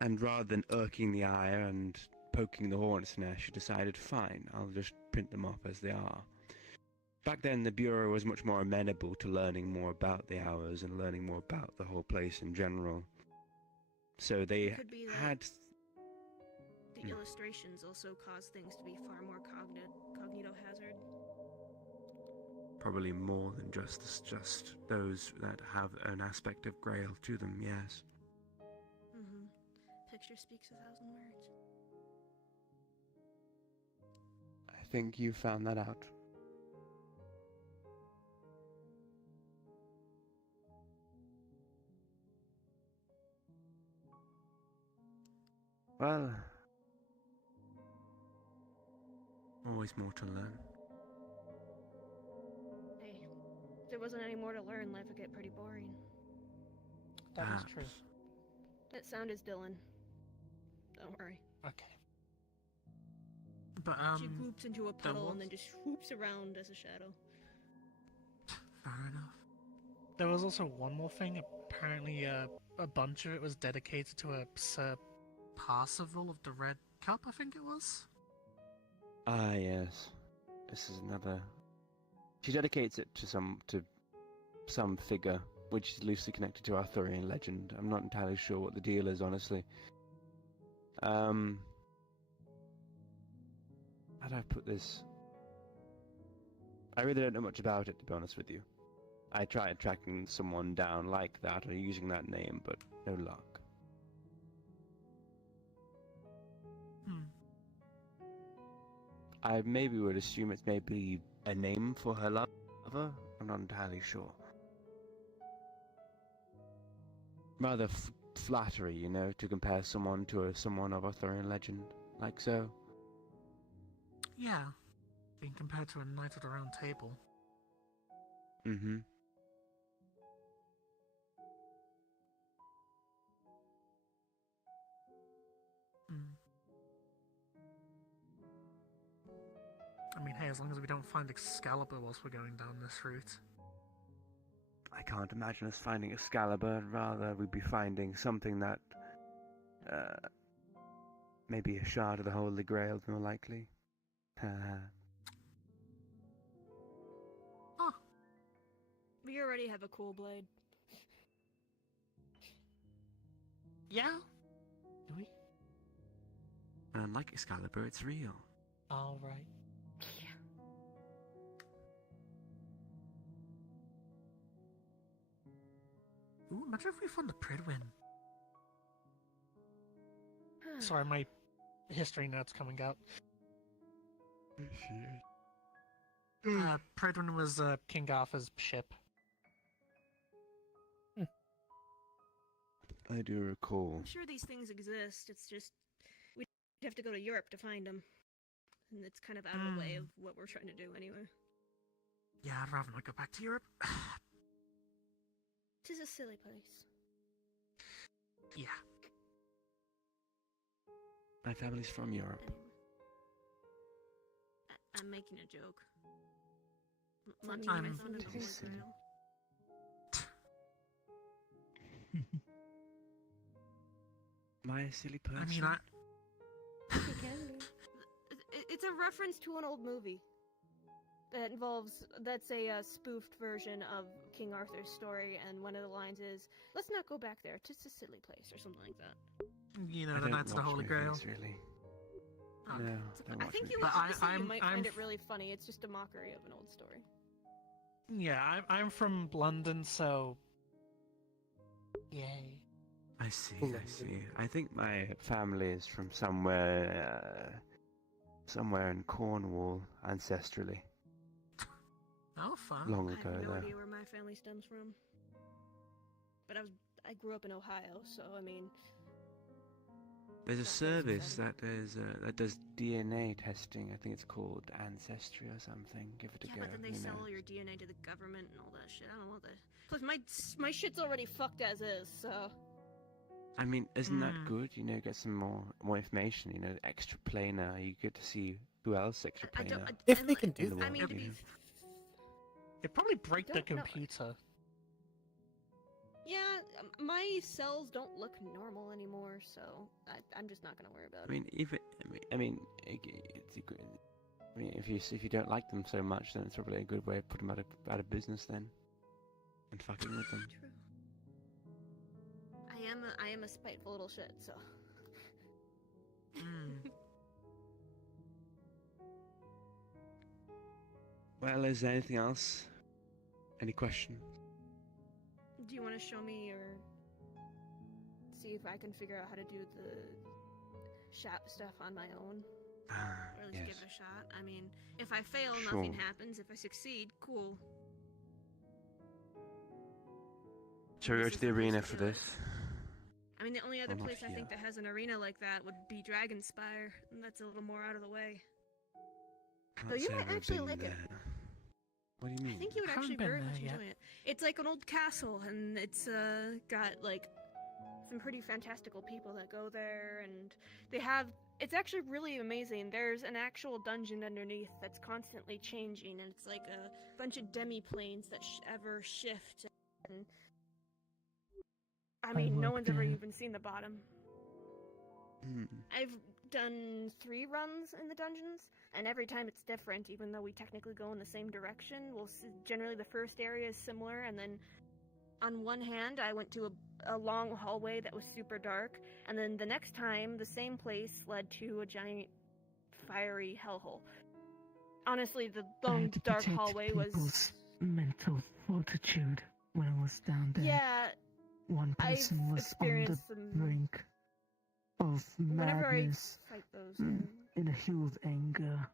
And rather than irking the eye and poking the hornet's nest, she decided, fine, I'll just print them off as they are. Back then, the Bureau was much more amenable to learning more about the hours and learning more about the whole place in general. So they had... The illustrations also cause things to be far more cognito hazard. Probably more than just those that have an aspect of Grail to them, yes. Mm-hmm. Picture speaks 1,000 words. I think you found that out. Well, always more to learn. Hey, if there wasn't any more to learn, life would get pretty boring. That is true. That sound is Dylan. Don't worry. Okay. But She whoops into a puddle and then just whoops around as a shadow. Fair enough. There was also one more thing. Apparently, a bunch of it was dedicated to a Sir Parsifal of the Red Cup, I think it was. Ah, yes. This is another. She dedicates it to some figure, which is loosely connected to Arthurian legend. I'm not entirely sure what the deal is, honestly. How do I put this? I really don't know much about it, to be honest with you. I tried tracking someone down like that or using that name, but no luck. I maybe would assume it's maybe a name for her lover. I'm not entirely sure. Rather flattery, you know, to compare someone to someone of Arthurian legend, like so. Yeah, being compared to a knight at a round table. Mm-hmm. I mean, hey, as long as we don't find Excalibur whilst we're going down this route. I can't imagine us finding Excalibur. Rather, we'd be finding something that, maybe a shard of the Holy Grail, more likely. We already have a cool blade. Yeah? Do we? And like Excalibur, it's real. All right. Ooh, imagine if we found the Pridwin. Sorry, my history notes coming out. Pridwin was King Arthur's ship. I do recall. I'm sure these things exist. It's just we'd have to go to Europe to find them, and it's kind of out of the way of what we're trying to do anyway. Yeah, I'd rather not go back to Europe. Tis a silly place. Yeah. My family's from Europe. I'm making a joke. I'm too silly. Am I a silly person? I mean, You can be. It's a reference to an old movie that's a spoofed version of King Arthur's story, and one of the lines is, "Let's not go back there. It's a silly place," or something like that. You know, the Knights of the Holy Grail. Really. Oh. No, I think you might find it really funny. It's just a mockery of an old story. Yeah, I'm from London, so yay. I see. I think my family is from somewhere in Cornwall, ancestrally. Oh, fun. Long I ago, have no though. idea where my family stems from. But I grew up in Ohio, so I mean. There's a service that does DNA testing. I think it's called Ancestry or something. Give it a go. But then they sell all your DNA to the government and all that shit. I don't want that. Plus, my shit's already fucked as is, so. I mean, isn't that good? You know, get some more information. You know, extra planar. You get to see who else extra planar. If they can do that. I mean, it'd probably break the computer. Yeah, my cells don't look normal anymore, so I'm just not gonna worry about it. I mean, if you don't like them so much, then it's probably a good way of putting them out of business then, and fucking with them. True. I am a spiteful little shit, so. Well, is there anything else? Any questions? Do you want to show me or see if I can figure out how to do the shop stuff on my own? Or at least give it a shot. I mean, if I fail, nothing happens. If I succeed, cool. Shall we go to the arena for this? I mean, the only other place I think that has an arena like that would be Dragonspire, and that's a little more out of the way. Though you might actually like it. What do you mean? I think you would actually very much enjoy it. It's like an old castle, and it's got like some pretty fantastical people that go there, and they have. It's actually really amazing. There's an actual dungeon underneath that's constantly changing, and it's like a bunch of demi-planes that ever shift. And I mean, no one's ever even seen the bottom. I've done 3 runs in the dungeons, and every time it's different, even though we technically go in the same direction. Generally the first area is similar, and then on one hand I went to a long hallway that was super dark, and then the next time the same place led to a giant fiery hellhole. Honestly, the long dark hallway was mental fortitude when I was down there. Yeah, one person I've was on experienced the some. brink of Whenever I madness fight those, in a hue of anger.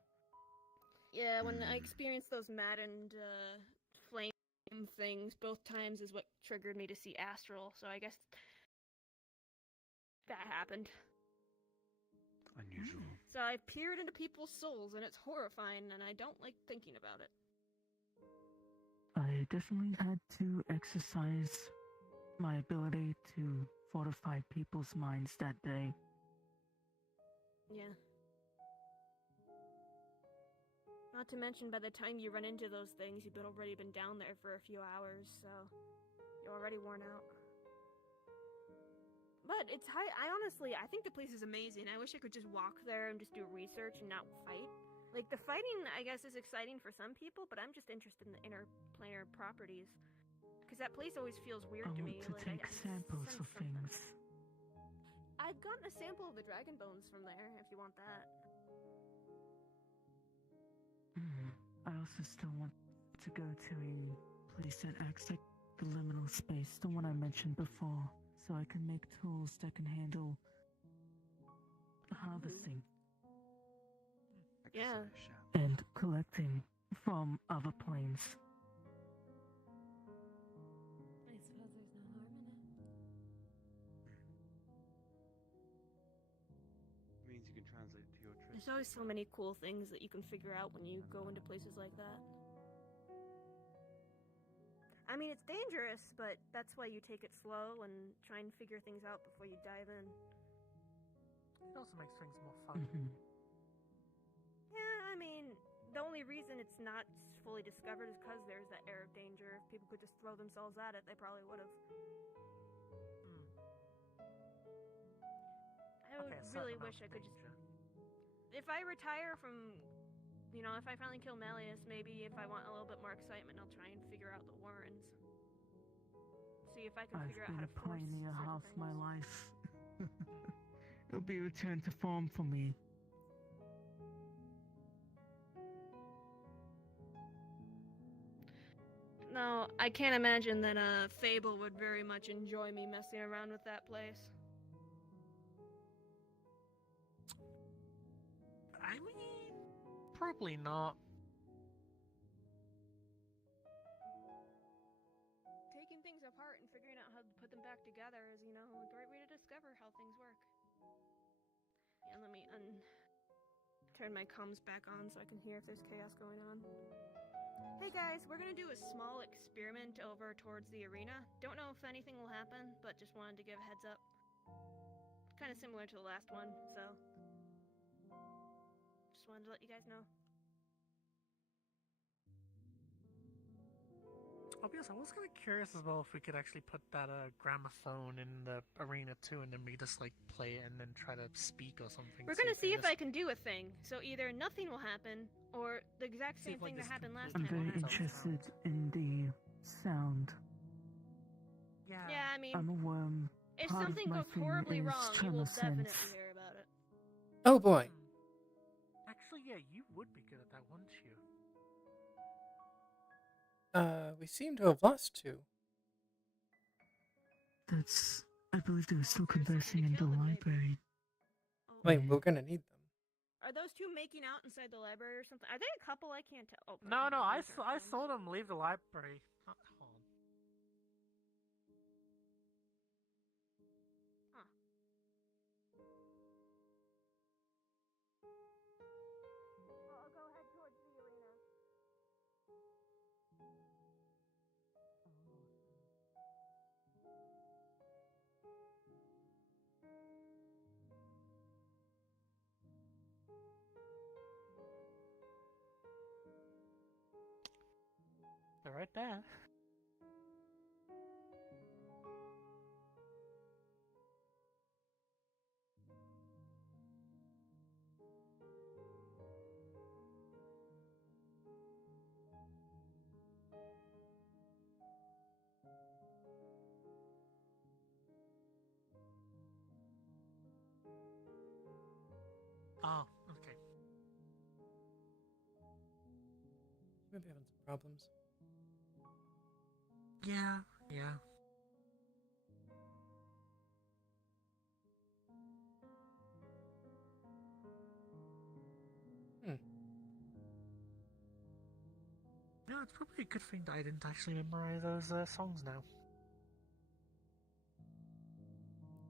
Yeah, when I experienced those maddened flame things both times is what triggered me to see Astral, so I guess that happened. Unusual. So I peered into people's souls, and it's horrifying, and I don't like thinking about it. I definitely had to exercise my ability to fortify people's minds that day. Yeah. Not to mention, by the time you run into those things, you've already been down there for a few hours, so you're already worn out. But it's I honestly think the place is amazing. I wish I could just walk there and just do research and not fight. Like, the fighting, I guess, is exciting for some people, but I'm just interested in the interplanar properties. Because that place always feels weird to me. I want to take samples of things. I've gotten a sample of the dragon bones from there, if you want that. I also still want to go to a place that acts like the liminal space, the one I mentioned before, so I can make tools that can handle harvesting. Yeah. And collecting from other planes. I suppose there's no harm in it. Means you can translate to your There's always so many cool things that you can figure out when you go into places like that. I mean, it's dangerous, but that's why you take it slow and try and figure things out before you dive in. It also makes things more fun. Yeah, I mean, the only reason it's not fully discovered is because there's that air of danger. If people could just throw themselves at it, they probably would have. I would really wish I could just... If I retire from... You know, if I finally kill Malleus, maybe if I want a little bit more excitement, I'll try and figure out the Warrens. See if I can figure out how to I've force been a pioneer certain half things. my life. It'll be a return to form for me. No, I can't imagine that Fable would very much enjoy me messing around with that place. I mean, probably not. Taking things apart and figuring out how to put them back together is, you know, a great way to discover how things work. Yeah, let me turn my comms back on so I can hear if there's chaos going on. Hey guys, we're gonna do a small experiment over towards the arena. Don't know if anything will happen, but just wanted to give a heads up. Kind of similar to the last one, so just wanted to let you guys know. I'll be honest, I was kind of curious as well if we could actually put that gramophone in the arena too, and then we just like play it and then try to speak or something. We're gonna see if I can do a thing. So either nothing will happen, or the exact same thing that happened last I'm time. very interested in the sound. Yeah, I mean, I'm a worm. if Part of something my goes thing horribly is wrong, you trying will to definitely sense. hear about it. Oh boy. Actually, yeah, you would be good at that, wouldn't you? We seem to have lost two. That's. I believe they were still conversing in the library. Wait, we're gonna need them. Are those two making out inside the library or something? Are they a couple? I can't tell. Oh, No, I saw them leave the library. Hold on. Huh. I'll go head towards the arena. They're right there. Oh, okay. Maybe having some problems. Yeah. No, it's probably a good thing that I didn't actually memorize those songs now.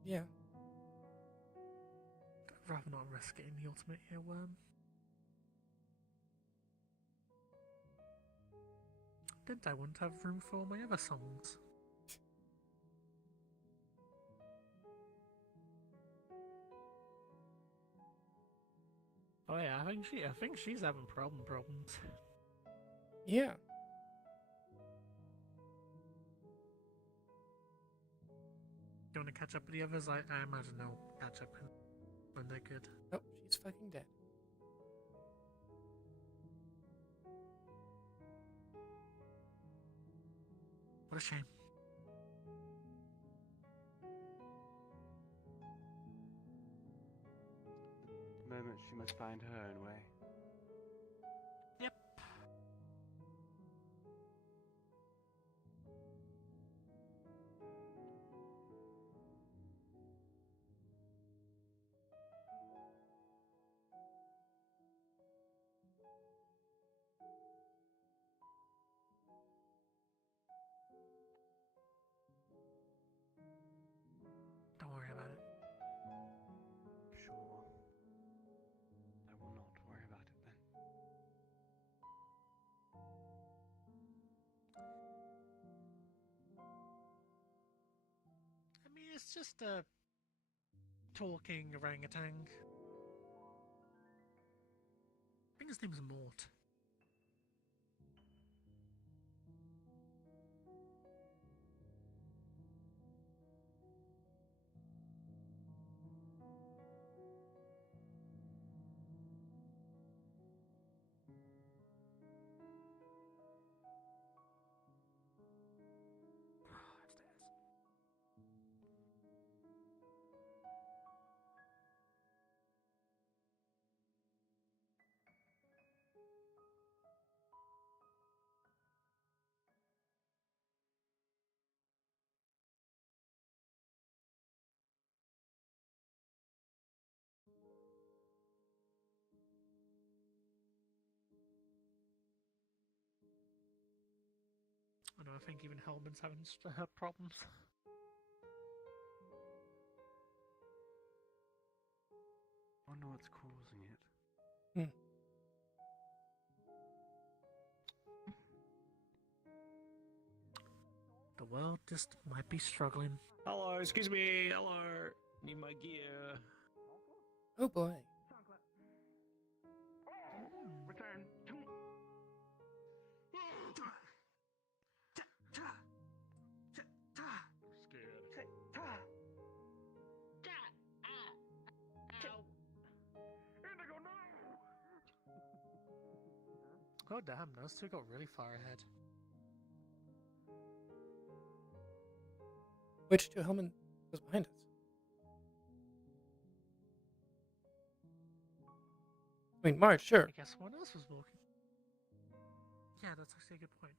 Yeah. I'd rather not risk getting the ultimate earworm. Didn't I want to have room for all my other songs? Oh yeah, I think she's having problems. Yeah. You want to catch up with the others? I imagine they'll catch up when they're good. Oh, she's fucking dead. What a shame. She must find her own way. Yep. Don't worry about it. Sure. I will not worry about it then. I mean, it's just a talking orangutan. I think his name's Mort. I know, I think even Hellman's having problems. I wonder what's causing it. The world just might be struggling. Hello, excuse me. Hello. Need my gear. Oh boy. Return. Oh damn, those two got really far ahead. Which two Hellman was behind us? I mean, Marge, sure. I guess one else was walking. Yeah, that's actually a good point.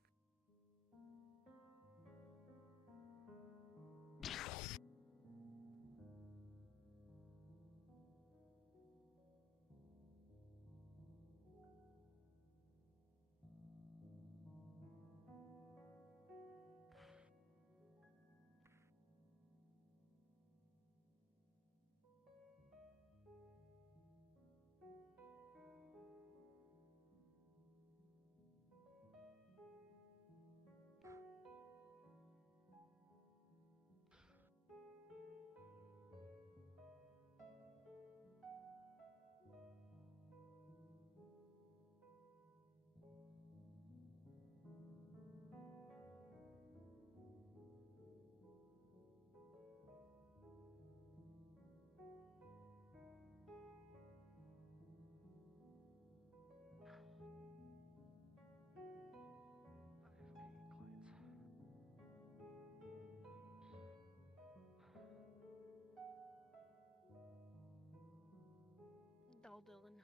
Dull Dylan.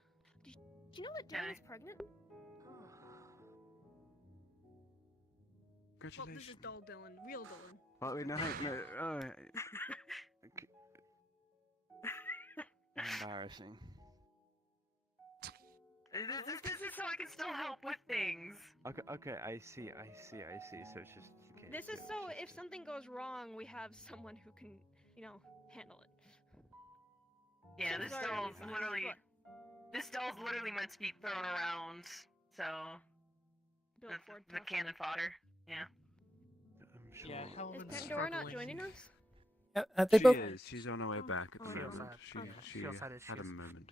Did you know that Dylan's pregnant? Well, this is Congratulations. Dull Dylan, real Dylan. Well, wait, no. Okay. Embarrassing. This is so I can still help with things. Okay, I see. So it's just okay. This is so if something goes wrong, we have someone who can, handle it. Yeah, this doll's literally meant to be thrown around. So the cannon fodder. Yeah. I'm sure. Yeah, Is Hellman's Pandora not struggling. joining us? They She both. is. She's on her way back at the Feels moment. sad. She Feels sad had a issues. moment.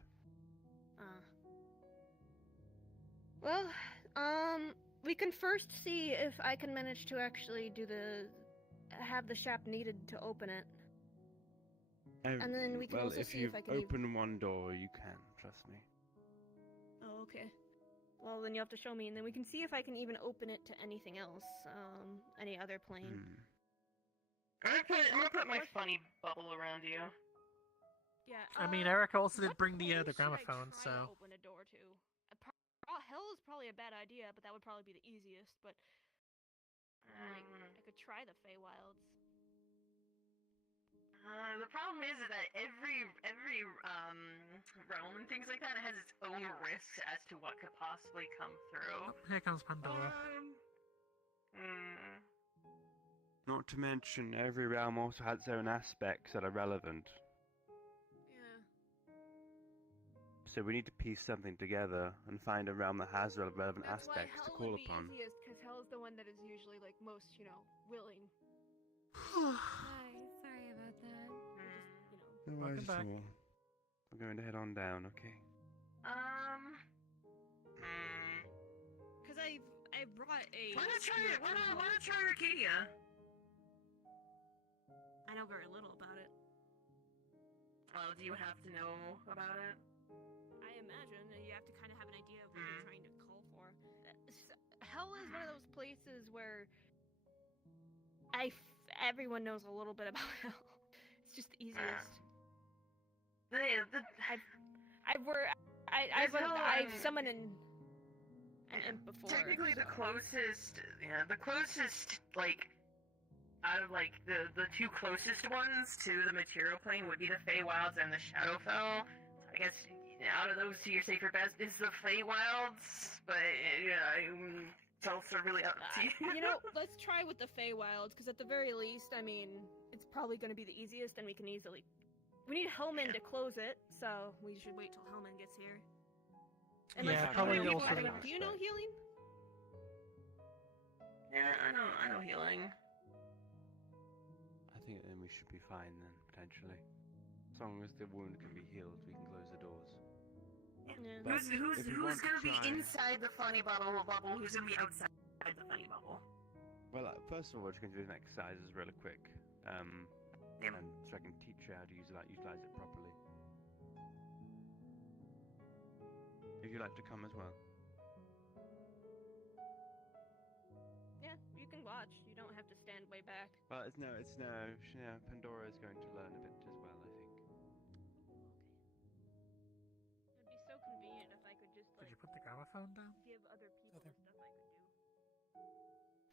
Well, we can first see if I can manage to actually have the shop needed to open it. And then we can also if see you if I can open one door, you can. Trust me. Oh, okay. Well, then you have to show me, and then we can see if I can even open it to anything else. Any other plane. I'm gonna put my funny bubble around you. Yeah. I mean, Eric also did what bring the place should I gramophone, try so. to open a door to. Hell is probably a bad idea, but that would probably be the easiest. But I could try the Feywilds. The problem is that every realm and things like that has its own risks as to what could possibly come through. Here comes Pandora. Not to mention, every realm also has its own aspects that are relevant. Yeah. So we need to piece something together and find a realm that has relevant That's why aspects to Hell call would be upon. easiest, because Hell is the one that is usually like most, willing. Hi, sorry about that. No worries at all. We're going to head on down, okay? Because I brought a. Why not try Arcadia? I know very little about it. Well, do you have to know about it? I imagine that you have to kind of have an idea of what you're trying to call for. Hell is one of those places where everyone knows a little bit about Hell. It's just the easiest. I've summoned an imp before. Technically, the closest, like, out of like the two closest ones to the material plane would be the Feywilds and the Shadowfell. I guess out of those two, your safer bet is the Feywilds, but it's also really up to you. Let's try with the Feywilds, because at the very least, I mean, it's probably going to be the easiest, and we can easily. We need Hellman to close it, so we should wait till Hellman gets here. And probably do also. You know healing? Yeah, I know healing. I think then we should be fine then, potentially. As long as the wound can be healed, we can close the doors. Yeah. Who's gonna be inside the funny bubble? Who's gonna be outside the funny bubble? Well, first of all, we're just going to do some exercises really quick. And so I can teach you how to utilize it properly. If you'd like to come as well. Yeah, you can watch. You don't have to stand way back. Well, Pandora is going to learn a bit as well, I think. It'd be so convenient if I could just Did you put the gramophone down? give other people the stuff I could do.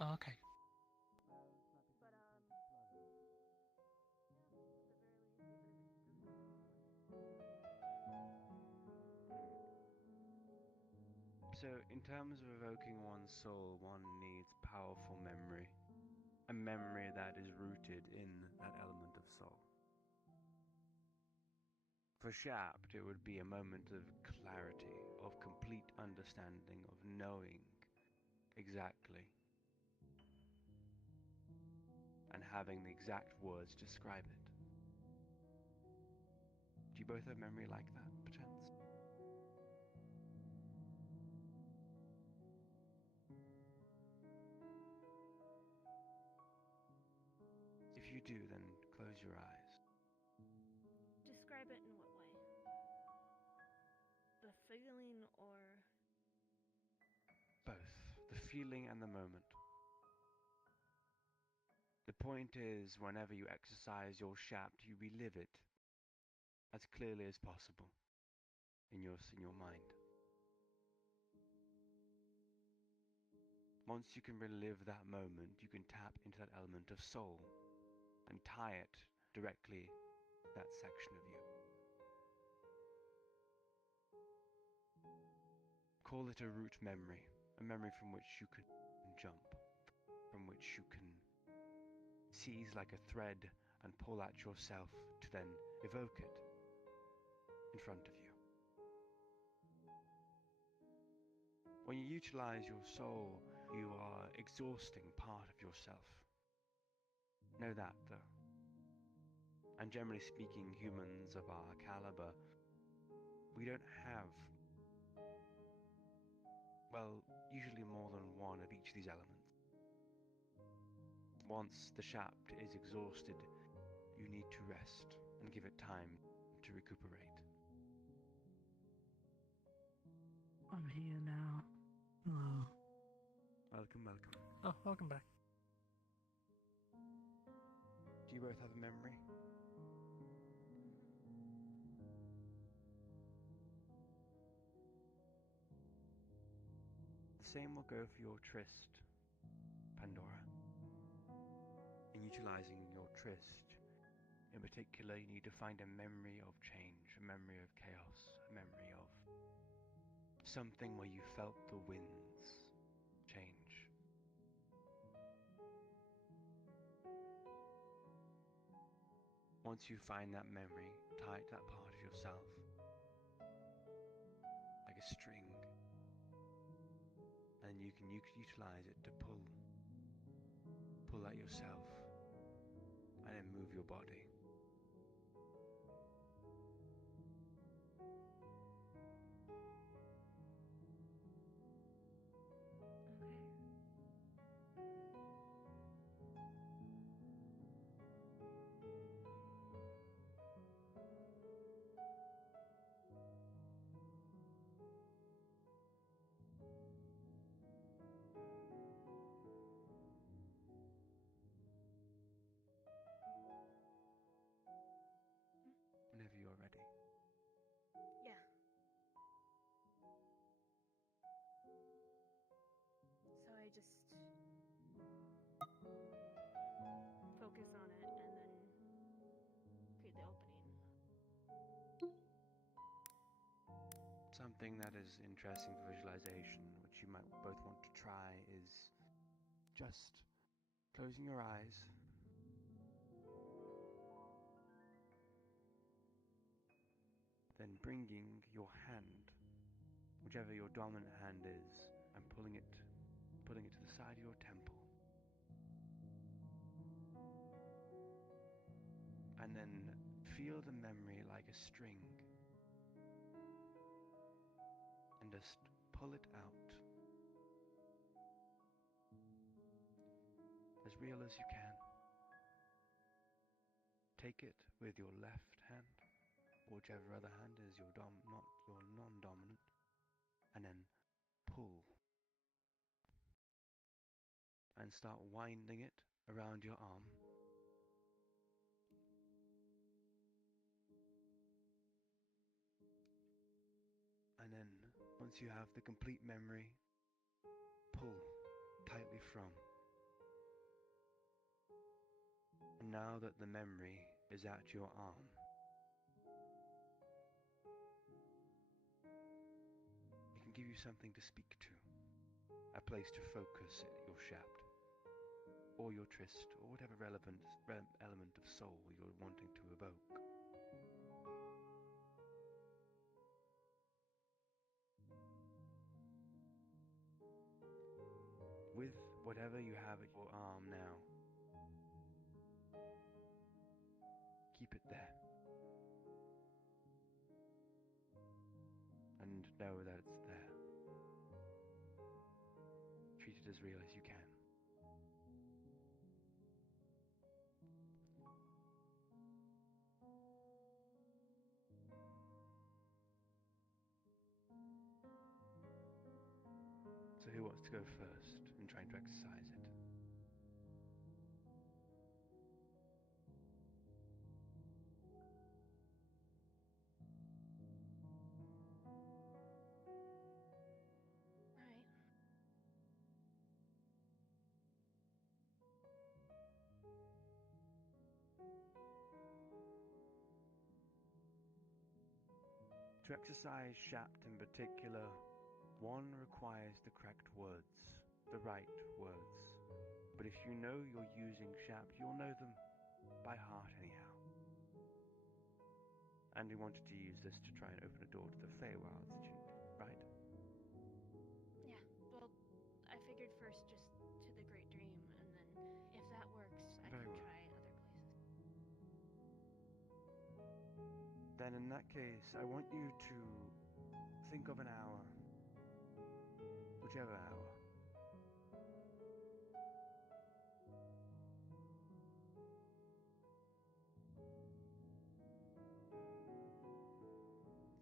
Oh, okay. So, in terms of evoking one's soul, one needs powerful memory. A memory that is rooted in that element of soul. For Shapt, it would be a moment of clarity, of complete understanding, of knowing exactly. And having the exact words to describe it. Do you both have memory like that, perchance? If you do, then close your eyes. Describe it in what way? The feeling or... Both. The feeling and the moment. The point is, whenever you exercise your Shapt, you relive it as clearly as possible in your mind. Once you can relive that moment, you can tap into that element of soul and tie it directly to that section of you. Call it a root memory, a memory from which you can jump, from which you can seize like a thread and pull at yourself to then evoke it in front of you. When you utilize your soul, you are exhausting part of yourself. Know that, though. And generally speaking, humans of our caliber, we don't have, well, usually more than one of each of these elements. Once the Shapt is exhausted, you need to rest and give it time to recuperate. I'm here now. Hello. Welcome. Oh, welcome back. Do you both have a memory? same will go for your tryst, Pandora. In utilizing your tryst, in particular, you need to find a memory of change, a memory of chaos, a memory of something where you felt the winds change. Once you find that memory, tie it to that part of yourself, like a string, and you can utilize it to pull at yourself, and then move your body. Whenever you're ready. Yeah. So I just focus on it and then create the opening. Something that is interesting for visualization, which you might both want to try, is just closing your eyes. Then bringing your hand, whichever your dominant hand is, and pulling it to the side of your temple. And then feel the memory like a string. And just pull it out. As real as you can. Take it with your left hand, or whichever other hand is your non-dominant, and then pull. And start winding it around your arm. And then, once you have the complete memory, pull tightly from. And now that the memory is at your arm, it can give you something to speak to, a place to focus your shaft, or your tryst, or whatever relevant element of soul you're wanting to evoke. With whatever you have at your arm now, keep it there. And know that it's there. Treat it as real as you can. So who wants to go first in trying to exercise it? Alright. To exercise Shapt in particular, one requires the correct words, the right words. But if you know you're using Shapt, you'll know them by heart anyhow. And we wanted to use this to try and open a door to the Feywilds, right? Yeah. Well, I figured first just to the Great Dream, and then if that works, I Very can well. try other places. Then in that case, I want you to think of an hour, whichever hour.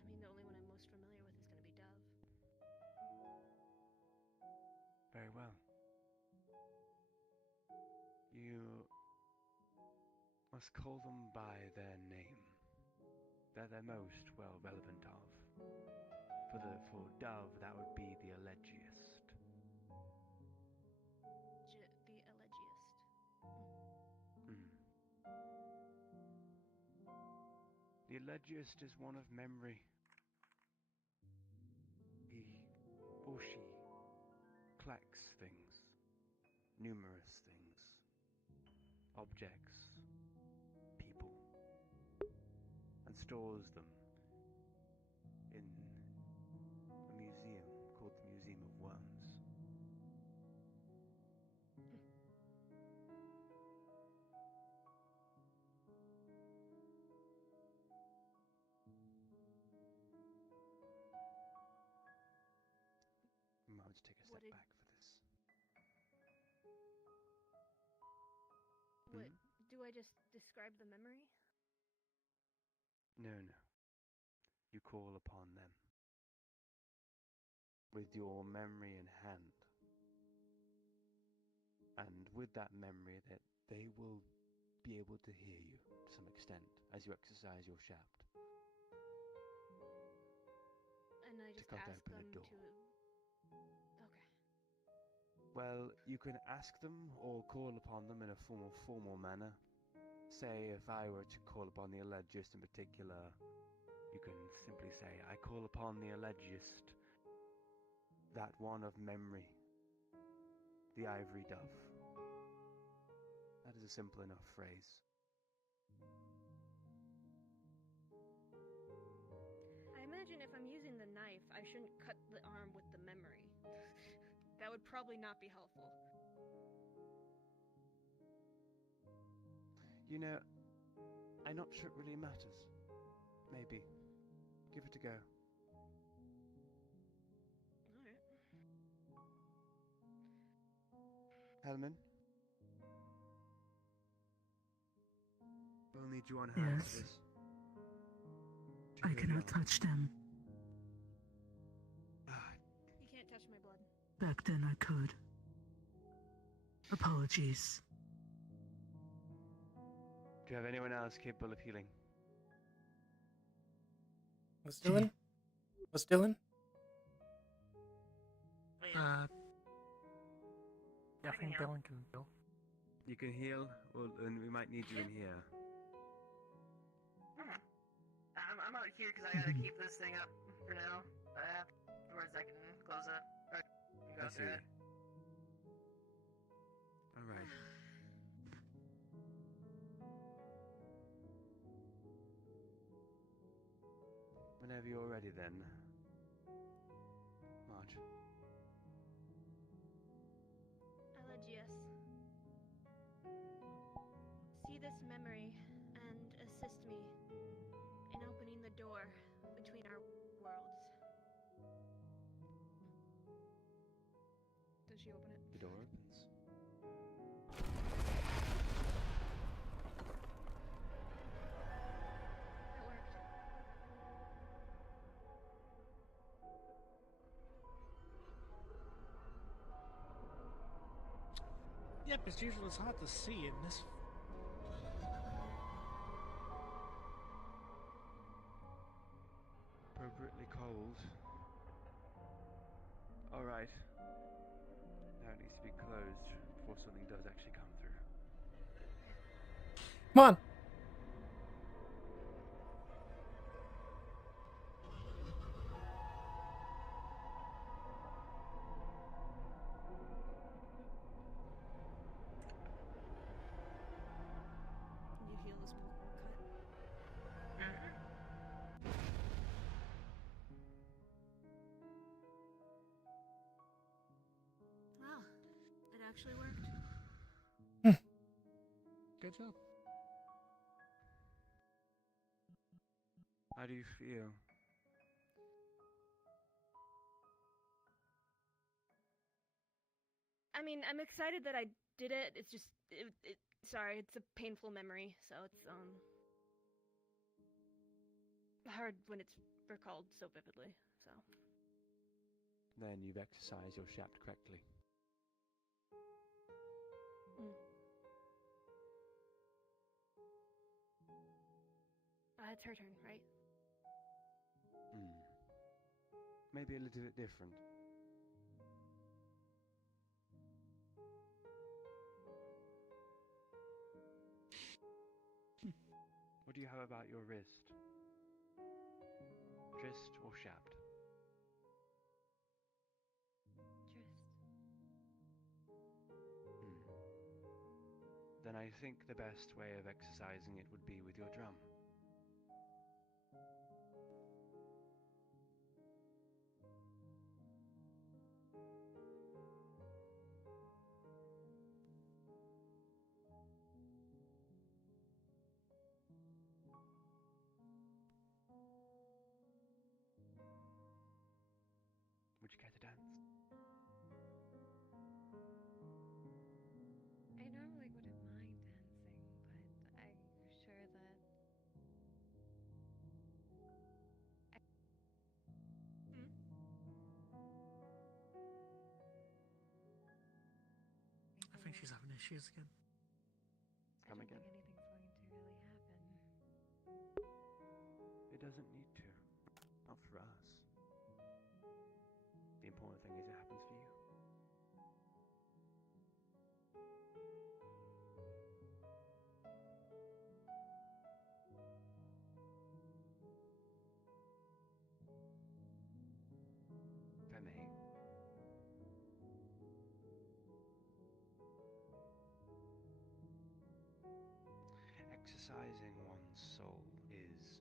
I mean, the only one I'm most familiar with is going to be Dove. Very well. You must call them by their name that they're most relevant of. For Dove, that would be the Elegiast. The Elegiast is one of memory. He or she collects things, numerous things, objects, people, and stores them in a museum called the Museum of Worms. I might take a step back for this. What, do I just describe the memory? No, no. You call upon them with your memory in hand. And with that memory, that they will be able to hear you to some extent as you exercise your shaft. And I just cut ask open a them door. to... Okay. Well, you can ask them or call upon them in a formal manner. Say, if I were to call upon the Elegiast in particular, you can simply say, I call upon the Elegiast, that one of memory, the ivory dove. That is a simple enough phrase. I imagine if I'm using the knife, I shouldn't cut the arm with the memory. That would probably not be helpful. You know, I'm not sure it really matters. Maybe. Give it a go. Alright. Hellman? We'll need you on hand for Yes. this. I cannot touch them. You can't touch my blood. Back then I could. Apologies. Do you have anyone else capable of healing? What's Dylan? What's Dylan? Yeah, I think Dylan can heal. You can heal, and we might need you in here. I'm out here because I gotta keep this thing up for now. Afterwards I can close it. Or you go I through see. it. Alright. Whenever you're ready then. Marge. Elegius. See this memory and assist me in opening the door between our worlds. Does she open it? The door opens. That worked. Yep, it's usually hard to see in this. Appropriately cold. Alright. Now it needs to be closed before something does actually come through. Come on. Can you heal this multiple cut? Wow, it actually worked. Good job. How do you feel? I mean, I'm excited that I did it. It's just, sorry, it's a painful memory, so it's hard when it's recalled so vividly. So Then you've exercised your shaft correctly. it's her turn, right? Maybe a little bit different. What do you have about your wrist? Tryst or Shapt? Tryst. Then I think the best way of exercising it would be with your drum. Would you care to dance? I normally wouldn't mind dancing, but I'm sure that I think she's having issues again. I don't think anything's going to really happen. It doesn't need to. Not for us. The important thing is it happens for you. If I may. Exercising one's soul is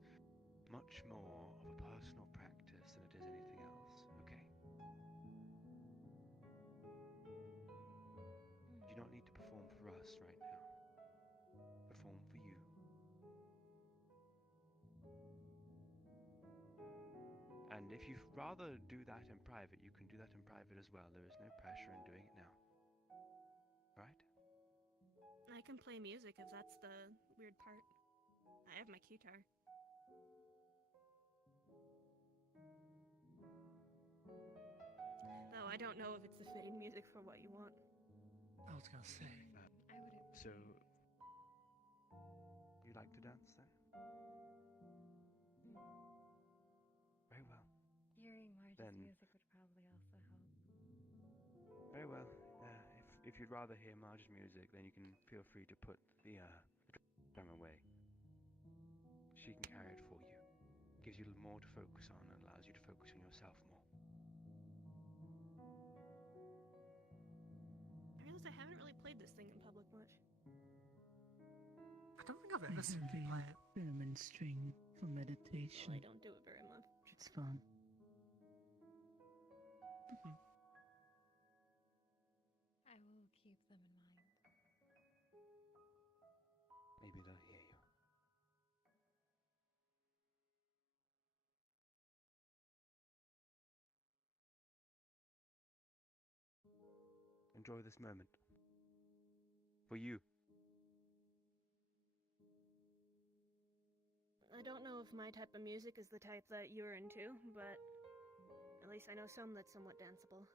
much more of a personal practice than it is anything else, okay? You do not need to perform for us right now. Perform for you. And if you'd rather do that in private, you can do that in private as well. There is no pressure in doing it now. Right? I can play music if that's the weird part. I have my guitar. Though I don't know if it's the fitting music for what you want. I was gonna say. I wouldn't. So, you like to dance then? Very well. Hearing Marge's Then- music would probably also help. Very well. If you'd rather hear Marge's music, then you can feel free to put the drum away. She can carry it for you. Gives you more to focus on and allows you to focus on yourself more. I realize I haven't really played this thing in public much. I don't think I've ever seen you play it. Cinnamon string for meditation. Well, I don't do it very much. It's fun. I will keep them in mind. Maybe they'll hear you. Enjoy this moment. For you. I don't know if my type of music is the type that you're into, but at least I know some that's somewhat danceable.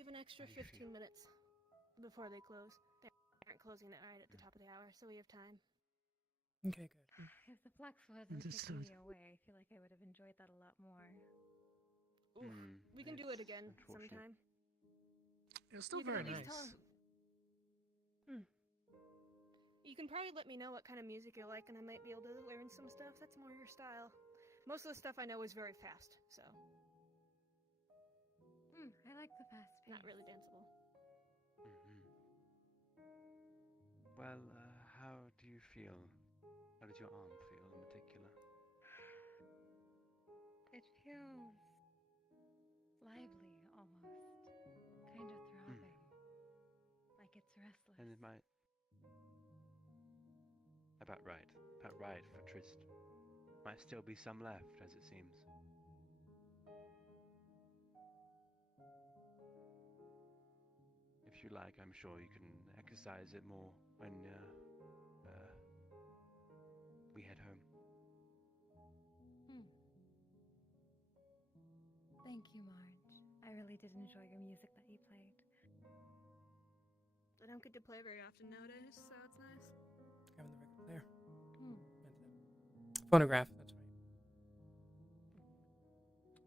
leave an extra 15 minutes before they close. They aren't closing that right at the top of the hour, so we have time. Okay, good. If the blacksmith was taking me away, I feel like I would have enjoyed that a lot more. Oof. We can do it again sometime. It was still very nice. You can probably let me know what kind of music you like, and I might be able to learn some stuff that's more your style. Most of the stuff I know is very fast, so. I like the fast pace. Not really danceable. Well, how do you feel? How does your arm feel in particular? It feels lively, almost. Kind of throbbing. Like it's restless. And it might... About right for Trist. Might still be some left, as it seems. If you like, I'm sure you can exercise it more when we head home. Thank you, Marge. I really did enjoy your music that you played. I don't get to play very often nowadays, so it's nice. Having the record player. Phonograph, that's right.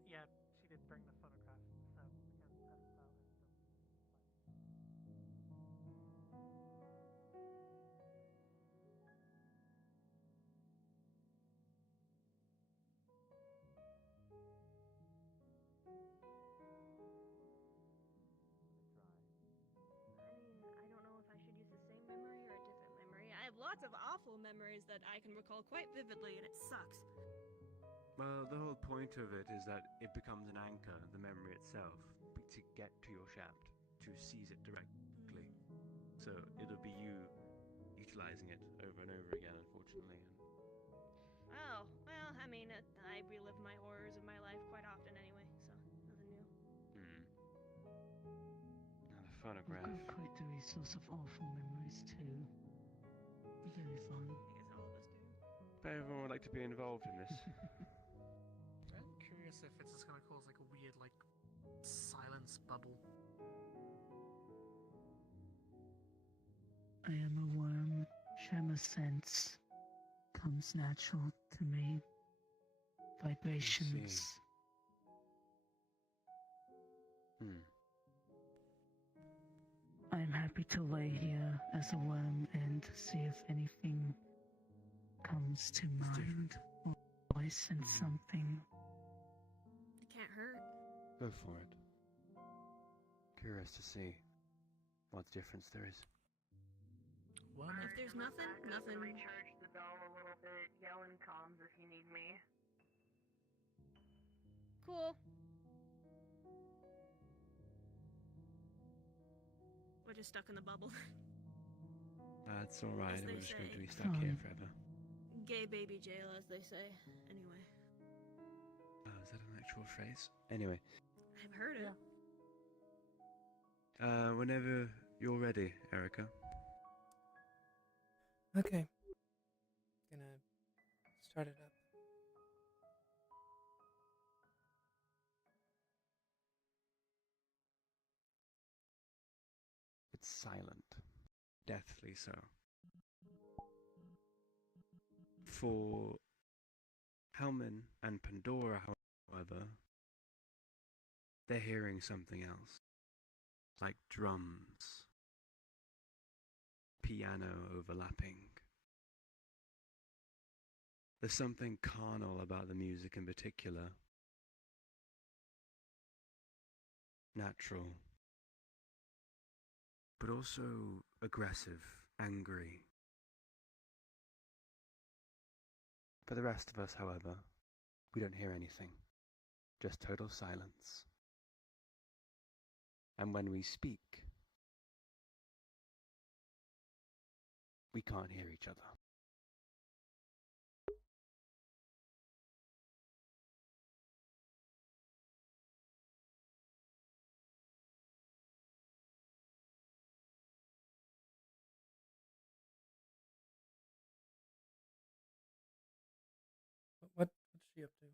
Yeah, she did bring the phonograph, so I guess that's about it. I don't know if I should use the same memory or a different memory. I have lots of awful memories that I can recall quite vividly, and it sucks. Well, the whole point of it is that it becomes an anchor, the memory itself, to get to your shaft, to seize it directly. So it'll be you utilizing it over and over again, unfortunately. Oh, well, I mean, I relive my horrors of my life quite often anyway, so nothing new. Now the phonograph. I've got quite the resource of awful memories too. Very fun. I guess all of us do. But everyone would like to be involved in this. I'm curious if it's just gonna cause like a weird like silence bubble. I am a worm. Tremor sense comes natural to me. Vibrations. I'm happy to lay here as a worm and see if anything comes to mind or voice in something. It can't hurt. Go for it. Curious to see what difference there is. If there's nothing, nothing. Recharge the bell a little bit. Yell in comms if you need me. Cool. We're just stuck in the bubble. That's alright, As they we're just going to say. be stuck here forever. Gay baby jail, as they say. Anyway. Oh, is that an actual phrase? Anyway. I've heard it. Whenever you're ready, Erica. Okay. Gonna start it up. It's silent. Deathly so. For Hellman and Pandora, however, they're hearing something else. Like drums. Piano overlapping. There's something carnal about the music in particular. Natural. But also aggressive, angry. For the rest of us, however, we don't hear anything. Just total silence. And when we speak, we can't hear each other. What's she up to?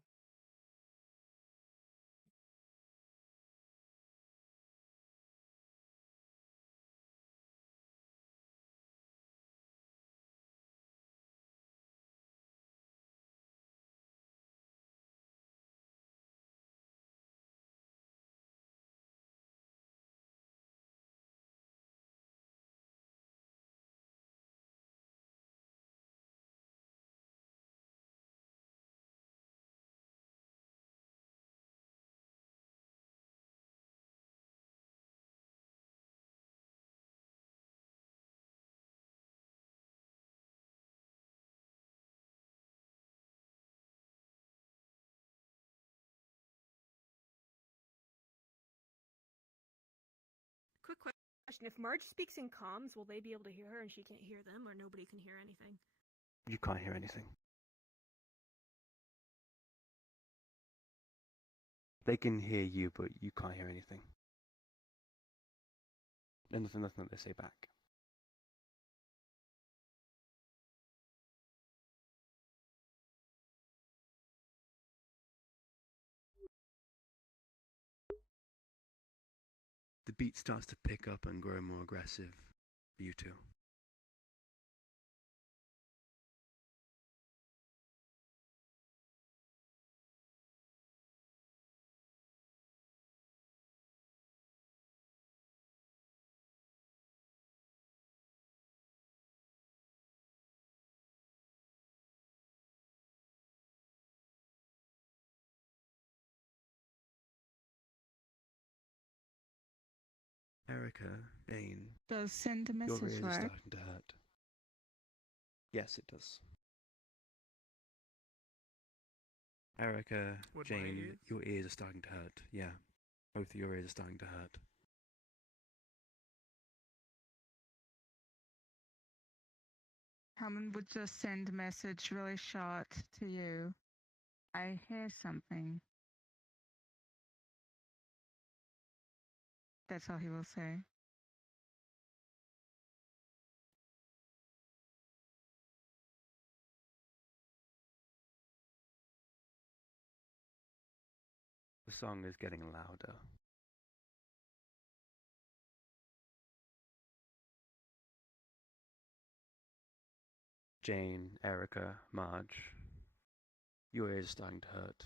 Question: if Marge speaks in comms, will they be able to hear her and she can't hear them, or nobody can hear anything? You can't hear anything. They can hear you, but you can't hear anything. And nothing that they say back. The beat starts to pick up and grow more aggressive. You two. Erica, Jane. Does send a Your message ears are work? starting to hurt. Yes, it does. Erica, Would my Jane, ears? your ears are starting to hurt. Yeah, both of your ears are starting to hurt. Hammond would just send a message really short to you. I hear something. That's all he will say. The song is getting louder. Jane, Erica, Marge, your ears are starting to hurt.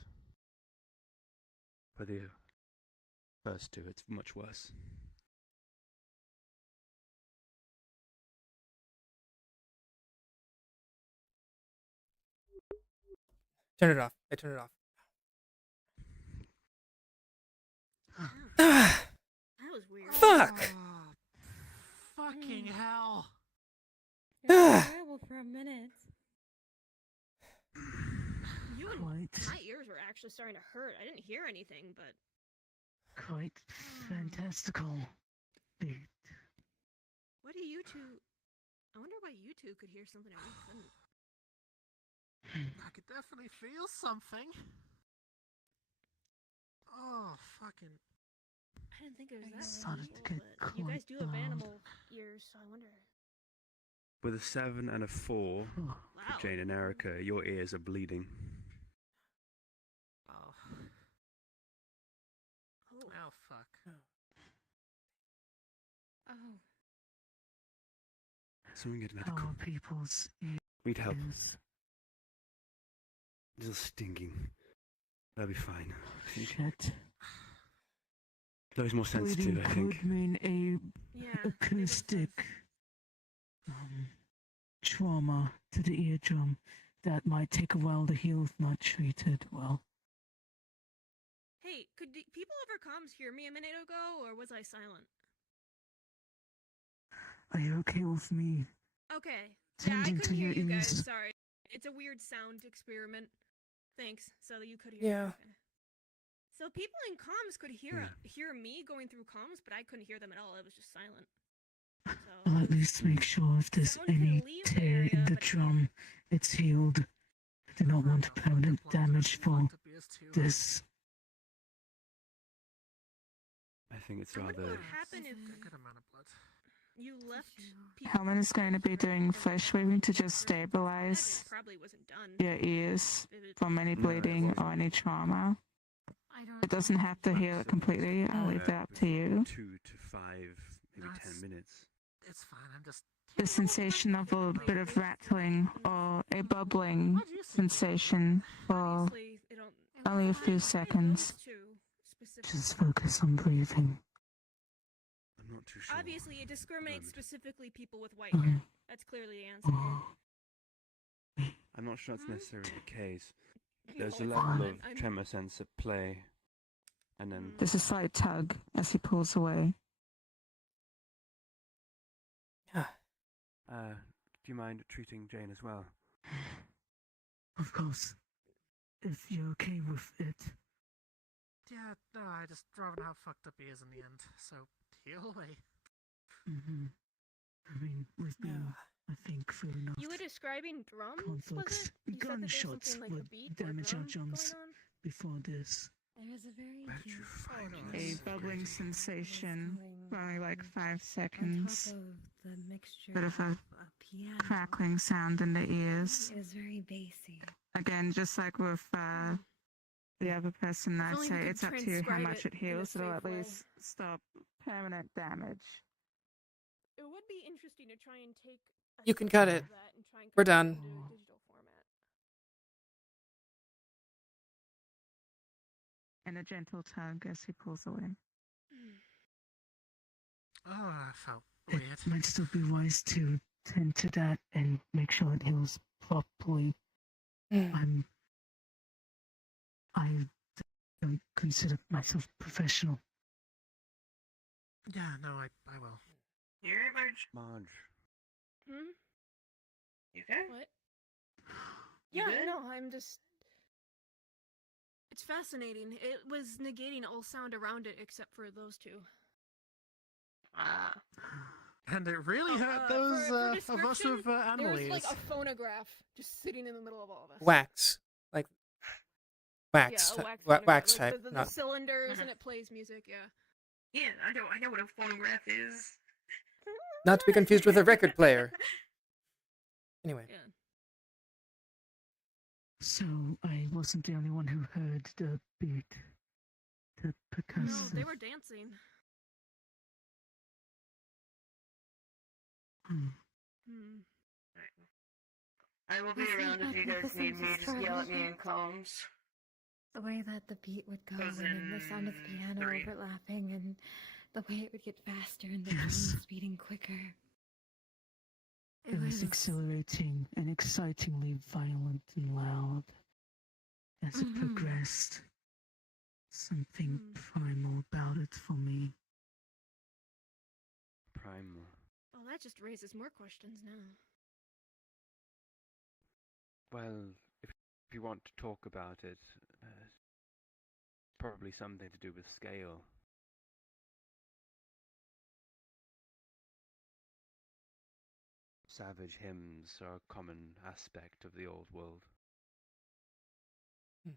For the first two, it's much worse. Turn it off. I turn it off. That was weird. Fuck! Fucking hell. Terrible for a minute. You and Quite. my ears were actually starting to hurt. I didn't hear anything, but Quite fantastical. Beat. what do you two? I wonder why you two could hear something and we couldn't. I could definitely feel something. Oh, fucking. I didn't think it was that Started to painful, get but you guys do have quite loud. animal ears, so I wonder. With a 7 and a 4 Wow. for Jane and Erica, your ears are bleeding. Oh. Oh. Oh, fuck. Oh. Someone get medical. Our people's ears. Need help. It's still stinking. That'll be fine. I think. Shit. Those more sensitive, Bleeding I think. could mean a Yeah. acoustic trauma to the eardrum that might take a while to heal if not treated well. Hey, could people over comms hear me a minute ago, or was I silent? Are you okay with me? Okay. Yeah, I Tending couldn't to hear your you guys. ears. Sorry. It's a weird sound experiment. Thanks. So that you could hear. Yeah. Me. Okay. So people in comms could hear me going through comms, but I couldn't hear them at all. It was just silent. So I'll at least make sure if there's any tear in the drum, it's healed. I do not want permanent damage for this. I think it's I wonder rather. what happened if Good amount of blood. you left people. Hammond is going to be doing flesh weaving to just stabilize Probably wasn't done. your ears from any No, it bleeding or wasn't. any trauma. I don't. It doesn't have to heal it completely. I'll leave that up to you. 2 to 5, maybe 10 minutes. It's fine, I'm just. The sensation of a bit of rattling or a bubbling sensation for Obviously, they don't. only a few seconds. Just focus on breathing. I'm not too sure. Obviously, it discriminates specifically people with white Mm. hair. That's clearly the answer. I'm not sure that's necessarily the case. There's a No, it's level not. of tremor sense at play. And then. There's a slight tug as he pulls away. Do you mind treating Jane as well? Of course. If you're okay with it. Yeah, no, I just rather have fucked up ears in the end, so heal away. Mm-hmm. I mean, we've been, I think, through enough You were describing drums, conflicts. was it? You said that there's Gunshots something like would a beat or damage our drum drums going on? before this. There is a very cute A bubbling sensation for only like 5 on seconds. top of the mixture Bit of a of a piano. crackling sound in the ears. It is very bassy. Again, just like with the other person, If I'd only say we could it's up to you how transcribe much it it in a heals. It'll safe at way. least stop permanent damage. It would be interesting to try and take a You can sample cut it. of that and try and We're convert it done. into a digital format. And a gentle tug as he pulls away. Oh, that felt It weird. might still be wise to tend to that and make sure it heals properly. I don't consider myself professional. Yeah, no, I will. You alright, Marge? Marge. Hmm? You okay? What? You Yeah, good? no, I'm just... It's fascinating. It was negating all sound around it except for those two. Ah. And it really hurt those for of us description, with animal there's like ears. a phonograph just sitting in the middle of all of us. Wax. Like wax. Yeah, a Wax, wax, wax phonograph, type. like the Not cylinders and it plays music, yeah. Yeah, I know what a phonograph is. not to be confused with a record player. Anyway. Yeah. So I wasn't the only one who heard the beat. The No, percussive. they were dancing. Hmm. I will be around if you guys need me. Just yell at me in comms. The way that the beat would go Goes and then the sound of the piano 3. overlapping and the way it would get faster and the drums beating quicker. It was exhilarating and excitingly violent and loud. As it progressed, something primal about it for me. Primal. Well, that just raises more questions now. Well, if you want to talk about it, probably something to do with scale. Savage hymns are a common aspect of the old world,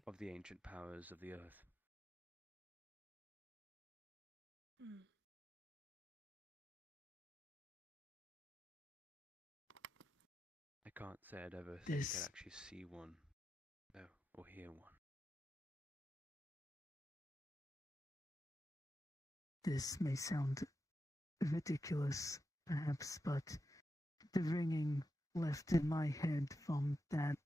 of the ancient powers of the earth. I can't say I'd ever think I'd actually see one, or hear one. This may sound ridiculous, perhaps, but the ringing left in my head from that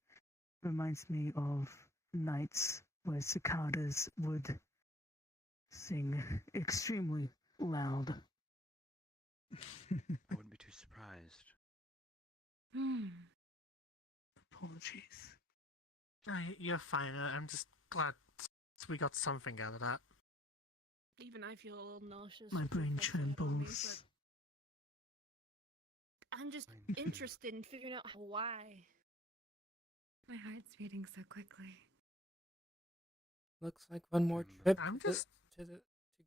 reminds me of nights where cicadas would sing extremely loud. I wouldn't be too surprised. Apologies. No, you're fine. I'm just glad we got something out of that. Even I feel a little nauseous. My with brain what's going on me, trembles. but I'm just interested in figuring out why. My heart's beating so quickly. Looks like one more trip I'm to, just... to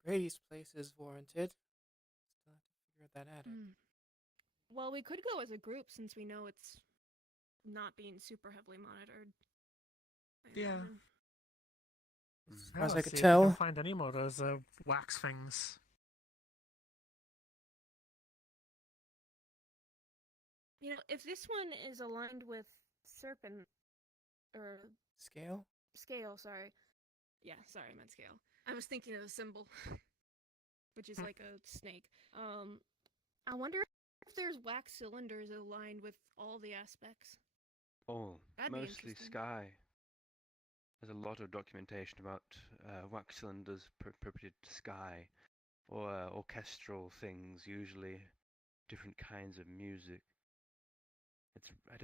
Grady's place is warranted. Still have to figure that out. Well, we could go as a group since we know it's not being super heavily monitored. Yeah. As far as I could see if we tell. can find any more of those wax things. You know, if this one is aligned with serpent or Scale? scale, sorry. Yeah, sorry, I meant scale. I was thinking of a symbol, which is like a snake. I wonder if there's wax cylinders aligned with all the aspects. Oh, That'd be mostly interesting. sky. There's a lot of documentation about wax cylinders attributed to sky, or orchestral things, usually different kinds of music. I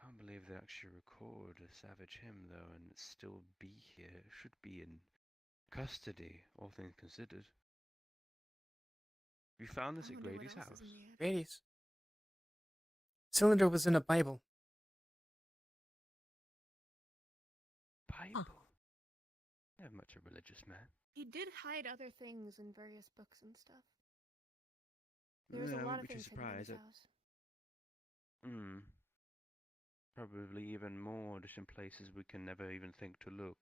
can't believe they actually record a Savage Hymn though, and still be here. It should be in custody, all things considered. You found this at Grady's house? Grady's. Cylinder was in a Bible. Bible? I'm much a religious man. He did hide other things in various books and stuff. There was a I lot wouldn't of be too things hidden in his surprised. house. Probably even more, just in places we can never even think to look.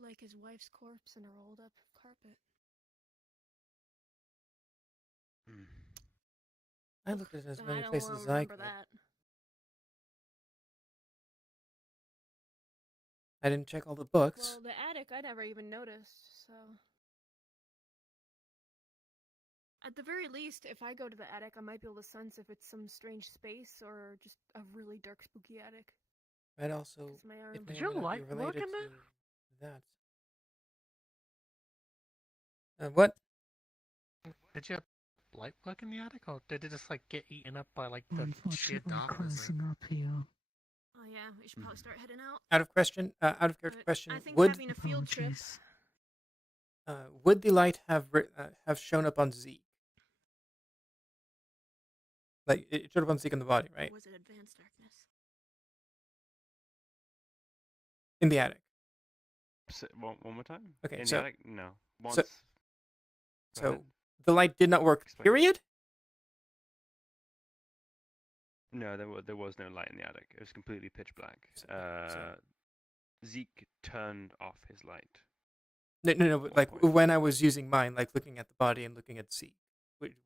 Like his wife's corpse and a rolled up carpet. I looked at as I many don't places wanna as I remember could. that. I didn't check all the books. Well, the attic I never even noticed, so. At the very least, if I go to the attic, I might be able to sense if it's some strange space or just a really dark, spooky attic. Right, also, 'Cause my arm- it Did may your or may not be light work related in to there? that. What? Did your light work in the attic, or did it just like get eaten up by like the sheer Unfortunately, darkness? closing up here. Oh yeah, we should probably start heading out. Out of question, out of character But question, I think would having a field trip. would the light have shown up on Zeke? Like it showed up on Zeke in the body, right? Or was it advanced darkness? In the attic. One more time? Okay, In so the attic? No. Once. So, so the light did not work. Period. No, there was no light in the attic. It was completely pitch black. Zeke turned off his light. No. But like when I was using mine, like looking at the body and looking at Zeke,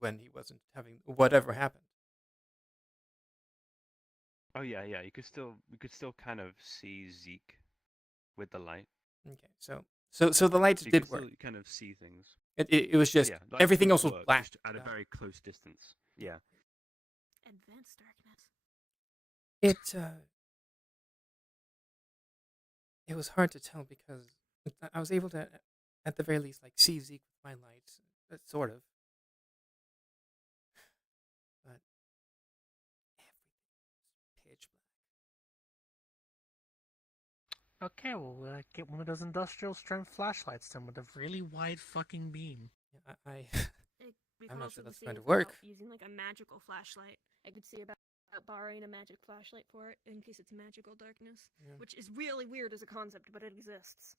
when he wasn't having whatever happened. Oh yeah. You could still kind of see Zeke with the light. Okay, so the lights So you did could work. still kind of see things. It was just lights everything did else was work, black just at a very close distance. Yeah. Advanced darkness. It was hard to tell because I was able to, at the very least, like see Zeke with my lights, sort of. But pitch black. Okay, we'll get one of those industrial strength flashlights then with a really wide fucking beam. Yeah, We I'm could not also sure that's see going to without work. using like a magical flashlight. I could see about borrowing a magic flashlight for it in case it's magical darkness, Yeah. which is really weird as a concept, but it exists.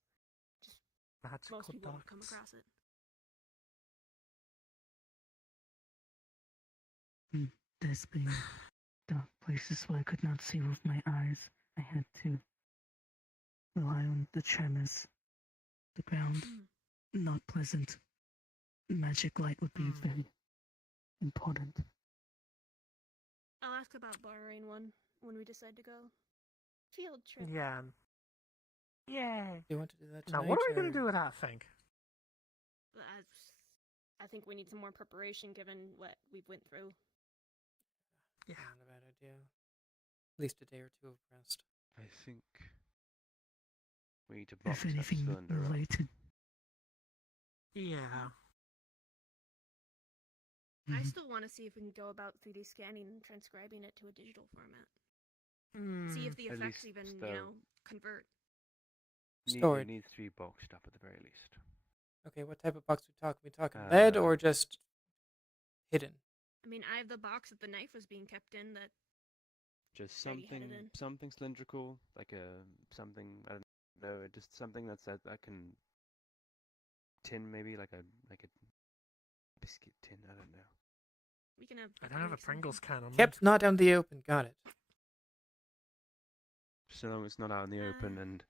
Just Magical most people won't come darkness. across it. There's been dark places where I could not see with my eyes. I had to rely on the tremors. The ground, not pleasant. Magic light would be very important. I'll ask about borrowing one when we decide to go. Field trip. Yeah. Yay. Do you want to do that Now, tonight? what are we gonna or- do with that thing? I think we need some more preparation given what we've went through. Yeah, not a bad idea. At least a day or two of rest. I think we need to box If that anything cylinder up. related. Yeah. I still want to see if we can go about 3D scanning and transcribing it to a digital format. See if the At effects least even, the- convert. Storage. It needs to be boxed up at the very least. Okay, what type of box we talking? Lead or Uh, just hidden? I mean, I have the box that the knife was being kept in that Just Brady had it in. something cylindrical, like something, I don't know, just something that can tin, maybe like a biscuit tin. I don't know. we can have. I don't have a Pringles can on me. Kept not out in the open. Got it. So long as it's not out in the open, and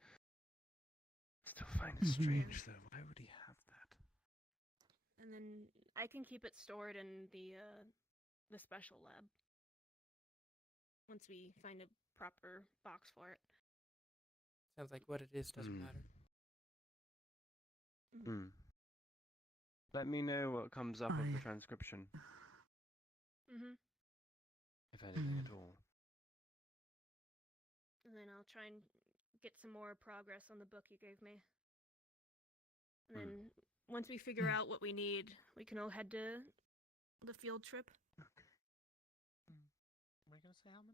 still find it strange though. Why would he have that? And then I can keep it stored in the special lab. Once we find a proper box for it. Sounds like what it is doesn't matter. Let me know what comes up of the transcription, if anything at all. And then I'll try and get some more progress on the book you gave me. And then once we figure out what we need, we can all head to the field trip. What are you gonna say, Alman?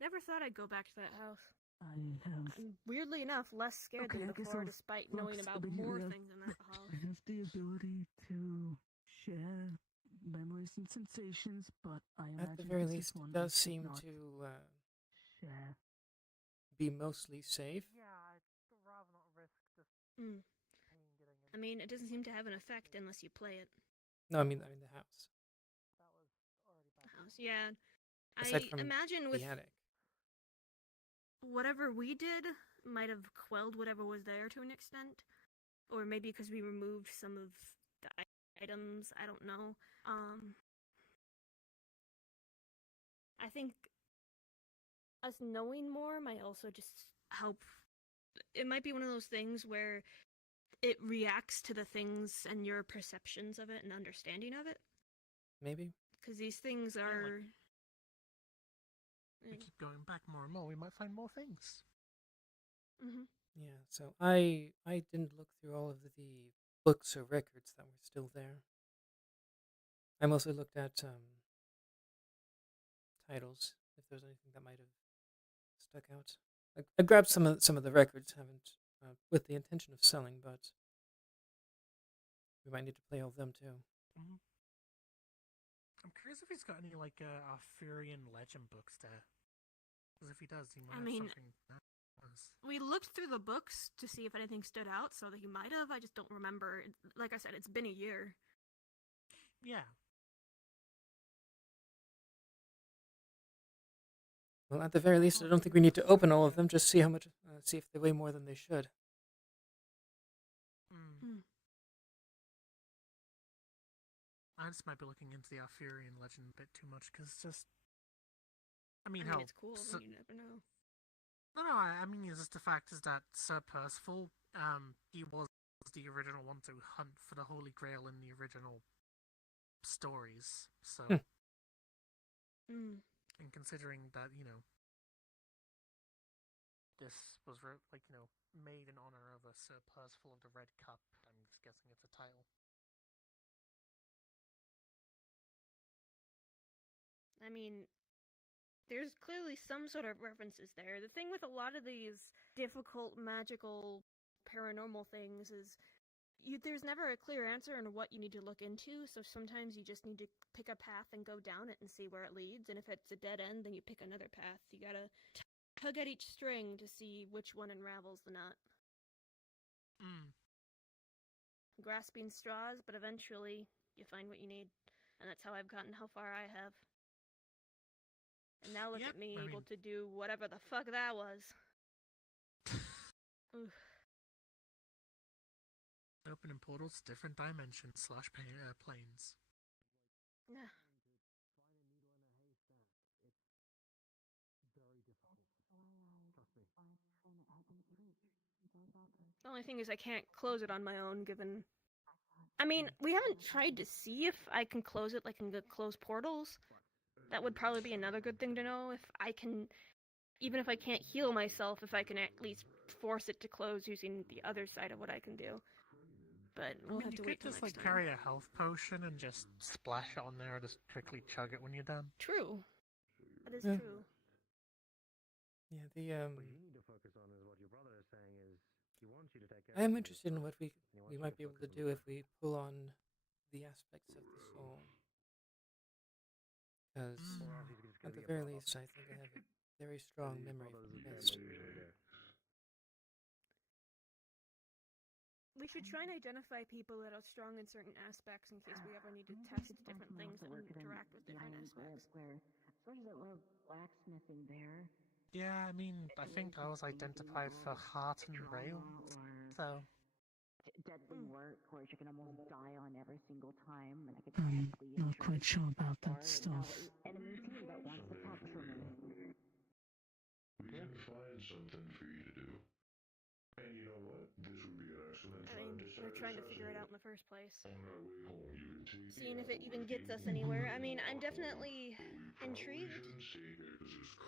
Never thought I'd go back to that house. I have. I'm weirdly enough less scared Okay, I than guess before, I'll despite knowing box about over here. more I have- things in that house. I have the ability to share memories and sensations, but I imagine At the very this is least, one it does I should seem not to share. be mostly safe. I mean, it doesn't seem to have an effect unless you play it. No, I mean the house. The house, yeah. Aside I from imagine with the attic. whatever we did might have quelled whatever was there to an extent, or maybe because we removed some of the items. I don't know. I think us knowing more might also just help. It might be one of those things where it reacts to the things and your perceptions of it and understanding of it. Maybe. Because these things are. We keep going back more and more, we might find more things. Yeah, so I didn't look through all of the books or records that were still there. I mostly looked at titles, if there's anything that might have stuck out. I grabbed some of the records, haven't with the intention of selling, but we might need to play all of them too. I'm curious if he's got any like Arthurian legend books there. Because if he does, he might I have mean, something. we looked through the books to see if anything stood out, so that he might have. I just don't remember. Like I said, it's been a year. Yeah. Well, at the very least, I don't think we need to open all of them. Just see how much, see if they weigh more than they should. I just might be looking into the Arthurian legend a bit too much because just. I mean, it's cool, but you never know. No, I mean, it's just the fact is that Sir Percival, he was the original one to hunt for the Holy Grail in the original stories. So, and considering that, this was made in honor of a Sir Percival of the Red Cup, I'm just guessing it's a title. I mean, there's clearly some sort of references there. The thing with a lot of these difficult, magical, paranormal things is there's never a clear answer on what you need to look into, so sometimes you just need to pick a path and go down it and see where it leads, and if it's a dead end, then you pick another path. You gotta tug at each string to see which one unravels the knot. Grasping straws, but eventually you find what you need, and that's how I've gotten how far I have. And now look at me able to do whatever the fuck that was. Opening portals, different dimensions / planes. Yeah. The only thing is I can't close it on my own, given... I mean, we haven't tried to see if I can close it like I can close portals. That would probably be another good thing to know, if I can... Even if I can't heal myself, if I can at least force it to close using the other side of what I can do. But we'll have to wait till next time. You could just carry a health potion and just splash it on there and just quickly chug it when you're done. True. That is true. Yeah, What you need to focus on is what your brother is saying is he wants you to take care I am interested in what we might be able to do if we pull on the aspects of the soul. Because at the very least, I think I have a very strong memory from the past. We should try and identify people that are strong in certain aspects in case we ever need to test different things that interact with different aspects. So there's that little blacksmithing there. Yeah, I mean, I think I was identified for heart and rail, so... Deadly work where you can almost die on every single time, and I could I'm not quite sure about that stuff. Enemy team that wants to capture me. We can find something for you to do. And you know what? This would be an excellent time to we're trying to figure it out in the first place. On our way home, you can take Seeing if it even gets us anywhere. I mean, I'm definitely intrigued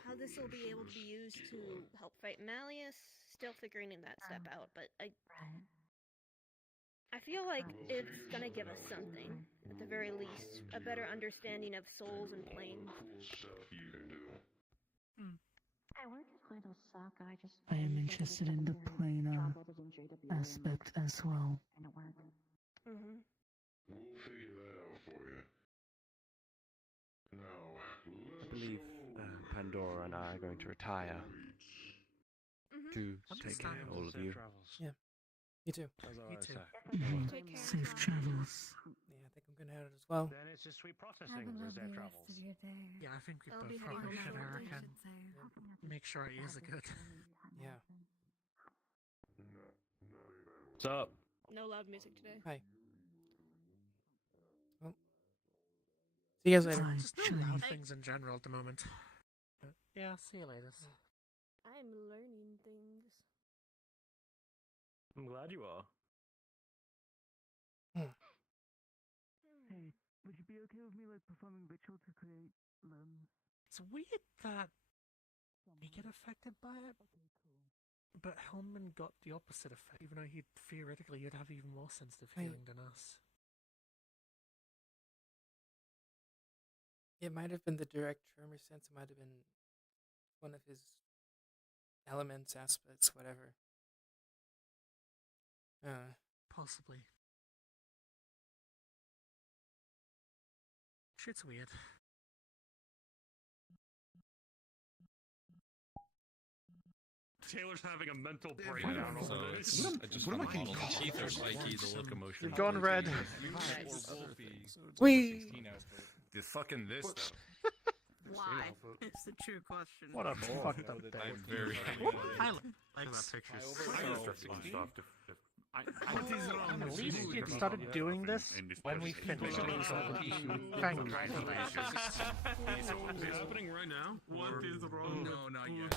how this will be able to be used to help fight Malleus. Still figuring that step out, but I feel like it's gonna give us something, at the very least, a better understanding of souls and planes. I am interested in the planar aspect as well. We'll figure that out for you. Now, I believe Pandora and I are going to retire. to take care, all of you. Yeah. You too. You too. Safe travels. Yeah, I think I'm gonna head out as well. Then it's just sweet Have processing a as their lovely travels. rest of your day. Yeah, I think we I'll both be heading probably home should, I shortly. reckon. Make sure our ears are good. Yeah. What's up? No loud music today. Hi. Well, see you guys later. Just no loud things in general at the moment. But yeah, see you later. I'm learning things. I'm glad you are. Hey, would you be okay with me like performing ritual to create It's weird that we get affected by it, but Hellman got the opposite effect, even though he'd have even more sensitive hearing than us. It might have been the direct tremor sense. It might have been one of his elements, aspects, whatever. Possibly. Shit's weird. Taylor's having a mental breakdown over this. Teeth are spiky, the locomotion. You've gone red. We. The fucking this though. Why? It's the true question. What a fucked up day. I'm very. I like that picture. At least you started doing this when we finished. Congratulations. Is it happening right now? What is wrong? No, not yet.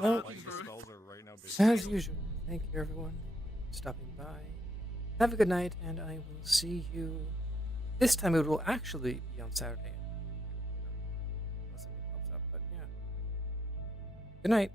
Well, as usual, thank you everyone for stopping by. Have a good night, and I will see you. This time it will actually be on Saturday. Unless something pops up, but yeah. Good night.